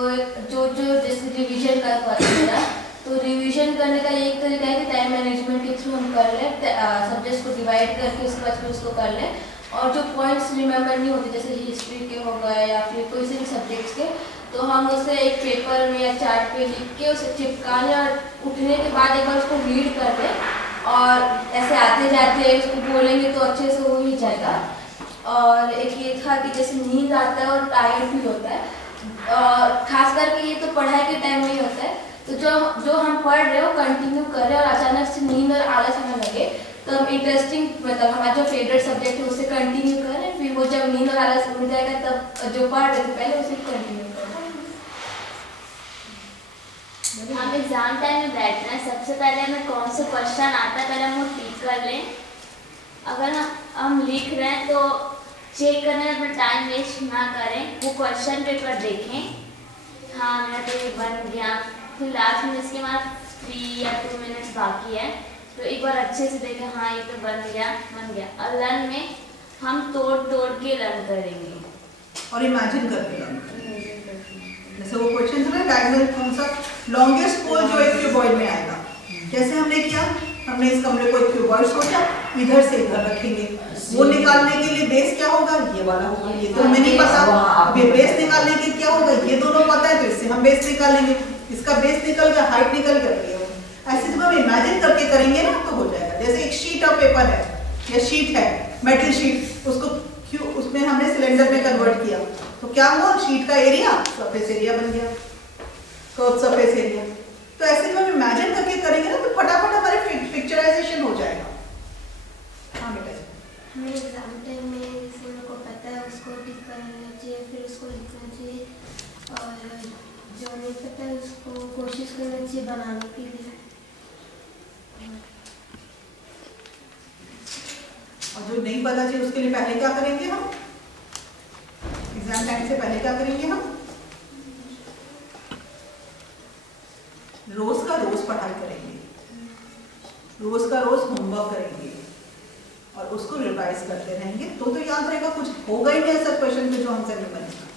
जो जैसे रिवीजन कर पाते हैं, तो रिवीजन करने का एक तरीका है कि टाइम मैनेजमेंट के थ्रू हम कर लें, सब्जेक्ट्स को डिवाइड करके उसके बाद फिर उसको कर लें, और जो पॉइंट्स रिमेंबर नहीं होते जैसे हिस्ट्री के हो गए या फिर कोई से भी सब्जेक्ट्स के, तो हम उसे एक पेपर में या चार्ट पे लिख के उसे चिपका लें और उठने के बाद एक बार उसको रीड कर लें, और ऐसे आते जाते उसको बोलेंगे तो अच्छे से हो ही जाएगा। और एक ये था कि जैसे नींद आता है और टायर्ड फील होता है, और खास करके ये तो पढ़ाई के टाइम में ही होता है, तो जो हम पढ़ रहे हो कंटिन्यू कर रहे हैं और अचानक से नींद और आलस आने लगे, तो हम इंटरेस्टिंग मतलब हमारा जो फेवरेट सब्जेक्ट है उसे कंटिन्यू करें, फिर वो जब नींद और आलस मिल जाएगा तब जो पढ़ रहे थे पहले उसे कंटिन्यू करें। हम एग्जाम टाइम में बैठना है, सबसे पहले हमें कौन से क्वेश्चन आता है पहले हम वो टिक कर लें, अगर हम लिख रहे हैं तो चेक करने में अपना टाइम वेस्ट ना करें, वो क्वेश्चन पेपर देखें, हाँ मेरा तो ये बन गया, फिर लास्ट में इसके बाद 3 या 2 मिनट्स बाकी है तो एक बार अच्छे से देखें, हाँ ये तो बन गया। और लर्न में हम तोड़ के लर्न करेंगे और इमेजिन करके लर्न करेंगे। जैसे वो क्वेश्चन था ना डायगोनल कौन सा लॉन्गेस्ट पोल जो एक क्यूबॉइड में आएगा, कैसे हमने किया, हमने इस कमरे को एक क्यूबॉइड सोचा, इधर से इधर रखेंगे, वो निकालने के लिए बेस क्या होगा, ये वाला होगा, ये तो हमें नहीं पता, अब ये बेस निकालने के क्या होगा, ये दोनों पता है, तो इससे हम बेस निकालेंगे, इसका बेस निकल गया, हाइट निकल गया, ऐसे जब हम इमेजिन करके करेंगे ना तो हो जाएगा। जैसे एक शीट ऑफ पेपर है या शीट है मेटल शीट, उसको उसमें हमने सिलेंडर में कन्वर्ट किया, तो क्या हुआ, शीट का एरिया सरफेस एरिया बन गया, कर्व सरफेस एरिया। तो ऐसे जब हम इमेजिन करके करेंगे ना तो फटाफट हमारे पिक्चराइजेशन हो जाएगा। हाँ बेटा, हमें एग्जाम टाइम में जिस लोगों को पता है उसको टिक करना चाहिए, फिर उसको लिखना चाहिए, और जो नहीं पता है उसको कोशिश करना चाहिए बनाने के लिए। और जो नहीं पता चाहिए उसके लिए पहले क्या करेंगे हम, एग्जाम टाइम से पहले क्या करेंगे हम, रोज का रोज पढ़ाई करेंगे, रोज का रोज होमवर्क करेंगे और उसको रिवाइज करते रहेंगे, तो याद रहेगा। कुछ होगा ही नहीं ऐसा क्वेश्चन पे जो आंसर नहीं बनेगा,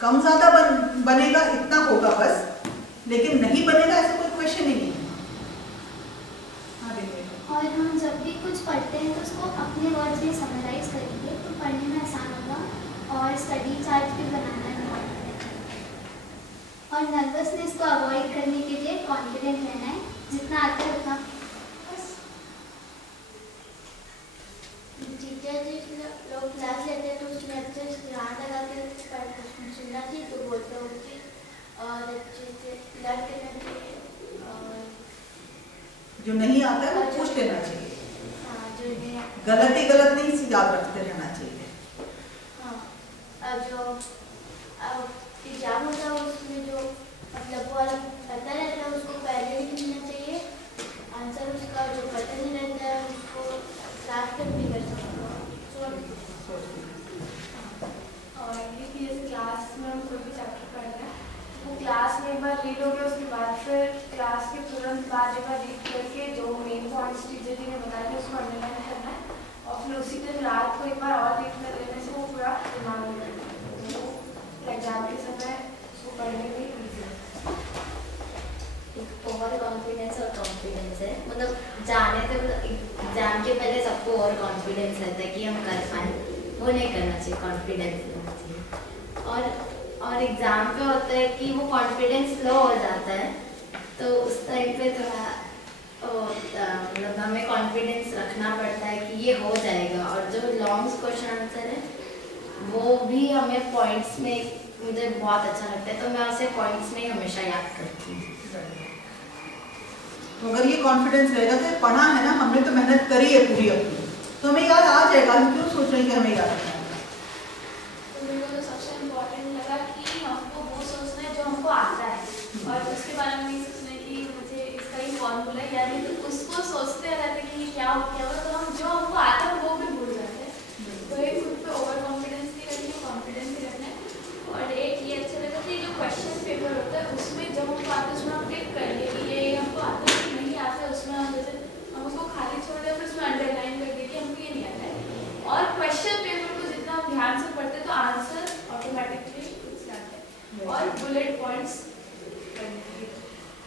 कम ज्यादा बनेगा इतना होगा बस, लेकिन नहीं बनेगा ऐसा कोई क्वेश्चन ही नहीं। और हम जब भी कुछ पढ़ते हैं तो उसको अपने वर्ड्स में समराइज करेंगे तो पढ़ने में आसान होगा, और स्टडी चार्ट भी बनाना इम्पोर्टेंट है। और नर्वसनेस को अवॉइड करने के लिए कॉन्फिडेंट रहना है, जितना आता है उतना बस। टीचर जी लोग क्लास लेते हैं तो उसमें अच्छे से ध्यान लगा के सुनना चाहिए, तो बोलते हो और अच्छे से लर्न करना चाहिए, और जो नहीं आता है वो पूछ लेना चाहिए, गलत ही गलत नहीं याद रखते रहना चाहिए। हाँ, जो एग्जाम होता है उसमें जो मतलब वो वाला पता रहता है उसको पहले ही लिखना चाहिए, आंसर उसका जो पता नहीं रहता है उसको क्लास में भी कर सकते हो। और ये कि जैसे क्लास में हम कोई भी चैप्टर पढ़ रहे हैं वो क्लास में एक बार रीड हो गया, उसके बाद फिर क्लास के तुरंत बाद एक बार रीड करके जो मेन पॉइंट्स टीचर जी ने बताया था उसको अंडरलाइन करना है, और फिर उसी दिन रात को एक बार और रीड कर लेने से वो पूरा दिमाग में रहता है, तो एग्जाम के समय उसको पढ़ने में ईजी है। ओवर कॉन्फिडेंस और कॉन्फिडेंस है, मतलब जाने तक एग्जाम के पहले सबको ओवर कॉन्फिडेंस रहता है कि हम कर पाए, वो नहीं करना चाहिए, कॉन्फिडेंस रहना चाहिए। और एग्ज़ाम पे होता है कि वो कॉन्फिडेंस लो हो जाता है, तो उस टाइम पे थोड़ा मतलब हमें कॉन्फिडेंस रखना पड़ता है कि ये हो जाएगा। और जो लॉन्ग क्वेश्चन आंसर है वो भी हमें पॉइंट्स में मुझे बहुत अच्छा लगता है, तो मैं उसे पॉइंट्स में ही हमेशा याद करती हूँ। तो अगर ये कॉन्फिडेंस रहेगा तो पढ़ा है ना, हमने तो मेहनत करी है पूरी अपनी, तो हमें याद आ जाएगा। हम क्यों सोच रहे हैं कि हमें याद रखना है। तो मेरे को तो सबसे इम्पोर्टेंट लगा कि हमको वो सोचना क्या नहीं, तो उसको सोचते रहते कि क्या हो, तो हम जो हमको आता है वो भी भूल जाते हैं। तो ये खुद पे ओवर कॉन्फिडेंस नहीं रखना, कॉन्फिडेंस ही रखना है। और एक ये अच्छा लगा कि जो क्वेश्चन पेपर होता है उसमें जब हमको आता है उसमें हम टिक कर ले कि ये हमको आता है कि नहीं आता है, उसमें हम जैसे हम उसको खाली छोड़ दें फिर उसमें अंडरलाइन कर दे कि हमको ये नहीं आता है। और क्वेश्चन पेपर को जितना हम ध्यान से पढ़ते तो आंसर ऑटोमेटिकली खुद से आता है। और बुलेट पॉइंट्स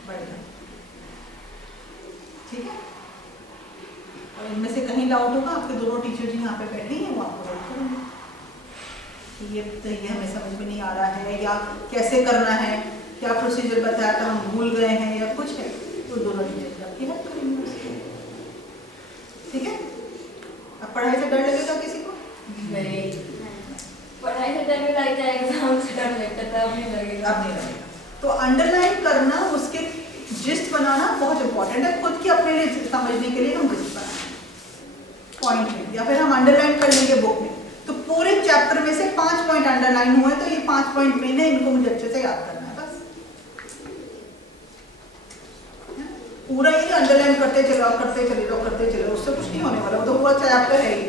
बढ़िया, ठीक है। और इनमें से कहीं डाउट होगा, आपके दोनों टीचर जी यहाँ पे बैठे हैं, वो आपको हेल्प करेंगे कि ये हमें समझ में नहीं आ रहा है या कैसे करना है, क्या प्रोसीजर बताया था हम भूल गए हैं या कुछ है, तो दोनों टीचर आपकी हेल्प करेंगे, ठीक है। अब पढ़ाई से डर लगेगा किसी को? नहीं, पढ़ाई से डर नहीं लगता, एग्जाम से डर लगता था, अब नहीं लगेगा। अब नहीं लगेगा। तो अंडरलाइन करना, उसके जिस्ट बनाना बहुत इंपॉर्टेंट है। खुद की अपने लिए समझने के लिए हम जिस्ट बनाएं पॉइंट में, या फिर हम अंडरलाइन कर लेंगे बुक में। तो पूरे चैप्टर में से 5 पॉइंट अंडरलाइन हुए, तो ये 5 पॉइंट मेन है, इनको मुझे अच्छे से याद करना है बस। पूरा ये अंडरलाइन करते चलो, उससे कुछ नहीं होने वाला, वो तो पूरा चैप्टर है ही।